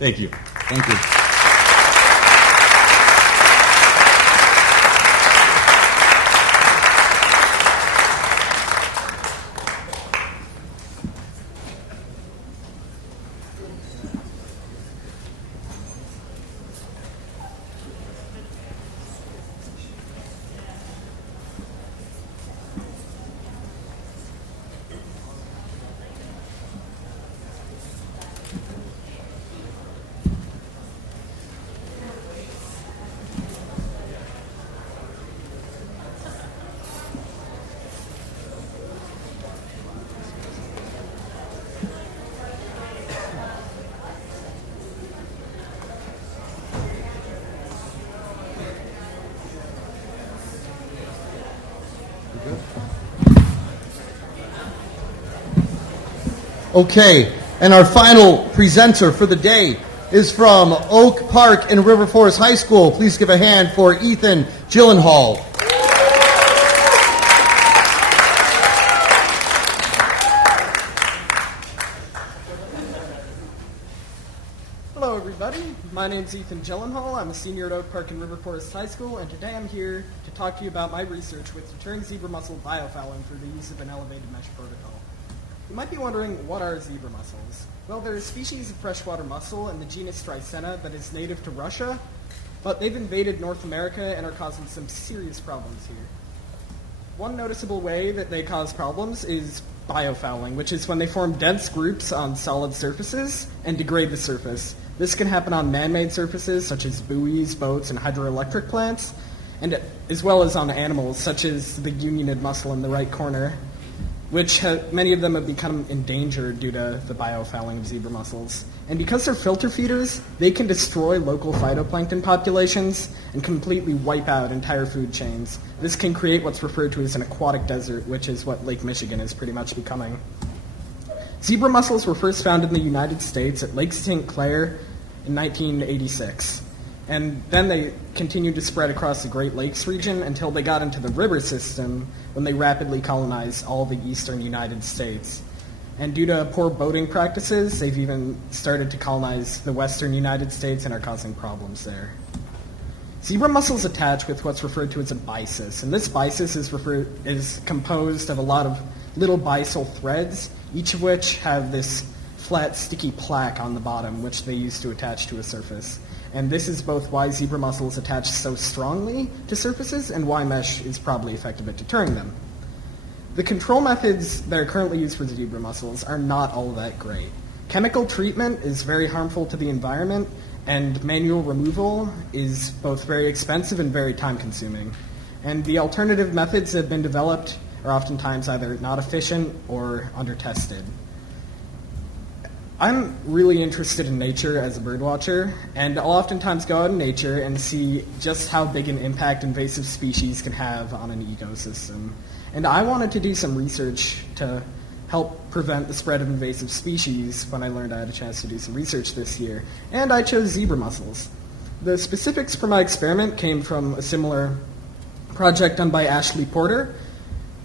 Thank you. Thank you. Okay, and our final presenter for the day is from Oak Park and River Forest High School. Please give a hand for Ethan Gyllenhaal. Hello everybody, my name's Ethan Gyllenhaal. I'm a senior at Oak Park and River Forest High School, and today I'm here to talk to you about my research with deterring zebra mussel biofouling through the use of an elevated mesh protocol. You might be wondering, what are zebra mussels? Well, they're a species of freshwater mussel in the genus Dreissena that is native to Russia, but they've invaded North America and are causing some serious problems here. One noticeable way that they cause problems is biofouling, which is when they form dense groups on solid surfaces and degrade the surface. This can happen on man-made surfaces such as buoys, boats, and hydroelectric plants, and as well as on animals such as the unionid mussel in the right corner, which many of them have become endangered due to the biofouling of zebra mussels. And because they're filter feeders, they can destroy local phytoplankton populations and completely wipe out entire food chains. This can create what's referred to as an aquatic desert, which is what Lake Michigan is pretty much becoming. Zebra mussels were first found in the United States at Lake St. Clair in 1986. And then they continued to spread across the Great Lakes region until they got into the river system when they rapidly colonized all the eastern United States. And due to poor boating practices, they've even started to colonize the western United States and are causing problems there. Zebra mussels attach with what's referred to as a byssus, and this byssus is composed of a lot of little byssal threads, each of which have this flat, sticky plaque on the bottom, which they use to attach to a surface. And this is both why zebra mussels attach so strongly to surfaces and why mesh is probably effective at deterring them. The control methods that are currently used for zebra mussels are not all that great. Chemical treatment is very harmful to the environment, and manual removal is both very expensive and very time-consuming. And the alternative methods that have been developed are oftentimes either not efficient or under-tested. I'm really interested in nature as a birdwatcher, and I'll oftentimes go out in nature and see just how big an impact invasive species can have on an ecosystem. And I wanted to do some research to help prevent the spread of invasive species when I learned I had a chance to do some research this year. And I chose zebra mussels. The specifics for my experiment came from a similar project done by Ashley Porter,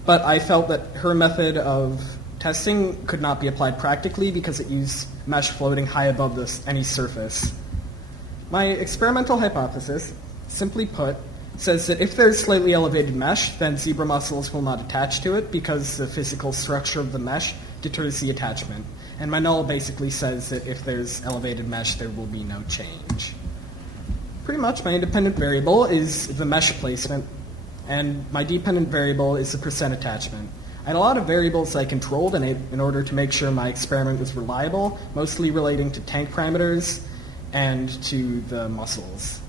but I felt that her method of testing could not be applied practically because it used mesh floating high above any surface. My experimental hypothesis, simply put, says that if there's slightly elevated mesh, then zebra mussels will not attach to it because the physical structure of the mesh deters the attachment. And my null basically says that if there's elevated mesh, there will be no change. Pretty much my independent variable is the mesh placement, and my dependent variable is the percent attachment. I had a lot of variables I controlled in order to make sure my experiment was reliable, mostly relating to tank parameters and to the mussels.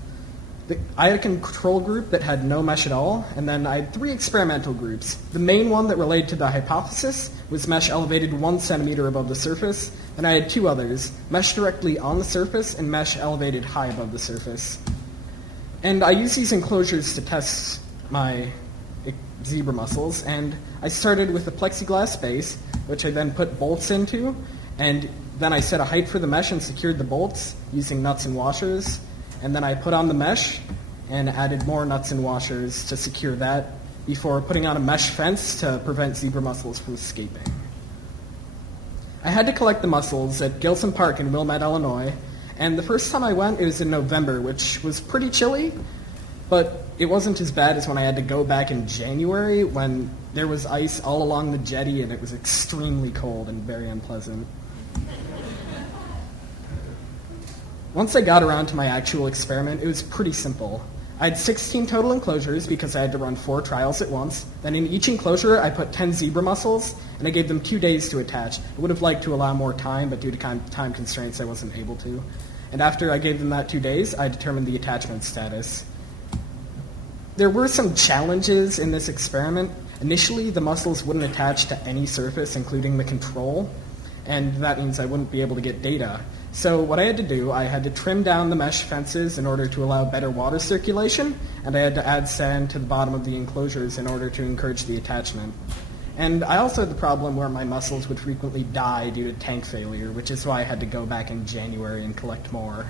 I had a control group that had no mesh at all, and then I had 3 experimental groups. The main one that related to the hypothesis was mesh elevated 1 centimeter above the surface, and I had 2 others, mesh directly on the surface and mesh elevated high above the surface. And I used these enclosures to test my zebra mussels, and I started with a plexiglass base, which I then put bolts into, and then I set a height for the mesh and secured the bolts using nuts and washers. And then I put on the mesh and added more nuts and washers to secure that before putting on a mesh fence to prevent zebra mussels from escaping. I had to collect the mussels at Gilson Park in Wilmette, Illinois, and the first time I went, it was in November, which was pretty chilly, but it wasn't as bad as when I had to go back in January when there was ice all along the jetty and it was extremely cold and very unpleasant. Once I got around to my actual experiment, it was pretty simple. I had 16 total enclosures because I had to run 4 trials at once. Then in each enclosure, I put 10 zebra mussels, and I gave them 2 days to attach. I would have liked to allow more time, but due to time constraints, I wasn't able to. And after I gave them that 2 days, I determined the attachment status. There were some challenges in this experiment. Initially, the mussels wouldn't attach to any surface, including the control, and that means I wouldn't be able to get data. So what I had to do, I had to trim down the mesh fences in order to allow better water circulation, and I had to add sand to the bottom of the enclosures in order to encourage the attachment. And I also had the problem where my mussels would frequently die due to tank failure, which is why I had to go back in January and collect more.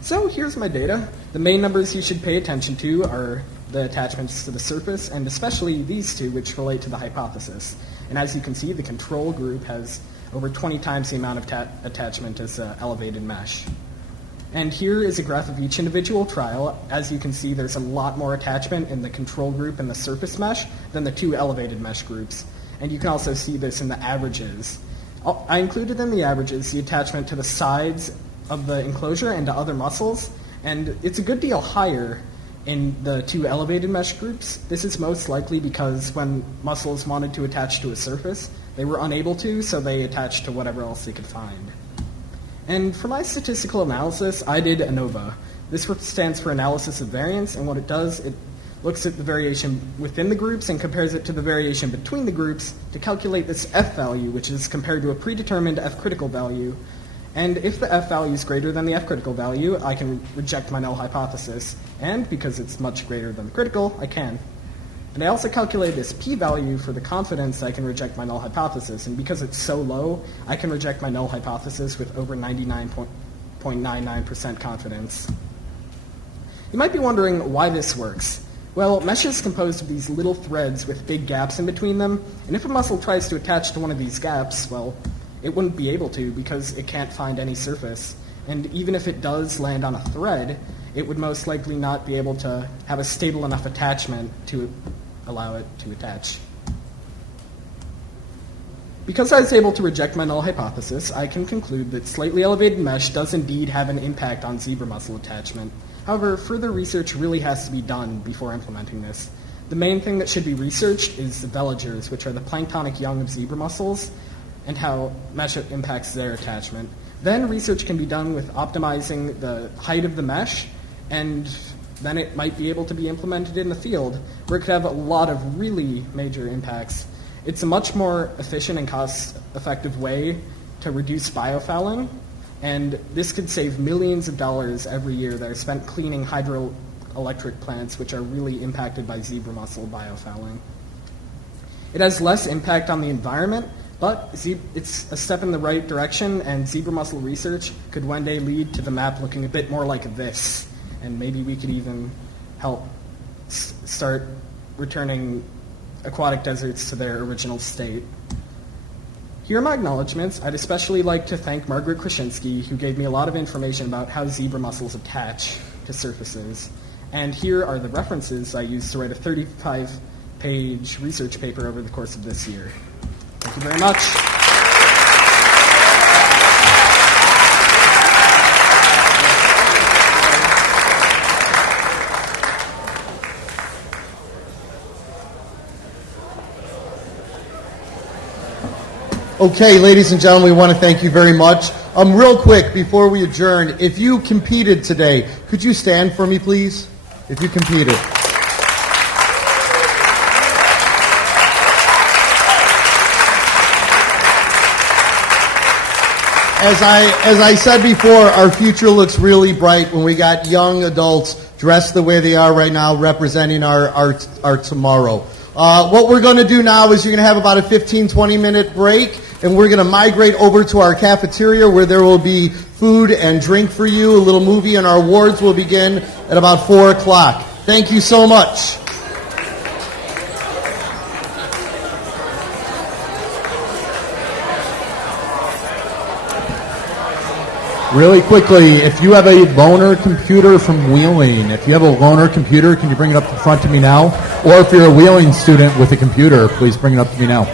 So here's my data. The main numbers you should pay attention to are the attachments to the surface, and especially these 2, which relate to the hypothesis. And as you can see, the control group has over 20 times the amount of attachment as elevated mesh. And here is a graph of each individual trial. As you can see, there's a lot more attachment in the control group and the surface mesh than the 2 elevated mesh groups. And you can also see this in the averages. I included in the averages the attachment to the sides of the enclosure and to other mussels, and it's a good deal higher in the 2 elevated mesh groups. This is most likely because when mussels wanted to attach to a surface, they were unable to, so they attached to whatever else they could find. And for my statistical analysis, I did ANOVA. This stands for Analysis of Variance, and what it does, it looks at the variation within the groups and compares it to the variation between the groups to calculate this F value, which is compared to a predetermined F critical value. And if the F value is greater than the F critical value, I can reject my null hypothesis. And because it's much greater than the critical, I can. And I also calculated this p-value for the confidence I can reject my null hypothesis. And because it's so low, I can reject my null hypothesis with over 99.99% confidence. You might be wondering why this works. Well, mesh is composed of these little threads with big gaps in between them. And if a mussel tries to attach to one of these gaps, well, it wouldn't be able to because it can't find any surface. And even if it does land on a thread, it would most likely not be able to have a stable enough attachment to allow it to attach. Because I was able to reject my null hypothesis, I can conclude that slightly elevated mesh does indeed have an impact on zebra mussel attachment. However, further research really has to be done before implementing this. The main thing that should be researched is the veligers, which are the planktonic young of zebra mussels, and how mesh impacts their attachment. Then research can be done with optimizing the height of the mesh, and then it might be able to be implemented in the field, where it could have a lot of really major impacts. It's a much more efficient and cost-effective way to reduce biofouling, and this could save millions of dollars every year that are spent cleaning hydroelectric plants, which are really impacted by zebra mussel biofouling. It has less impact on the environment, but it's a step in the right direction, and zebra mussel research could one day lead to the map looking a bit more like this. And maybe we could even help start returning aquatic deserts to their original state. Here are my acknowledgments. I'd especially like to thank Margaret Krasinski, who gave me a lot of information about how zebra mussels attach to surfaces. And here are the references I used to write a 35-page research paper over the course of this year. Thank you very much. Okay, ladies and gentlemen, we want to thank you very much. Real quick, before we adjourn, if you competed today, could you stand for me, please? If you competed. As I said before, our future looks really bright when we got young adults dressed the way they are right now, representing our tomorrow. What we're going to do now is you're going to have about a 15-20 minute break, and we're going to migrate over to our cafeteria where there will be food and drink for you, a little movie, and our awards will begin at about 4 o'clock. Thank you so much. Really quickly, if you have a loaner computer from Wheeling, if you have a loaner computer, can you bring it up in front to me now? Or if you're a Wheeling student with a computer, please bring it up to me now.